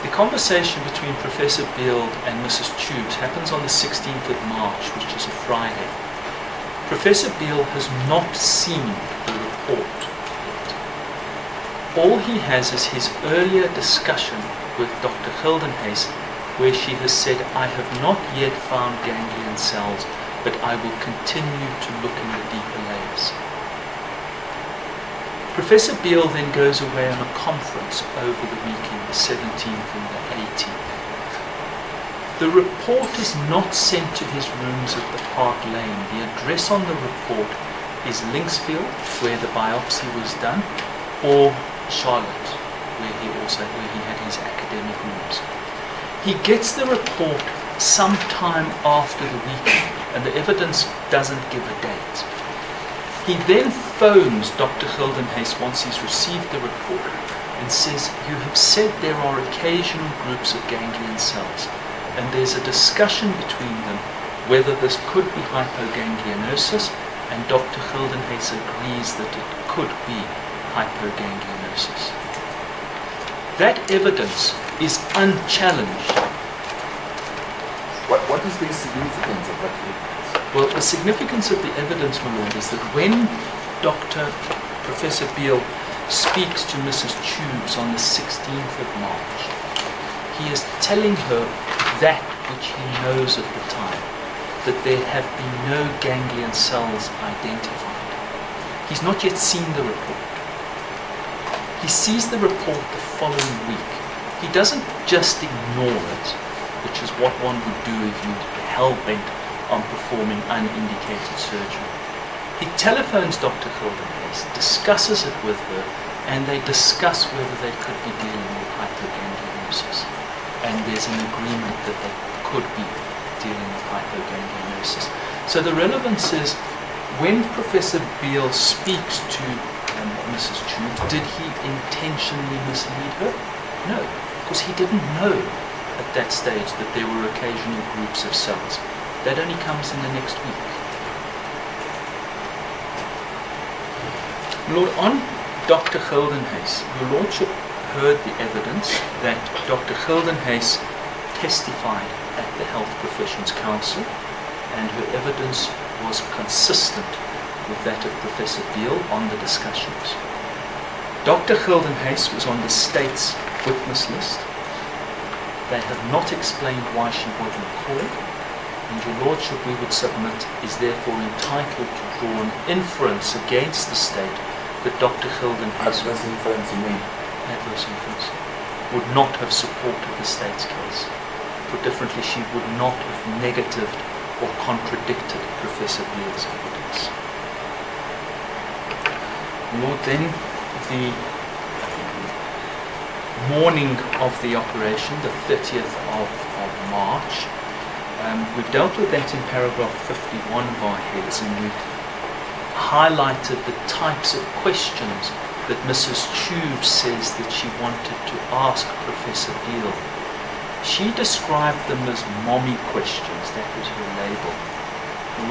The conversation between Professor Beale and Mrs. Tubes happens on the 16th of March, which is a Friday. Professor Beale has not seen the report yet. All he has is his earlier discussion with Dr. Gildenhuys, where she has said, I have not yet found ganglion cells, but I will continue to look in the deeper layers. Professor Beale then goes away on a conference over the weekend, the 17th and the 18th. The report is not sent to his rooms at the Park Lane. The address on the report is Linksfield, where the biopsy was done, or Charlotte, where he had his academic rooms. He gets the report sometime after the weekend, and the evidence doesn't give a date. He then phones Dr. Gildenhuys once he's received the report and says, you have said there are occasional groups of ganglion cells, and there's a discussion between them whether this could be hypoganglionosis, and Dr. Gildenhuys agrees that it could be hypoganglionosis. That evidence is unchallenged. What is the significance of that evidence? Well, the significance of the evidence, my lord, is that when Professor Beale speaks to Mrs. Tubes on the 16th of March, he is telling her that which he knows at the time, that there have been no ganglion cells identified. He's not yet seen the report. He sees the report the following week. He doesn't just ignore it, which is what one would do if you were hell-bent on performing unindicated surgery. He telephones Dr. Gildenhuys, discusses it with her, and they discuss whether they could be dealing with hypoganglionosis. And there's an agreement that they could be dealing with hypoganglionosis. So the relevance is, when Professor Beale speaks to Mrs. Tubes, did he intentionally mislead her? No, because he didn't know at that stage that there were occasional groups of cells. That only comes in the next week. Lord, on Dr. Gildenhuys, your lordship heard the evidence that Dr. Gildenhuys testified at the Health Professions Council, and her evidence was consistent with that of Professor Beale on the discussions. Dr. Gildenhuys was on the state's witness list. They have not explained why she wasn't called, and your lordship, we would submit, is therefore entitled to draw an inference against the state that Dr. Gildenhuys Adverse inference, you mean? Adverse inference would not have supported the state's case. Put differently, she would not have negatived or contradicted Professor Beale's evidence. Lord, then, the morning of the operation, the 30th of March, we've dealt with that in paragraph 51 of our heads, and we've highlighted the types of questions that Mrs. Tubes says that she wanted to ask Professor Beale. She described them as mommy questions. That was her label.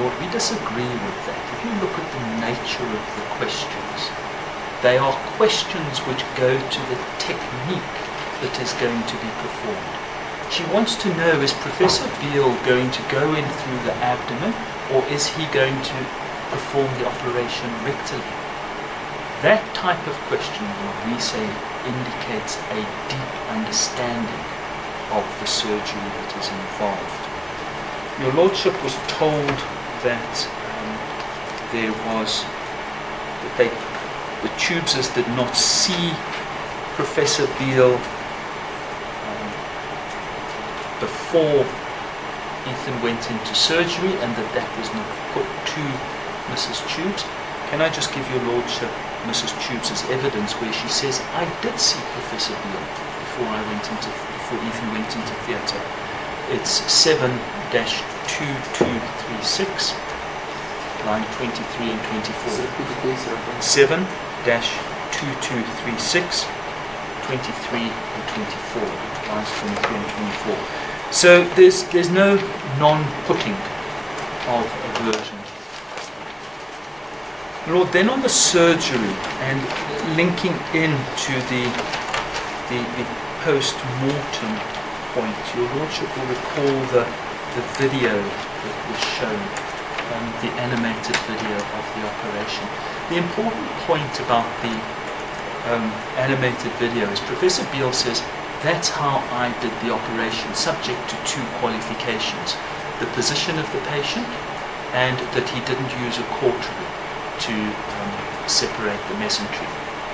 Lord, we disagree with that. If you look at the nature of the questions, they are questions which go to the technique that is going to be performed. She wants to know, is Professor Beale going to go in through the abdomen, or is he going to perform the operation rectally? That type of question, we say, indicates a deep understanding of the surgery that is involved. Your Lordship was told that the Tubesers did not see Professor Beale before Ethan went into surgery, and that was not put to Mrs. Tubes. Can I just give your Lordship Mrs. Tubes' evidence where she says, I did see Professor Beale before Ethan went into theatre. It's 7-2236, line 23 and 24. 7-2236, 23 and 24, lines 23 and 24. So there's no non-putting of aversion. Lord, then on the surgery and linking into the post-mortem point, your Lordship will recall the video that was shown, the animated video of the operation. The important point about the animated video is Professor Beale says, that's how I did the operation, subject to two qualifications: the position of the patient and that he didn't use a cautery to separate the mesentery.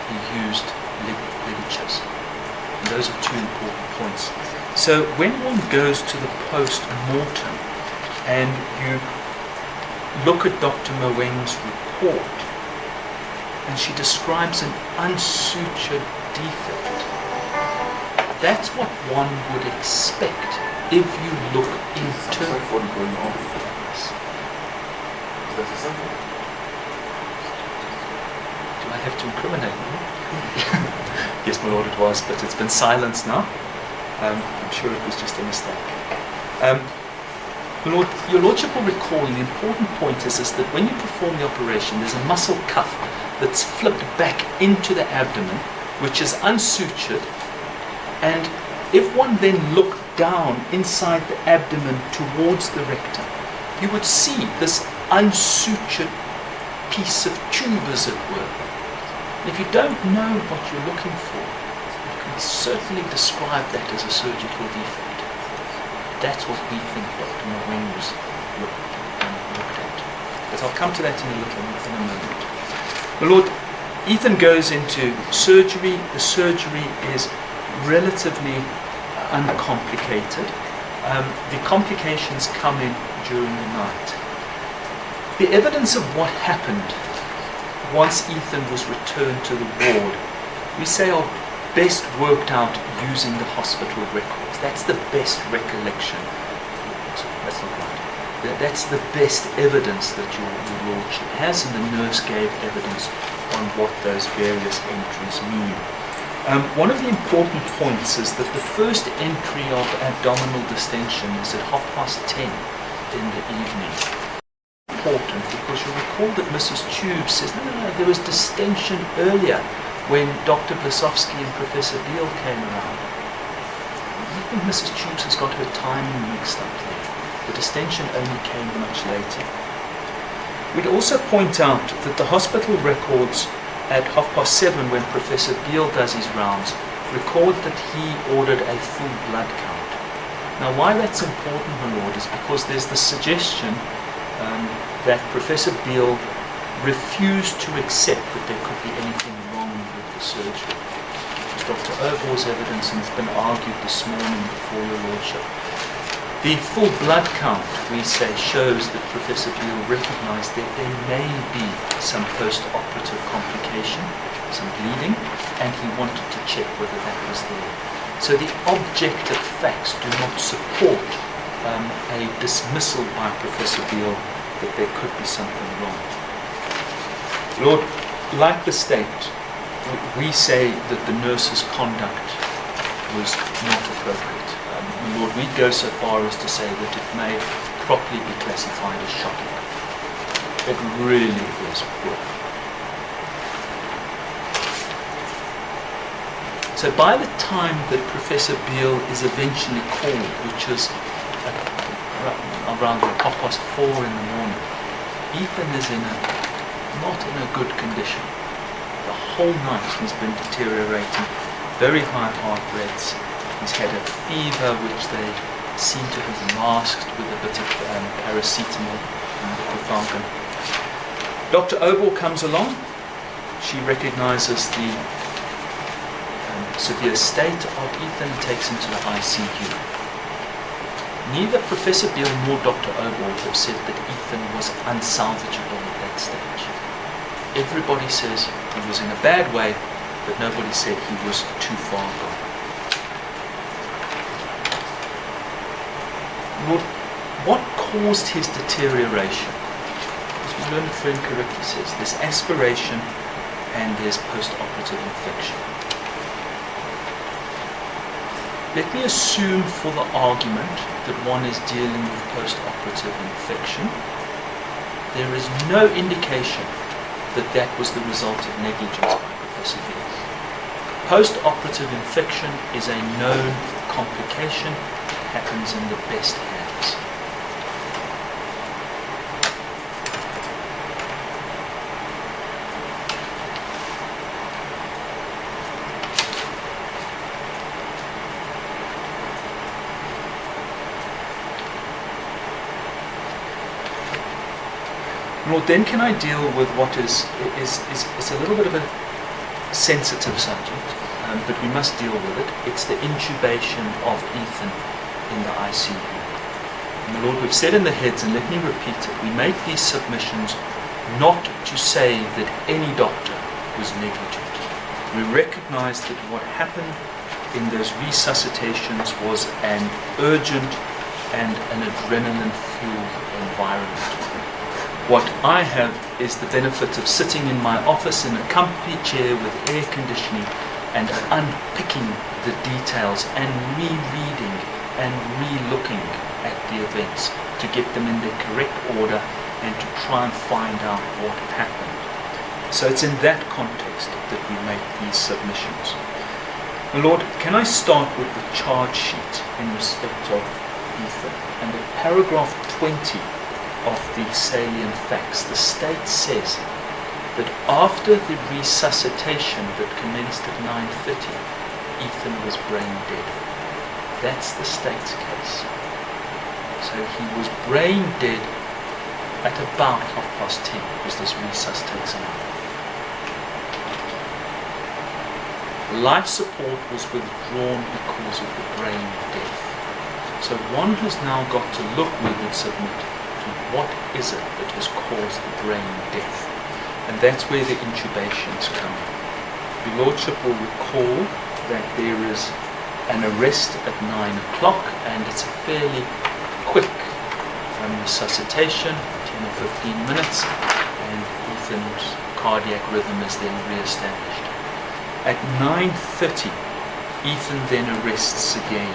He used ligatures. And those are two important points. So when one goes to the post-mortem and you look at Dr. Moeng's report, and she describes an unsutured defect, that's what one would expect if you look into it. Do I have to incriminate you? Yes, my Lord, it was, but it's been silenced now. I'm sure it was just a mistake. Lord, your Lordship will recall the important point is that when you perform the operation, there's a muscle cuff that's flipped back into the abdomen, which is unsutured, and if one then looked down inside the abdomen towards the rectum, you would see this unsutured piece of tube, as it were. And if you don't know what you're looking for, you can certainly describe that as a surgical defect. That's what we think Dr. Moeng was looked at. But I'll come to that in a moment. My Lord, Ethan goes into surgery. The surgery is relatively uncomplicated. The complications come in during the night. The evidence of what happened once Ethan was returned to the ward, we say are best worked out using the hospital records. That's the best recollection. That's not right. That's the best evidence that your Lordship has, and the nurse gave evidence on what those various entries mean. One of the important points is that the first entry of abdominal distension is at 10:30 in the evening. Important because you'll recall that Mrs. Tube says, no, there was distension earlier when Dr. Blasowski and Professor Beale came around. I think Mrs. Tubes has got her timing mixed up there. The distension only came much later. We'd also point out that the hospital records at 7:30 when Professor Beale does his rounds record that he ordered a full blood count. Now why that's important, my Lord, is because there's the suggestion that Professor Beale refused to accept that there could be anything wrong with the surgery. It's Dr. Obor's evidence, and it's been argued this morning before your Lordship. The full blood count, we say, shows that Professor Beale recognized that there may be some post-operative complication, some bleeding, and he wanted to check whether that was there. So the objective facts do not support a dismissal by Professor Beale that there could be something wrong. Lord, like the state, we say that the nurse's conduct was not appropriate. Lord, we'd go so far as to say that it may properly be classified as shocking. It really is poor. So by the time that Professor Beale is eventually called, which is around 4:30 in the morning, Ethan is not in a good condition. The whole night he's been deteriorating, very high heart rates. He's had a fever which they seem to have masked with a bit of paracetamol and buprofen. Dr. Obel comes along. She recognizes the severe state of Ethan and takes him to the ICU. Neither Professor Beale nor Dr. Obel have said that Ethan was unsalvageable at that stage. Everybody says he was in a bad way, but nobody said he was too far gone. Lord, what caused his deterioration? As my learned friend correctly says, there's aspiration and there's post-operative infection. Let me assume for the argument that one is dealing with post-operative infection. There is no indication that that was the result of negligence by Professor Beale. Post-operative infection is a known complication, happens in the best hands. Lord, then can I deal with what is a little bit of a sensitive subject, but we must deal with it. It's the intubation of Ethan in the ICU. And the Lord, we've said in the heads, and let me repeat it, we make these submissions not to say that any doctor was negligent. We recognize that what happened in those resuscitations was an urgent and an adrenaline-fueled environment. What I have is the benefit of sitting in my office in a comfy chair with air conditioning and unpicking the details and rereading and re-looking at the events to get them in their correct order and to try and find out what happened. So it's in that context that we make these submissions. Lord, can I start with the charge sheet in respect of Ethan? And in paragraph 20 of the salient facts, the state says that after the resuscitation that commenced at 9:30, Ethan was brain dead. That's the state's case. So he was brain dead at about 10:30 was this resus takes him out. Life support was withdrawn because of the brain death. So one has now got to look, we would submit, to what is it that has caused the brain death. And that's where the intubations come in. Your Lordship will recall that there is an arrest at 9 o'clock and it's a fairly quick resuscitation, 10 or 15 minutes, and Ethan's cardiac rhythm is then re-established. At 9:30, Ethan then arrests again.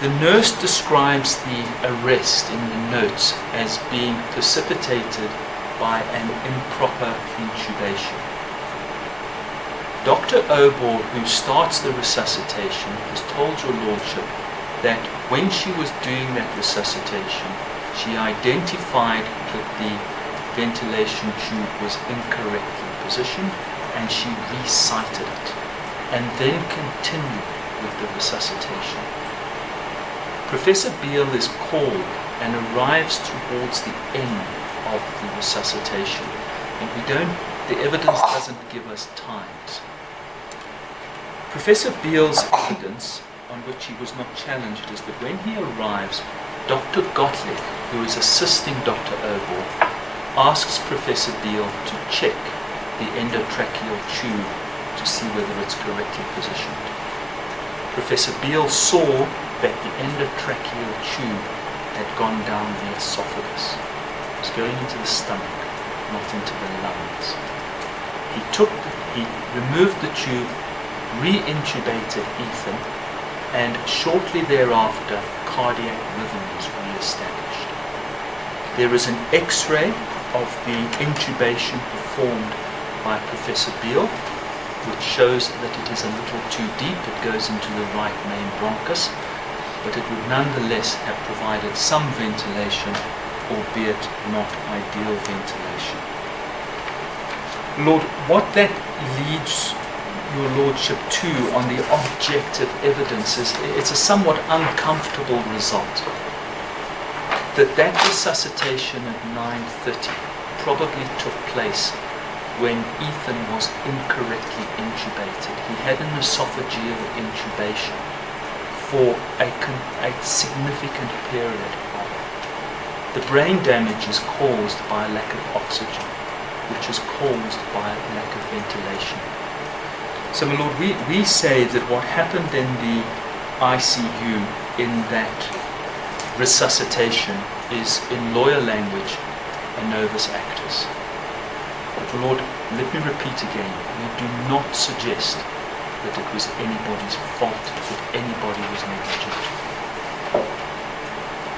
The nurse describes the arrest in the notes as being precipitated by an improper intubation. Dr. Obel, who starts the resuscitation, has told your Lordship that when she was doing that resuscitation, she identified that the ventilation tube was incorrectly positioned and she recited it and then continued with the resuscitation. Professor Beale is called and arrives towards the end of the resuscitation, and the evidence doesn't give us times. Professor Beale's evidence, on which he was not challenged, is that when he arrives, Dr. Gottlieb, who is assisting Dr. Obel, asks Professor Beale to check the endotracheal tube to see whether it's correctly positioned. Professor Beale saw that the endotracheal tube had gone down the esophagus. It was going into the stomach, not into the lungs. He removed the tube, re-intubated Ethan, and shortly thereafter, cardiac rhythm was re-established. There is an X-ray of the intubation performed by Professor Beale, which shows that it is a little too deep. It goes into the right main bronchus, but it would nonetheless have provided some ventilation, albeit not ideal ventilation. Lord, what that leads your Lordship to on the objective evidence is it's a somewhat uncomfortable result. That resuscitation at 9:30 probably took place when Ethan was incorrectly intubated. He had an esophageal intubation for a significant period. The brain damage is caused by a lack of oxygen, which is caused by a lack of ventilation. So, my Lord, we say that what happened in the ICU in that resuscitation is, in lawyer language, a novus actus. But, Lord, let me repeat again, we do not suggest that it was anybody's fault, that anybody was negligent.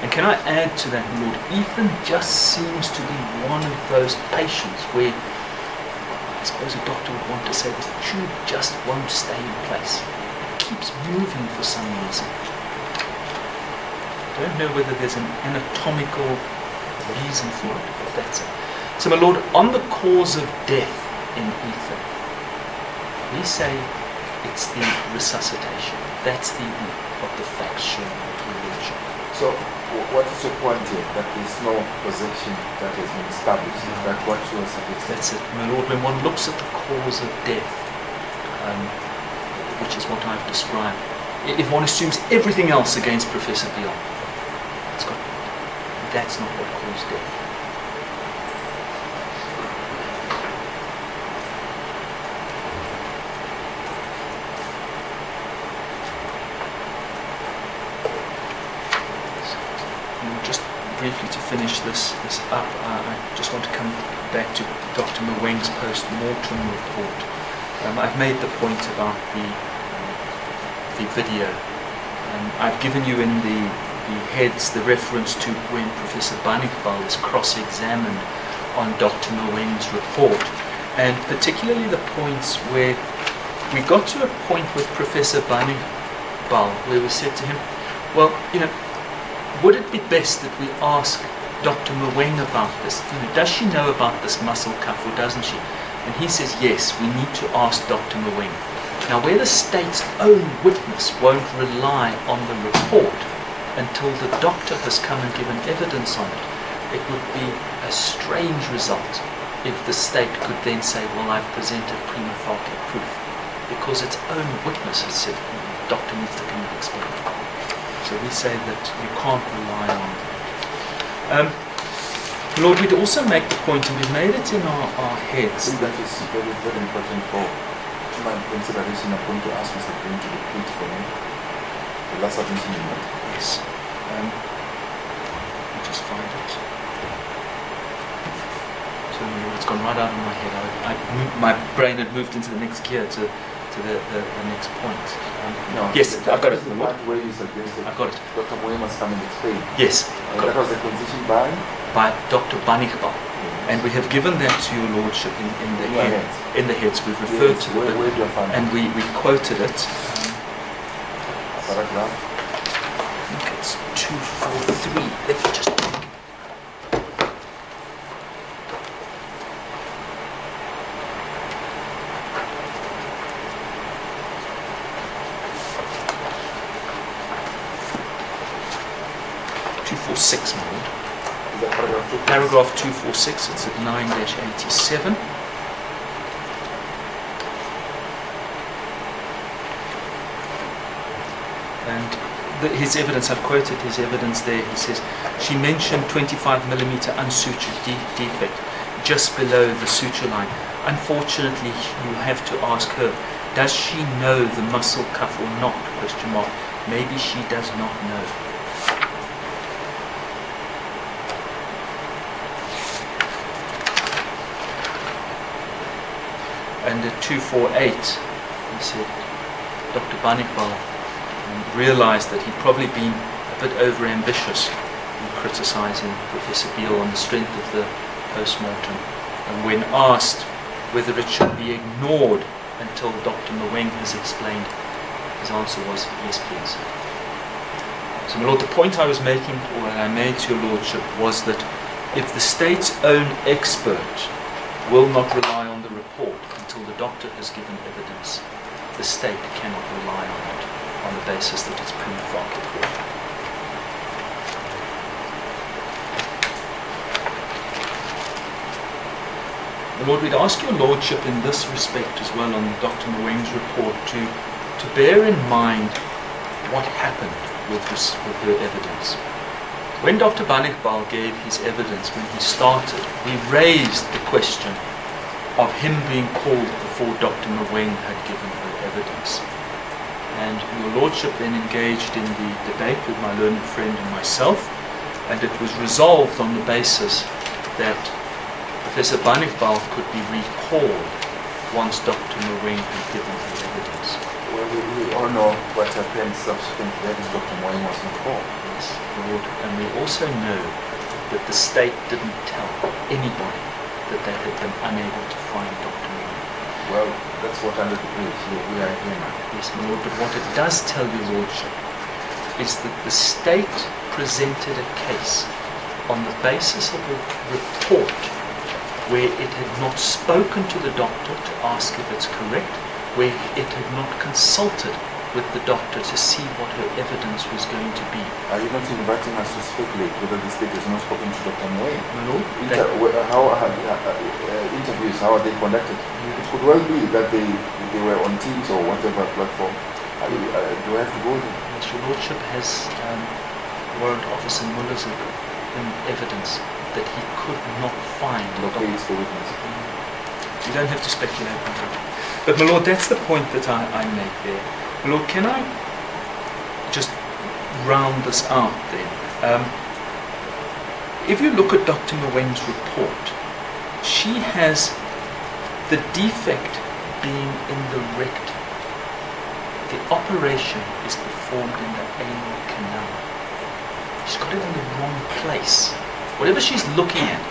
And can I add to that, Lord, Ethan just seems to be one of those patients where I suppose a doctor would want to say the tube just won't stay in place. It keeps moving for some reason. I don't know whether there's an anatomical reason for it, but that's it. So, my Lord, on the cause of death in Ethan, we say it's the resuscitation. That's what the facts show, Your Lordship. So, what is your point here? That there is no possession that has been established? Is that what you are suggesting? That's it, my Lord. When one looks at the cause of death, which is what I've described, if one assumes everything else against Professor Beale, that's not what caused death. Just briefly to finish this up, I just want to come back to Dr. Mweng's post-mortem report. I've made the point about the video. I've given you in the heads the reference to when Professor Banikbal is cross-examined on Dr. Mweng's report, and particularly the points where we got to a point with Professor Banikbal where we said to him, well, would it be best that we ask Dr. Mweng about this? Does she know about this muscle cuff or doesn't she? And he says, yes, we need to ask Dr. Mweng. Now, where the state's own witness won't rely on the report until the doctor has come and given evidence on it, it would be a strange result if the state could then say, well, I've presented prima facie proof, because its own witness has said, the doctor needs to come and explain. So we say that you can't rely on that. Lord, we'd also make the point, and we've made it in our heads. I think that is very, very important for my consideration. I'm going to ask Mr. Green to repeat for me the last submission you made. Yes. Let me just find it. So it's gone right out of my head. My brain had moved into the next gear to the next point. No, yes, I've got it. The part where you suggested I've got it. Dr. Mweng must come and explain. Yes. That was a concession by Dr. Banikbal. And we have given that to your Lordship in the heads. In the heads. We've referred to it. Where do you find and we quoted it. Paragraph? I think it's 243. Let me just check. .246, my Lord. Is that paragraph 2? Paragraph 246, it's at 9-87. And his evidence, I've quoted his evidence there, he says, she mentioned 25mm unsutured defect just below the suture line. Unfortunately, you have to ask her, does she know the muscle cuff or not? Question mark. Maybe she does not know. And at 248, he said, Dr. Banikbal realized that he'd probably been a bit over-ambitious in criticizing Professor Beale on the strength of the post-mortem. And when asked whether it should be ignored until Dr. Mweng has explained, his answer was, yes, please. So, my Lord, the point I was making, or I made to your Lordship, was that if the state's own expert will not rely on the report, the doctor has given evidence, the state cannot rely on it on the basis that it's proved from the court. My Lord, we'd ask your Lordship in this respect as well on Dr. Mweng's report to bear in mind what happened with her evidence. When Dr. Beale gave his evidence, when he started, we raised the question of him being called before Dr. Mweng had given her evidence. And your Lordship then engaged in the debate with my learned friend and myself, and it was resolved on the basis that Professor Beale could be recalled once Dr. Mweng had given her evidence. Well, we all know what happened subsequently. That is, Dr. Mweng was not called. Yes, Lord. And we also know that the state didn't tell anybody that they had been unable to find Dr. Mweng. Well, that's what under the bridge. We are here now. Yes, my Lord. But what it does tell your Lordship is that the state presented a case on the basis of a report where it had not spoken to the doctor to ask if it's correct, where it had not consulted with the doctor to see what her evidence was going to be. Are you not inviting us to speculate whether the state has not spoken to Dr. Mweng? My Lord, Interviews, how are they conducted? It could well be that they were on Teams or whatever platform. Do I have to go there? yes, your Lordship has Warrant Officer Muller's evidence that he could not find Locates the witness. You don't have to speculate on that. But my Lord, that's the point that I make there. My Lord, can I just round this out then? If you look at Dr. Mweng's report, she has the defect being in the rectum. The operation is performed in the anal canal. She's got it in the wrong place. Whatever she's looking at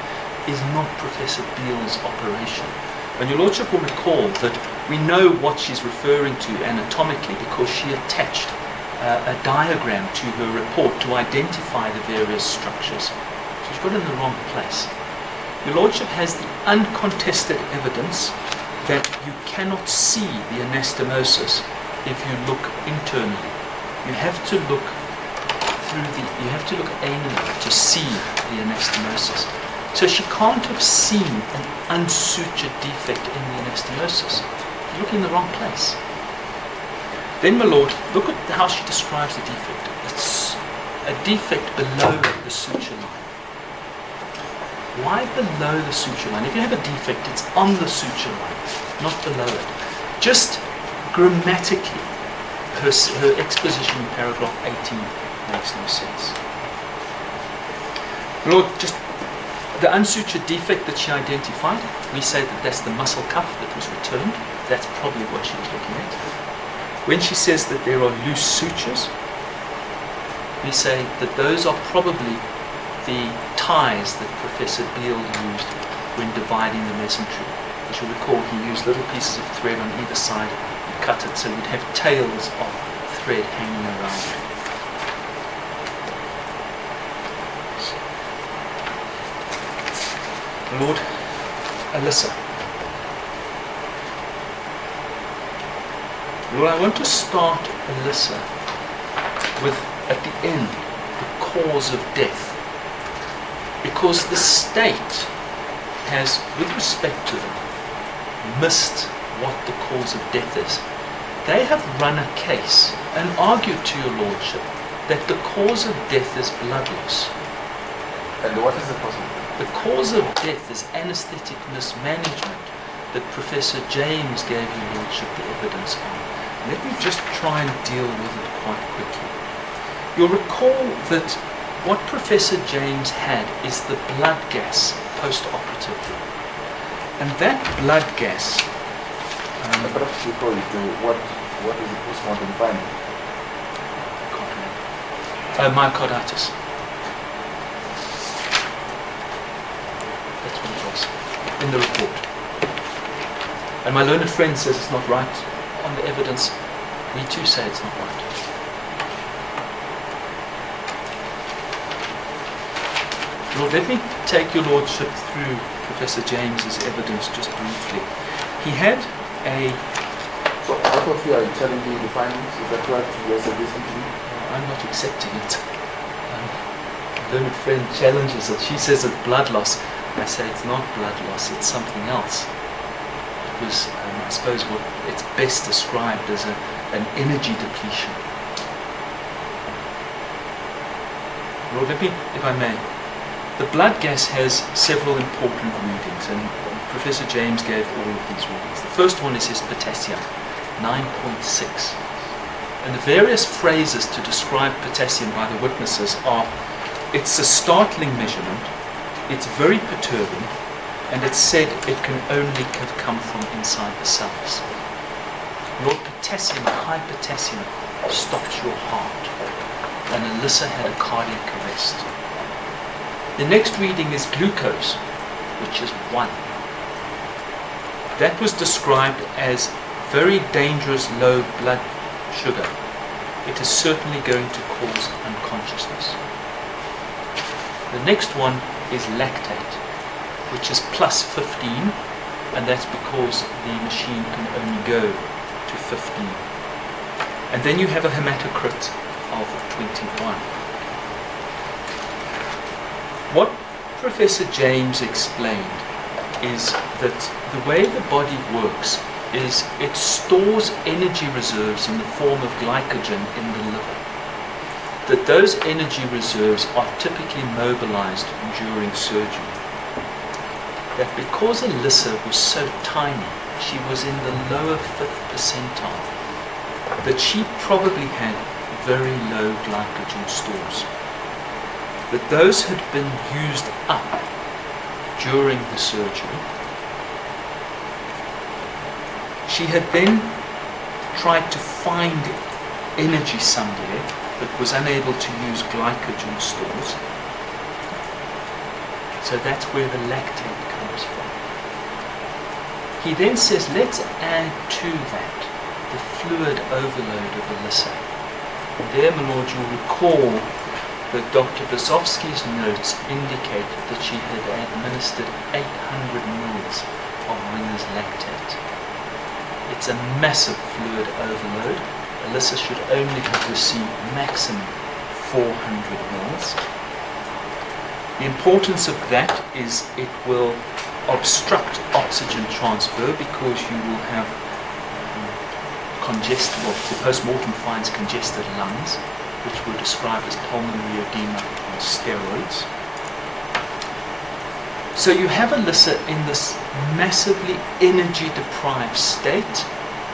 is not Professor Beale's operation. And your Lordship will recall that we know what she's referring to anatomically because she attached a diagram to her report to identify the various structures. So she's got it in the wrong place. Your Lordship has the uncontested evidence that you cannot see the anastomosis if you look internally. You have to look anally to see the anastomosis. So she can't have seen an unsutured defect in the anastomosis. You're looking in the wrong place. Then, my Lord, look at how she describes the defect. It's a defect below the suture line. Why below the suture line? If you have a defect, it's on the suture line, not below it. Just grammatically, her exposition in paragraph 18 makes no sense. Lord, just the unsutured defect that she identified, we say that that's the muscle cuff that was returned. That's probably what she was looking at. When she says that there are loose sutures, we say that those are probably the ties that Professor Beale used when dividing the mesentery. As you recall, he used little pieces of thread on either side and cut it so you'd have tails of thread hanging around. Lord, Alyssa. Lord, I want to start, Alyssa, with, at the end, the cause of death. Because the state has, with respect to them, missed what the cause of death is. They have run a case and argued to your Lordship that the cause of death is blood loss. And what is the cause of death? The cause of death is anesthetic mismanagement that Professor James gave your Lordship the evidence on. Let me just try and deal with it quite quickly. You'll recall that what Professor James had is the blood gas post-operatively. And that blood gas... Perhaps before you do, what is the postmortem finding? Myocarditis. That's what it was in the report. And my learned friend says it's not right. On the evidence, we too say it's not right. Lord, let me take your Lordship through Professor James's evidence just briefly. He had a... So out of you are you telling me the findings? Is that what you are suggesting to me? I'm not accepting it. Learned friend challenges it. She says it's blood loss. I say it's not blood loss, it's something else. It was, I suppose, what it's best described as an energy depletion. Lord, if I may, the blood gas has several important readings, and Professor James gave all of these readings. The first one is his potassium, 9.6. And the various phrases to describe potassium by the witnesses are, it's a startling measurement, it's very perturbing, and it's said it can only have come from inside the cells. Lord, potassium, high potassium, stops your heart. And Alyssa had a cardiac arrest. The next reading is glucose, which is 1. That was described as very dangerous low blood sugar. It is certainly going to cause unconsciousness. The next one is lactate, which is plus 15, and that's because the machine can only go to 15. And then you have a hematocrit of 21. What Professor James explained is that the way the body works is it stores energy reserves in the form of glycogen in the liver. That those energy reserves are typically mobilized during surgery. That because Alyssa was so tiny, she was in the lower 5th percentile, that she probably had very low glycogen stores. That those had been used up during the surgery. She had then tried to find energy somewhere but was unable to use glycogen stores. So that's where the lactate comes from. He then says, let's add to that the fluid overload of Alyssa. And there, my Lord, you'll recall that Dr. Bosovsky's notes indicate that she had administered 800 mils of Ringer's lactate. It's a massive fluid overload. Alyssa should only have received maximum 400 mils. The importance of that is it will obstruct oxygen transfer because you will have congested, well, the post-mortem finds congested lungs, which were described as pulmonary edema on steroids. So you have Alyssa in this massively energy-deprived state.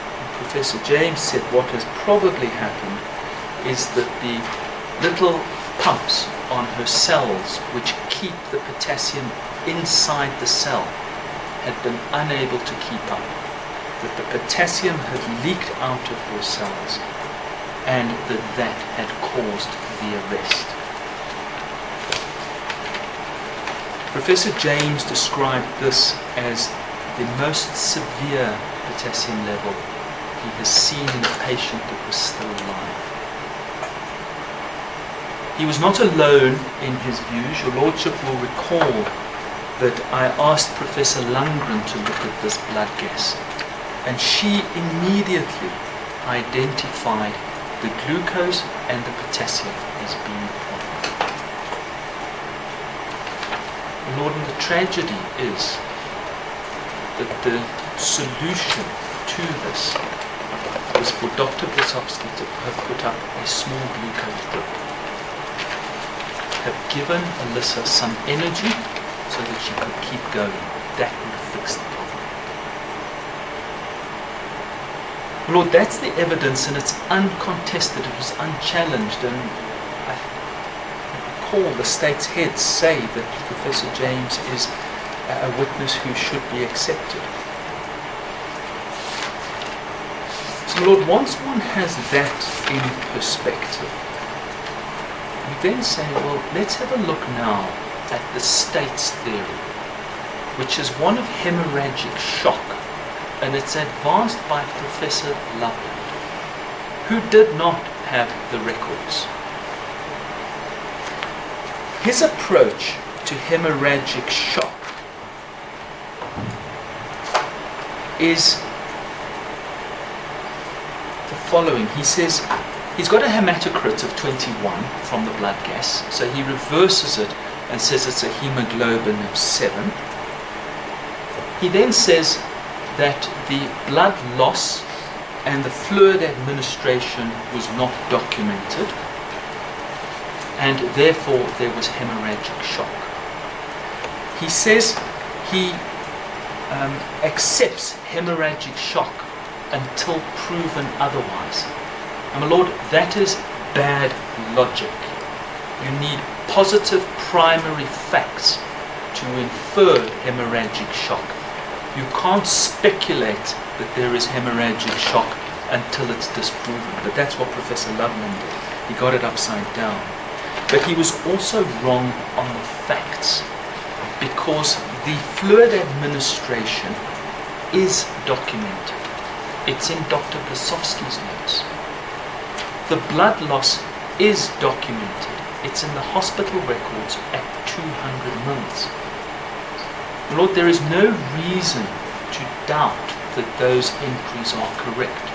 And Professor James said what has probably happened is that the little pumps on her cells, which keep the potassium inside the cell, had been unable to keep up. That the potassium had leaked out of her cells, and that had caused the arrest. Professor James described this as the most severe potassium level he has seen in a patient that was still alive. He was not alone in his views. Your Lordship will recall that I asked Professor Lundgren to look at this blood gas, and she immediately identified the glucose and the potassium as being a problem. Lord, and the tragedy is that the solution to this was for Dr. Bosovsky to have put up a small glucose drip, have given Alyssa some energy so that she could keep going. That would have fixed the problem. Lord, that's the evidence, and it's uncontested, it was unchallenged, and I recall the state's heads say that Professor James is a witness who should be accepted. So Lord, once one has that in perspective, we then say, well, let's have a look now at the state's theory, which is one of hemorrhagic shock, and it's advanced by Professor Loveland, who did not have the records. His approach to hemorrhagic shock is the following. He says he's got a hematocrit of 21 from the blood gas, so he reverses it and says it's a hemoglobin of 7. He then says that the blood loss and the fluid administration was not documented, and therefore there was hemorrhagic shock. He says he accepts hemorrhagic shock until proven otherwise. And my Lord, that is bad logic. You need positive primary facts to infer hemorrhagic shock. You can't speculate that there is hemorrhagic shock until it's disproven. But that's what Professor Loveland did. He got it upside down. But he was also wrong on the facts, because the fluid administration is documented. It's in Dr. Blasowski's notes. The blood loss is documented. It's in the hospital records at 200 mils. Lord, there is no reason to doubt that those entries are correct.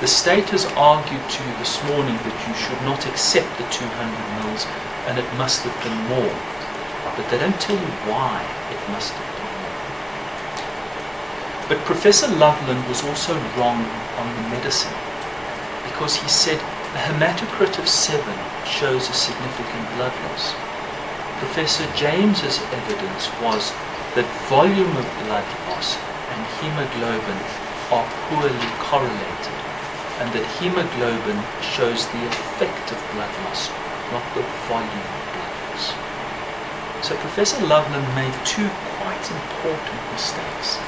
The state has argued to you this morning that you should not accept the 200 mils and it must have been more. But they don't tell you why it must have been more. But Professor Loveland was also wrong on the medicine, because he said a hematocrit of 7 shows a significant blood loss. Professor James's evidence was that volume of blood loss and hemoglobin are poorly correlated, and that hemoglobin shows the effect of blood loss, not the volume of blood loss. So Professor Loveland made 2 quite important mistakes.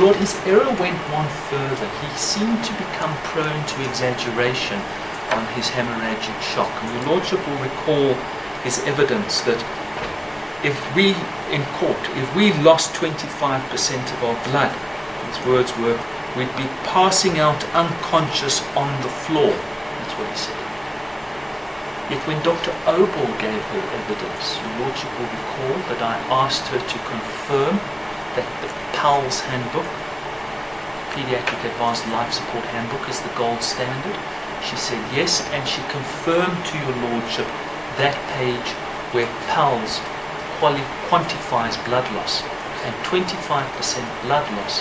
Lord, his error went one further. He seemed to become prone to exaggeration on his hemorrhagic shock. And your Lordship will recall his evidence that if we, in court, if we lost 25% of our blood, his words were, we'd be passing out unconscious on the floor. That's what he said. Yet when Dr. Obel gave her evidence, your Lordship will recall that I asked her to confirm that the PALS handbook, Pediatric Advanced Life Support Handbook, is the gold standard. She said yes, and she confirmed to your Lordship that page where PALS quantifies blood loss, and 25% blood loss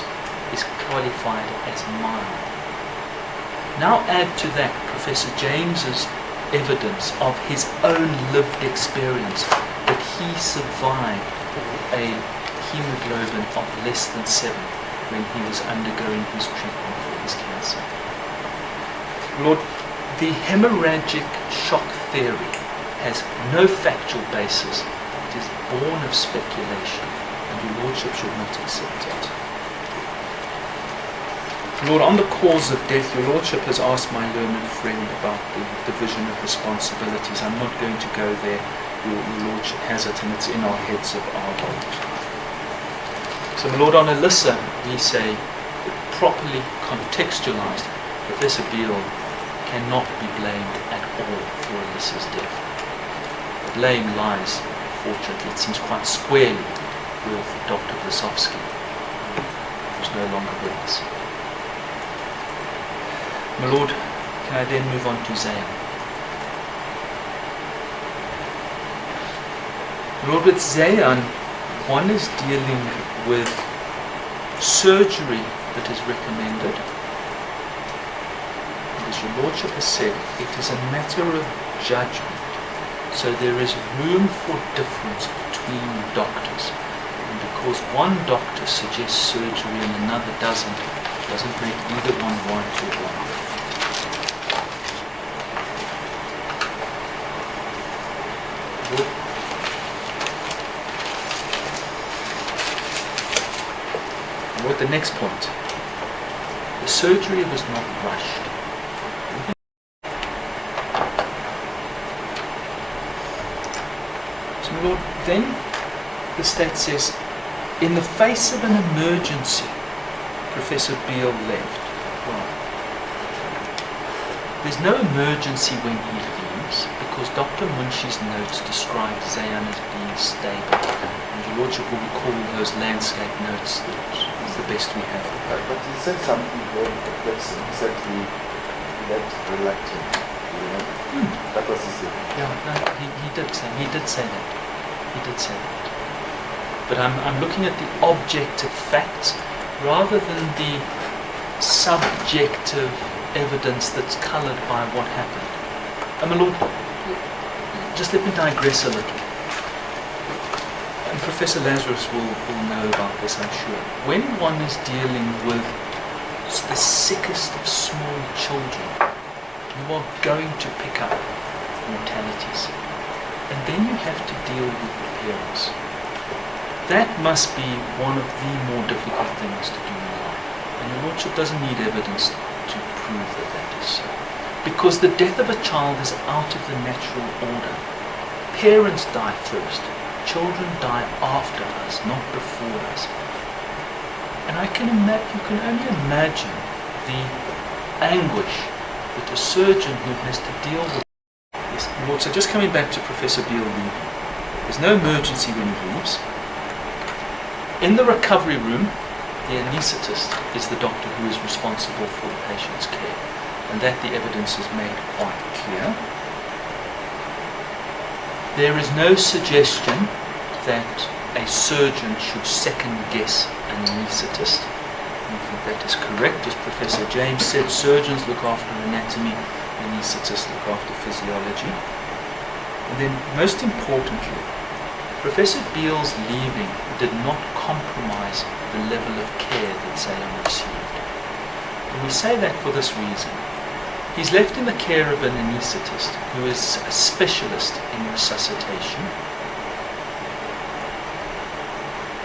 is qualified as mild. Now add to that Professor James's evidence of his own lived experience that he survived a hemoglobin of less than 7 when he was undergoing his treatment for his cancer. Lord, the hemorrhagic shock theory has no factual basis. It is born of speculation, and your Lordship should not accept it. Lord, on the cause of death, your Lordship has asked my learned friend about the division of responsibilities. I'm not going to go there. Your Lordship has it, and it's in our heads of argument. So, my Lord, on Alyssa, we say that properly contextualized, Professor Beale cannot be blamed at all for Alyssa's death. The blame lies, fortunately, it seems quite squarely with Dr. Blasowski, who's no longer with us. My Lord, can I then move on to Zayan? My Lord, with Zayan, one is dealing with surgery that is recommended. And as your Lordship has said, it is a matter of judgment. So there is room for difference between doctors. And because one doctor suggests surgery and another doesn't make either one right or wrong. What the next point? The surgery was not rushed. So, my Lord, then the state says, in the face of an emergency, Professor Beale left. Well, there's no emergency when he leaves, because Dr. Munshi's notes describe Zayan as being stable. And your Lordship will recall those landscape notes that is the best we have. But he said something very perplexing. He said left reluctant, you know. That was his Yeah, no, he did say that. He did say that. But I'm looking at the objective facts rather than the subjective evidence that's coloured by what happened. My Lord, just let me digress a little. And Professor Lazarus will know about this, I'm sure. When one is dealing with the sickest of small children, you are going to pick up mortalities. And then you have to deal with the parents. That must be one of the more difficult things to do in life. And your Lordship doesn't need evidence to prove that that is so. Because the death of a child is out of the natural order. Parents die first. Children die after us, not before us. And you can only imagine the anguish that a surgeon who has to deal with this. Lord, so just coming back to Professor Beale leaving. There's no emergency when he leaves. In the recovery room, the anaesthetist is the doctor who is responsible for the patient's care. And that the evidence is made quite clear. There is no suggestion that a surgeon should second guess an anaesthetist. I think that is correct. As Professor James said, surgeons look after anatomy, anaesthetists look after physiology. And then most importantly, Professor Beale's leaving did not compromise the level of care that Steyn received. And we say that for this reason. He's left in the care of an anaesthetist who is a specialist in resuscitation.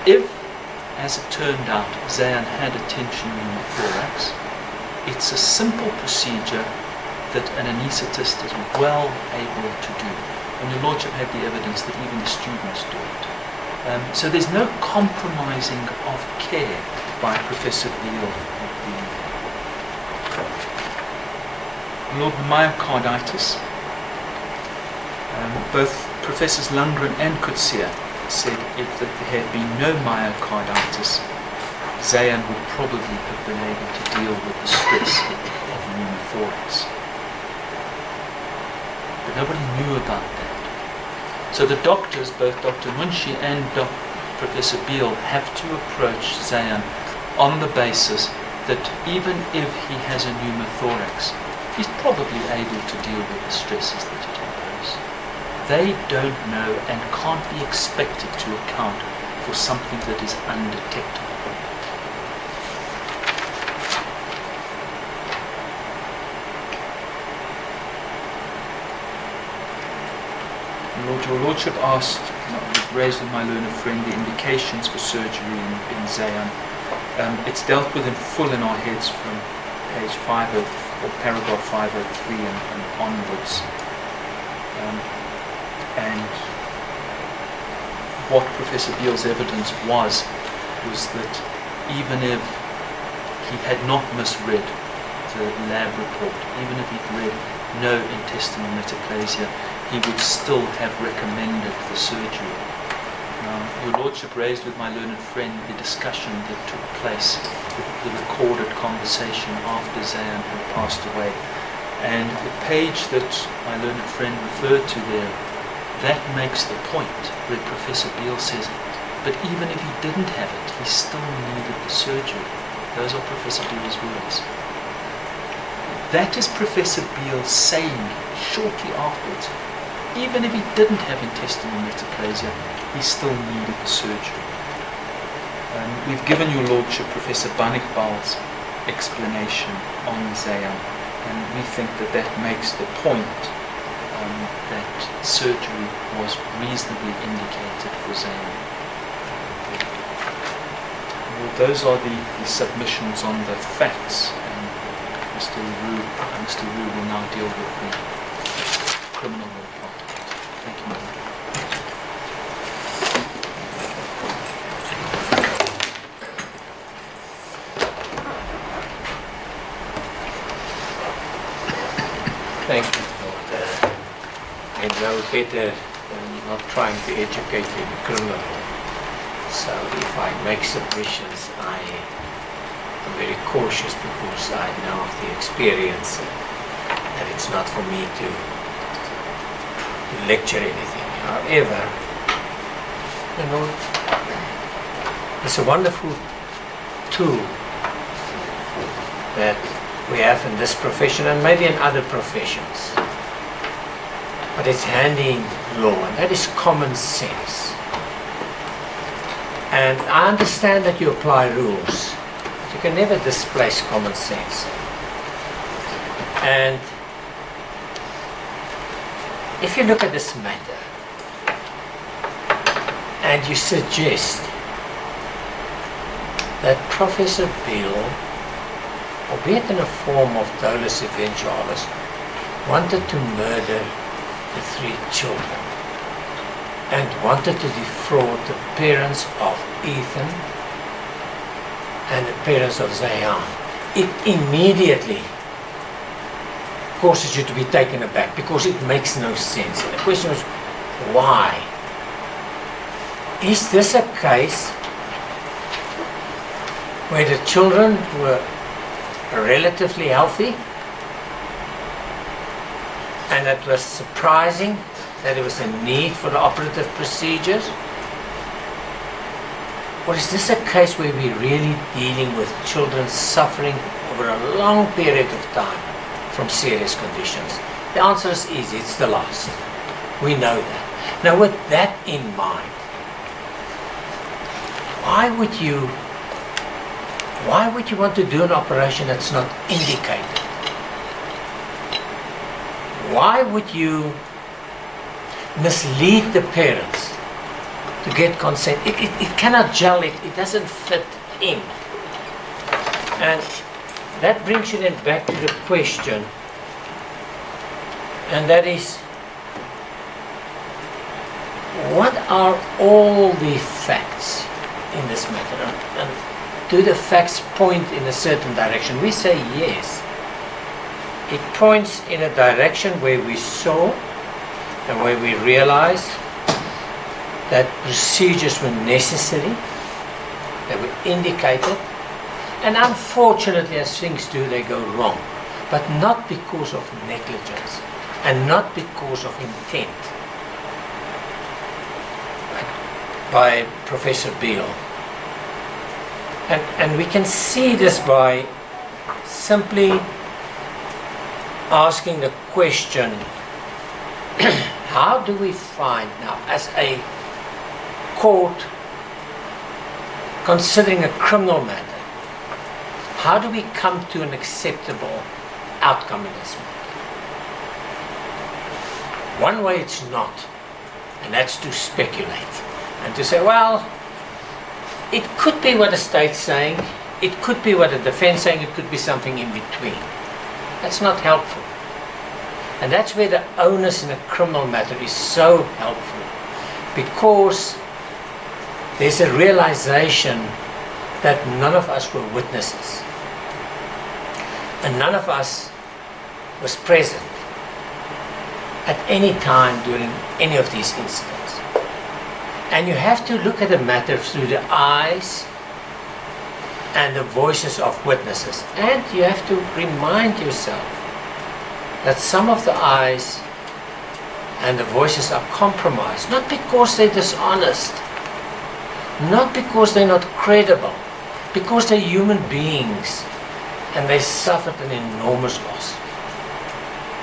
If, as it turned out, Steyn had a tension pneumothorax, it's a simple procedure that an anaesthetist is well able to do. And your Lordship had the evidence that even the students do it. So there's no compromising of care by Professor Beale. Lord, myocarditis. Both Professors Lundgren and Coetzee said if there had been no myocarditis, Steyn would probably have been able to deal with the stress of pneumothorax. But nobody knew about that. So the doctors, both Dr. Munshi and Professor Beale, have to approach Steyn on the basis that even if he has a pneumothorax, he's probably able to deal with the stresses that it imposes. They don't know and can't be expected to account for something that is undetectable. Lord, your Lordship asked, raised with my learned friend, the indications for surgery in Steyn. It's dealt with in full in our heads from page 50 or paragraph 503 and onwards. And what Professor Beale's evidence was that even if he had not misread the lab report, even if he'd read no intestinal metaplasia, he would still have recommended the surgery. Your Lordship raised with my learned friend the discussion that took place, the recorded conversation after Steyn had passed away. And the page that my learned friend referred to there, that makes the point where Professor Beale says, but even if he didn't have it, he still needed the surgery. Those are Professor Beale's words. That is Professor Beale saying shortly afterwards, even if he didn't have intestinal metaplasia, he still needed the surgery. We've given your Lordship Professor Bannickbal's explanation on Steyn, and we think that makes the point that surgery was reasonably indicated for Steyn. Well, those are the submissions on the facts, and Mr. Roux will now deal with the criminal law part. Thank you, Madam. Thank you. I know better than not trying to educate you in the criminal law. So if I make submissions, I am very cautious because I know of the experience that it's not for me to lecture anything. However, it's a wonderful tool that we have in this profession and maybe in other professions. But it's handy in law, and that is common sense. And I understand that you apply rules, but you can never displace common sense. And if you look at this matter, and you suggest that Professor Beale, albeit in a form of dolus eventualis, wanted to murder the 3 children and wanted to defraud the parents of Ethan and the parents of Zion, it immediately causes you to be taken aback because it makes no sense. And the question is, why? Is this a case where the children were relatively healthy and it was surprising that there was a need for the operative procedures? Or is this a case where we're really dealing with children suffering over a long period of time from serious conditions? The answer is easy, it's the last. We know that. Now with that in mind, why would you want to do an operation that's not indicated? Why would you mislead the parents to get consent? It cannot gel, it doesn't fit in. And that brings you then back to the question, and that is, what are all the facts in this matter? And do the facts point in a certain direction? We say yes. It points in a direction where we saw and where we realized that procedures were necessary, they were indicated, and unfortunately, as things do, they go wrong. But not because of negligence and not because of intent by Professor Beale. And we can see this by simply asking the question, how do we find now, as a court considering a criminal matter, how do we come to an acceptable outcome in this matter? One way it's not, and that's to speculate and to say, well, it could be what the state's saying, it could be what the defense saying, it could be something in between. That's not helpful. And that's where the onus in a criminal matter is so helpful, because there's a realization that none of us were witnesses and none of us was present at any time during any of these incidents. And you have to look at the matter through the eyes and the voices of witnesses. And you have to remind yourself that some of the eyes and the voices are compromised, not because they're dishonest, not because they're not credible, because they're human beings and they suffered an enormous loss.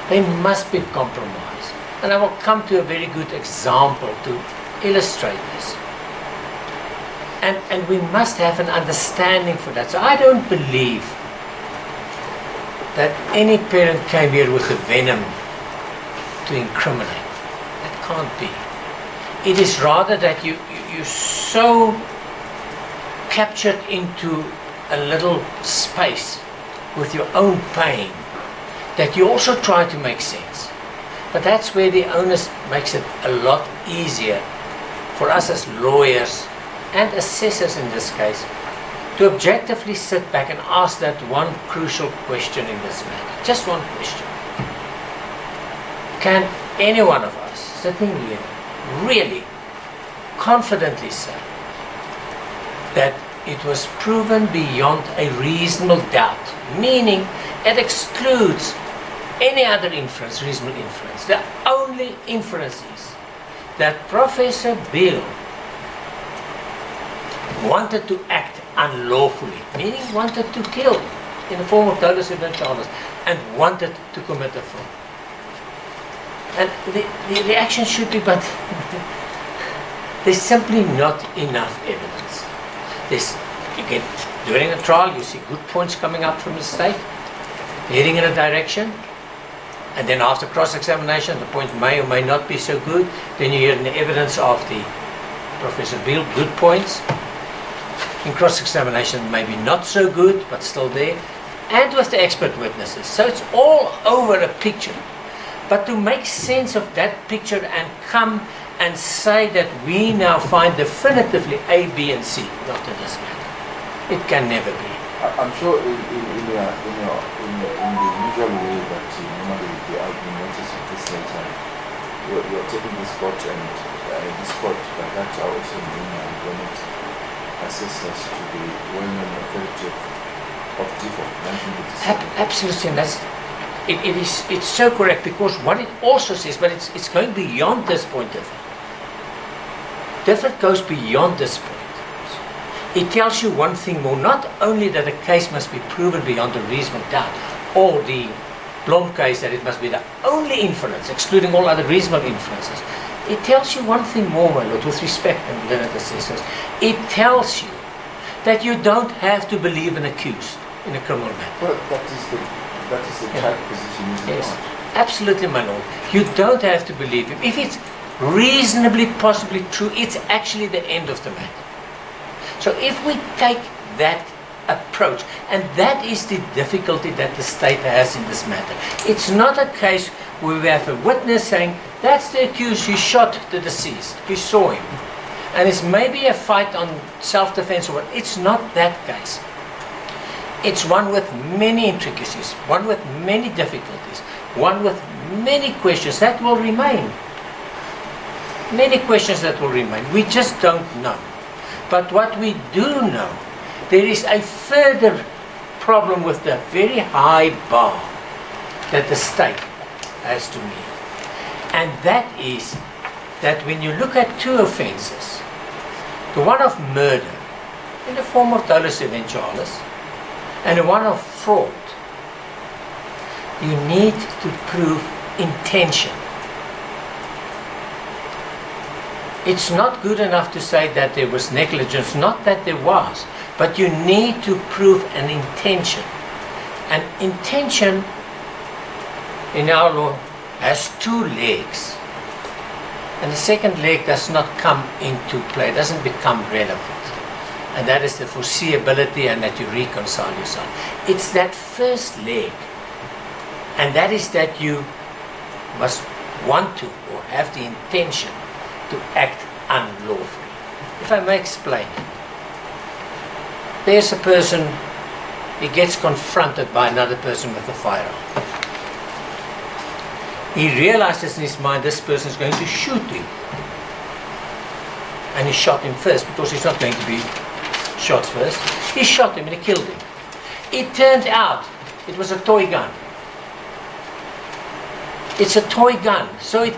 They must be compromised. And I will come to a very good example to illustrate this. And we must have an understanding for that. So I don't believe that any parent came here with the venom to incriminate. That can't be. It is rather that you're so captured into a little space with your own pain that you also try to make sense. But that's where the onus makes it a lot easier for us as lawyers and assessors in this case to objectively sit back and ask that one crucial question in this matter. Just one question. Can any one of us sitting here really confidently say that it was proven beyond a reasonable doubt, meaning it excludes any other inference, reasonable inference. The only inference is that Professor Beale wanted to act unlawfully, meaning wanted to kill in the form of dolus eventualis, and wanted to commit a fraud. And the reaction should be, but there's simply not enough evidence. During a trial, you see good points coming up from the state, heading in a direction, and then after cross-examination, the point may or may not be so good. Then you hear the evidence of the Professor Beale, good points. In cross-examination, maybe not so good, but still there. And with the expert witnesses. So it's all over a picture. But to make sense of that picture and come and say that we now find definitively A, B, and C, not in this matter. It can never be. I'm sure in the usual way that normally the argument is of this nature, you're taking this court and this court, but that also mean when it assesses to the well-known authority of default, 1987. Absolutely, and it's so correct, because what it also says, but it's going beyond this point of view. Different goes beyond this point. It tells you one thing more, not only that a case must be proven beyond a reasonable doubt, or the Blom case that it must be the only inference, excluding all other reasonable inferences. It tells you one thing more, my lord, with respect, and Leonard assesses. It tells you that you don't have to believe an accused in a criminal matter. Well, that is the type position, isn't it? Yes, absolutely, my lord. You don't have to believe him. If it's reasonably possibly true, it's actually the end of the matter. So if we take that approach, and that is the difficulty that the state has in this matter. It's not a case where we have a witness saying, that's the accused, he shot the deceased, we saw him. And it's maybe a fight on self-defense or what. It's not that case. It's one with many intricacies, one with many difficulties, one with many questions that will remain. Many questions that will remain. We just don't know. But what we do know, there is a further problem with the very high bar that the state has to meet. And that is that when you look at two offenses, the one of murder in the form of dolus eventualis and the one of fraud, you need to prove intention. It's not good enough to say that there was negligence, not that there was, but you need to prove an intention. And intention in our law has two legs. And the second leg does not come into play, doesn't become relevant. And that is the foreseeability and that you reconcile yourself. It's that first leg. And that is that you must want to or have the intention to act unlawfully. If I may explain. There's a person, he gets confronted by another person with a firearm. He realizes in his mind this person is going to shoot him. And he shot him first because he's not going to be shot first. He shot him and he killed him. It turned out it was a toy gun. It's a toy gun, so it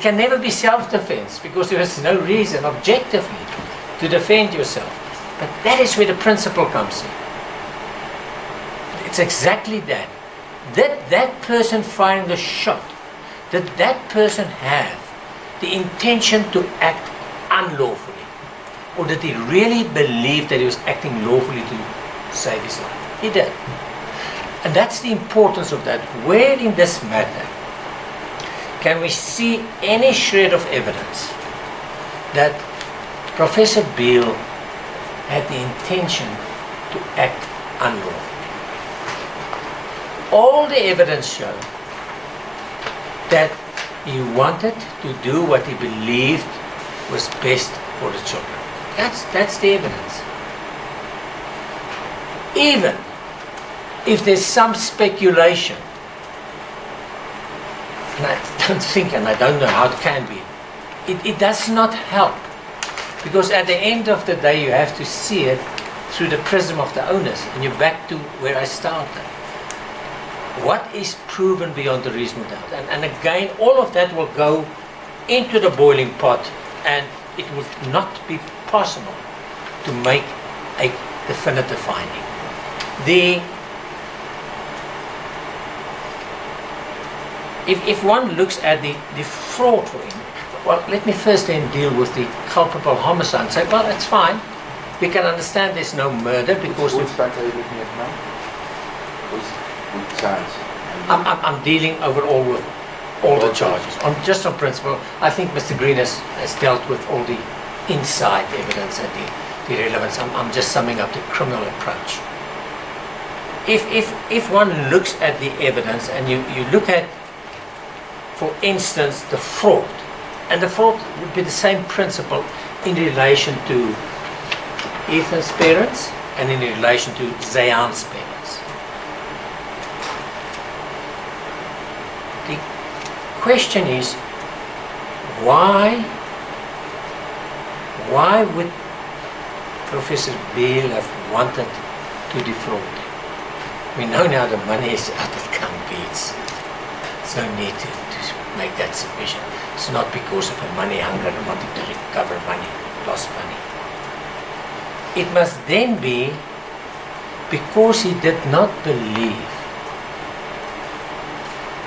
can never be self-defense because there is no reason objectively to defend yourself. But that is where the principle comes in. It's exactly that. Did that person firing the shot, did that person have the intention to act unlawfully? Or did he really believe that he was acting lawfully to save his life? He did. And that's the importance of that. Where in this matter can we see any shred of evidence that Professor Beale had the intention to act unlawfully? All the evidence showed that he wanted to do what he believed was best for the children. That's the evidence. Even if there's some speculation, and I don't think, and I don't know how it can be, it does not help. Because at the end of the day, you have to see it through the prism of the onus, and you're back to where I started. what is proven beyond a reasonable doubt? And again, all of that will go into the boiling pot, and it would not be possible to make a definitive finding. If one looks at the fraud for him, well, let me first then deal with the culpable homicide and say, well, that's fine. We can understand there's no murder because... Which fact are you looking at now? Which charge? I'm dealing overall with all the charges. Just on principle, I think Mr. Green has dealt with all the inside evidence and the relevance. I'm just summing up the criminal approach. If one looks at the evidence and you look at, for instance, the fraud, and the fraud would be the same principle in relation to Ethan's parents and in relation to Zayan's parents. The question is, why would Professor Beale have wanted to defraud? We know now the money is out of Beats. There's no need to make that submission. It's not because of a money hunger and wanting to recover money, lost money. It must then be because he did not believe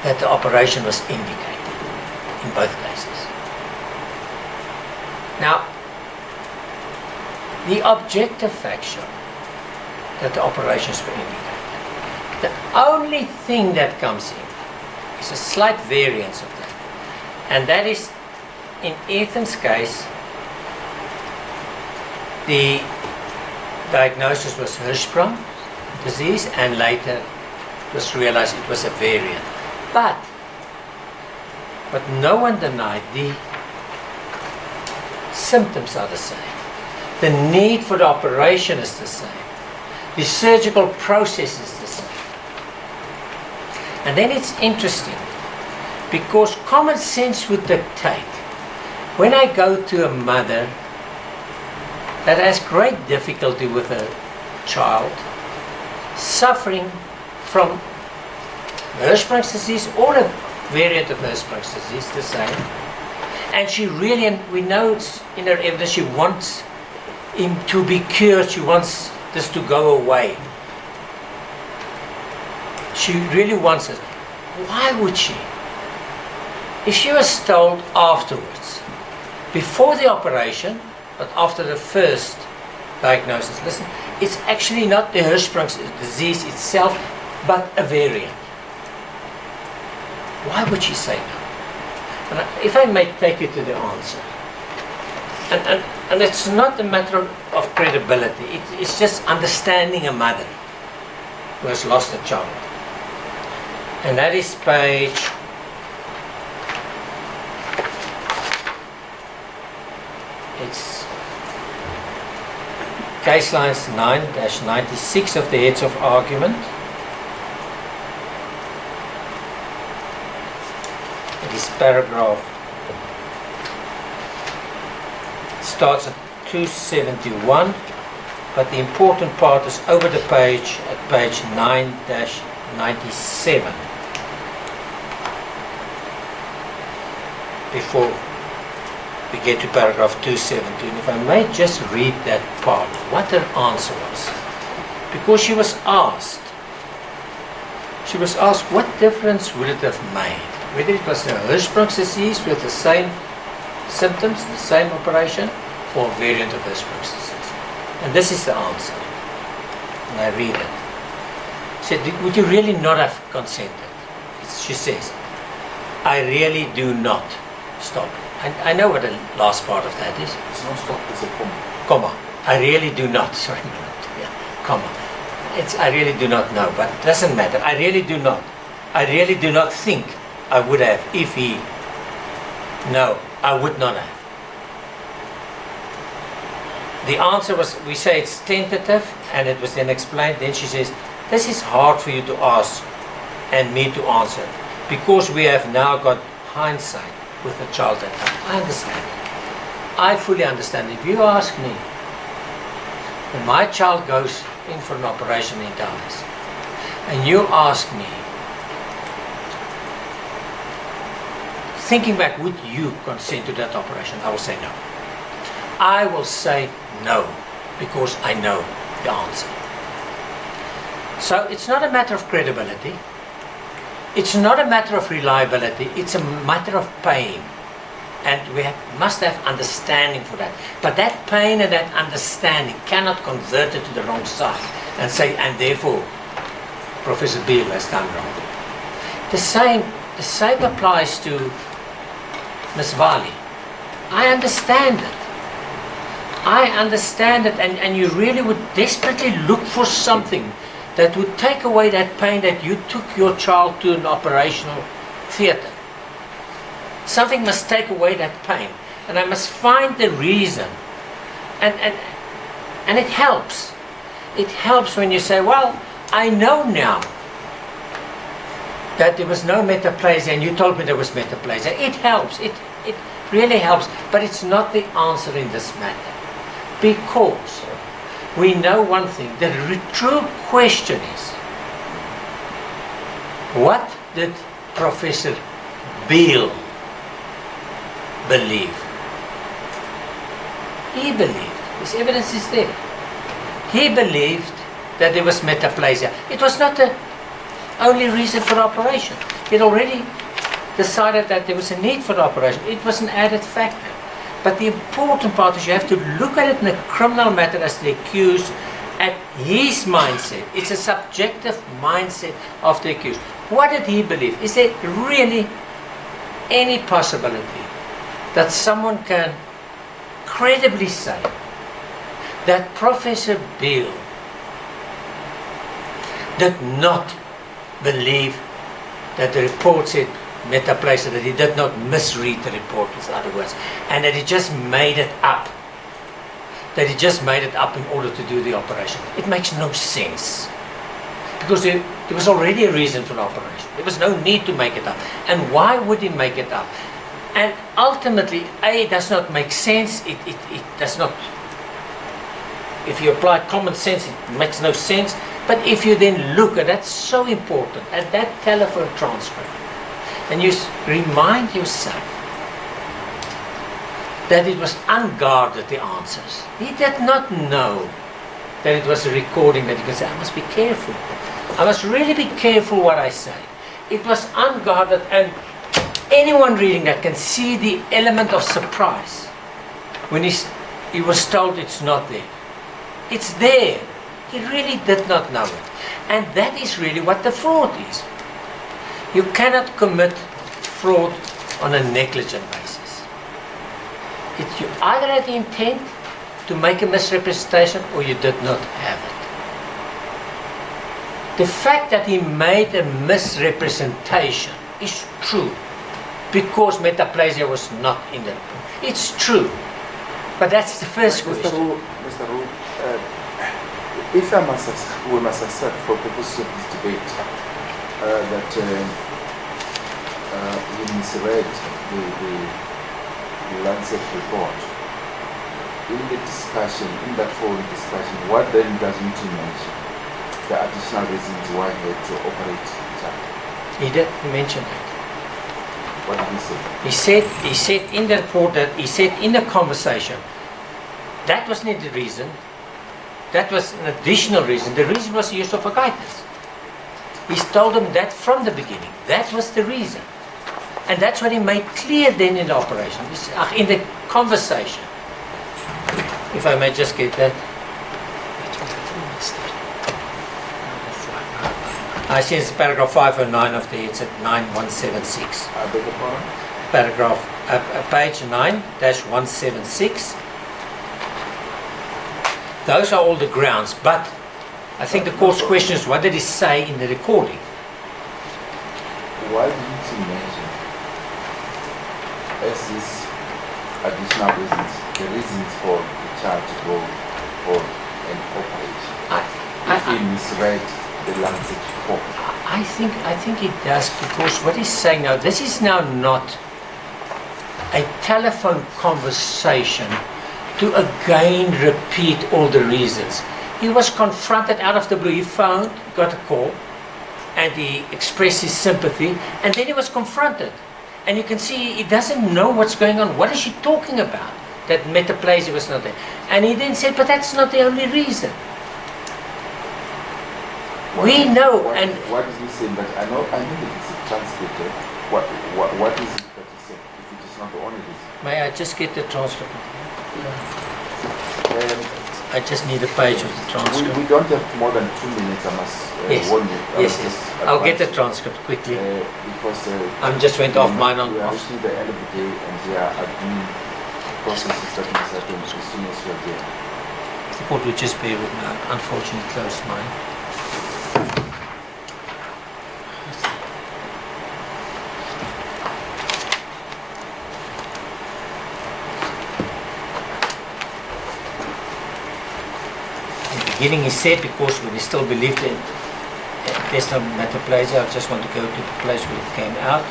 that the operation was indicated in both cases. Now, the objective fact show that the operations were indicated. The only thing that comes in is a slight variance of that. And that is, in Ethan's case, the diagnosis was Hirschsprung disease, and later it was realized it was a variant. But no one denied the symptoms are the same. The need for the operation is the same. The surgical process is the same. And then it's interesting because common sense would dictate, when I go to a mother that has great difficulty with a child suffering from Hirschsprung's disease or a variant of Hirschsprung's disease, the same, and she really, and we know it's in her evidence, she wants him to be cured, she wants this to go away. She really wants it. Why would she? If she was told afterwards, before the operation, but after the first diagnosis, listen, it's actually not the Hirschsprung's disease itself, but a variant. Why would she say no? And if I may take you to the answer, and it's not a matter of credibility, it's just understanding a mother who has lost a child. And that is page 9-96 of the Heads of Argument. It is paragraph, it starts at 271, but the important part is over the page at page 9-97. Before we get to paragraph 217, if I may just read that part, what her answer was. Because she was asked what difference would it have made? Whether it was a Hirschsprung's disease with the same symptoms, the same operation, or a variant of Hirschsprung's disease. And this is the answer. And I read it. She said, would you really not have consented? She says, I really do not. Stop. I know what the last part of that is. It's not stop, it's a comma. Comma. I really do not. Sorry, yeah, comma. I really do not know, but it doesn't matter. I really do not. I really do not think I would have if he... No, I would not have. The answer was, we say it's tentative, and it was then explained. Then she says, this is hard for you to ask and me to answer, because we have now got hindsight with the child at time. I understand. I fully understand. If you ask me, when my child goes in for an operation and he dies, and you ask me, thinking back, would you consent to that operation? I will say no. I will say no, because I know the answer. So it's not a matter of credibility. It's not a matter of reliability. It's a matter of pain. And we must have understanding for that. But that pain and that understanding cannot convert it to the wrong side and say, and therefore, Professor Beale has done wrong. The same applies to Ms. Vali. I understand it. I understand it, and you really would desperately look for something that would take away that pain that you took your child to an operational theatre. Something must take away that pain, and I must find the reason. And it helps. It helps when you say, well, I know now that there was no metaplasia, and you told me there was metaplasia. It helps. It really helps, but it's not the answer in this matter. Because we know one thing, the true question is, what did Professor Beale believe? He believed, this evidence is there, he believed that there was metaplasia. It was not the only reason for the operation. He had already decided that there was a need for the operation. It was an added factor. But the important part is you have to look at it in a criminal matter as the accused, at his mindset. It's a subjective mindset of the accused. What did he believe? Is there really any possibility that someone can credibly say that Professor Beale did not believe that the report said metaplasia, that he did not misread the report, in other words, and that he just made it up? That he just made it up in order to do the operation. It makes no sense. Because there was already a reason for the operation. There was no need to make it up. And why would he make it up? And ultimately, A, it does not make sense. It does not, if you apply common sense, it makes no sense. But if you then look, and that's so important, at that telephone transcript, and you remind yourself that it was unguarded, the answers. He did not know that it was a recording that you can say, I must be careful. I must really be careful what I say. It was unguarded, and anyone reading that can see the element of surprise when he was told it's not there. It's there. He really did not know it. And that is really what the fraud is. You cannot commit fraud on a negligent basis. You either had the intent to make a misrepresentation or you did not have it. The fact that he made a misrepresentation is true because metaplasia was not in the report. It's true. But that's the first question. Mr. Roux, if we must accept for purposes of this debate that he misread the Lancet report, in the discussion, in that forum discussion, what then doesn't he mention? The additional reasons why he had to operate the child. He did mention that. What did he say? He said in the report that he said in the conversation, that was not the reason. That was an additional reason. The reason was the use of guidance. He's told them that from the beginning. That was the reason. And that's what he made clear then in the operation, in the conversation. If I may just get that. I see it's paragraph 509 of the, it's at 9176. I beg your pardon? Paragraph, page 9-176. Those are all the grounds, but I think the court's question is, what did he say in the recording? Why didn't he mention, as his additional reasons, the reasons for the child to go for an operation? If he misread the Lancet report. I think it does, because what he's saying now, this is now not a telephone conversation to again repeat all the reasons. He was confronted out of the blue. He phoned, got a call, and he expressed his sympathy, and then he was confronted. And you can see he doesn't know what's going on. What is she talking about? That metaplasia was not there. And he then said, but that's not the only reason. We know, and what is he saying? But I know that it's a transcript. What is it that he said? If it is not the only reason. may I just get the transcript? I just need a page of the transcript. We don't have more than 2 minutes, I must Yes. warn you. Yes, yes. I'll get the transcript quickly. Because I just went off mine on we are off. reaching the end of the day and we are doing processes that must happen as soon as you are there. The court would just bear with me. I unfortunately closed mine. In the beginning he said, because when he still believed in intestinal metaplasia, I just want to go to the place where it came out.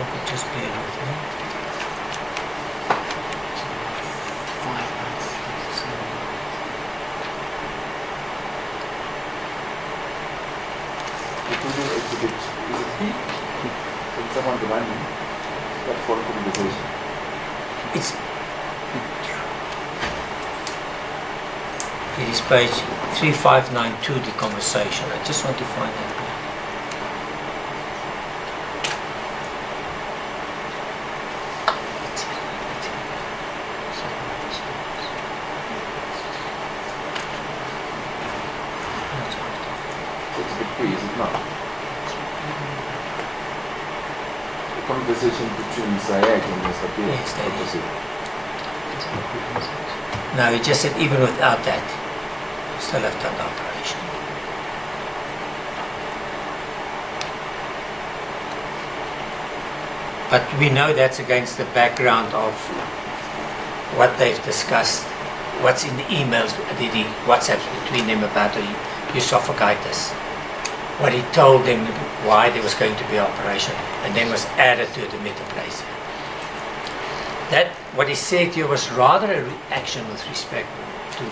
Okay, just bear with me. It's a bit, is it he? Can someone remind me? That phone conversation. It's it is page 3592, the conversation. I just want to find that. It's a bit free, is it not? The conversation between Zayed and Mr. Beale. Yes, that What was is. it? No, he just said even without that, still have done the operation. But we know that's against the background of what they've discussed, what's in the emails, the WhatsApps between them about the esophagitis. What he told them why there was going to be an operation, and then was added to the metaplasia. That, what he said here was rather a reaction with respect to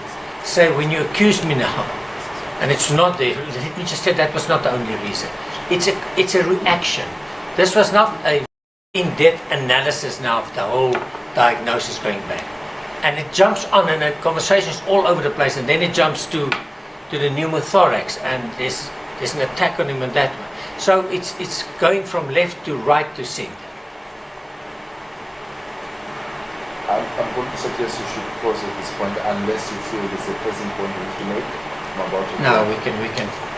say, when you accuse me now, and it's not there, let me just say that was not the only reason. It's a reaction. This was not a in-depth analysis now of the whole diagnosis going back. And it jumps on, and the conversation is all over the place, and then it jumps to the pneumothorax, and there's an attack on him and that one. So it's going from left to right to center. I'm going to suggest you should pause at this point unless you feel there's a pressing point you wish to make. I'm about to No, we can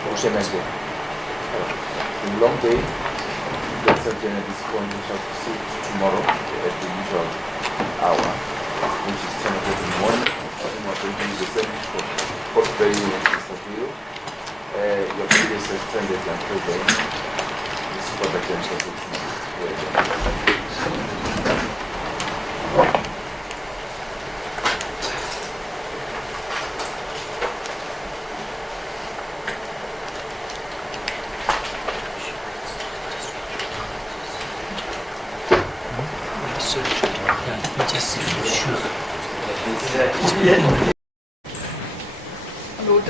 pause it as well. It's a long day. Let's adjourn at this point. We shall proceed tomorrow at the usual hour, which is 10 o'clock in the morning. We are going to use the same for Beale and Mr. Beale. Your previous attendant and president, this is what the attention just sure. Lord,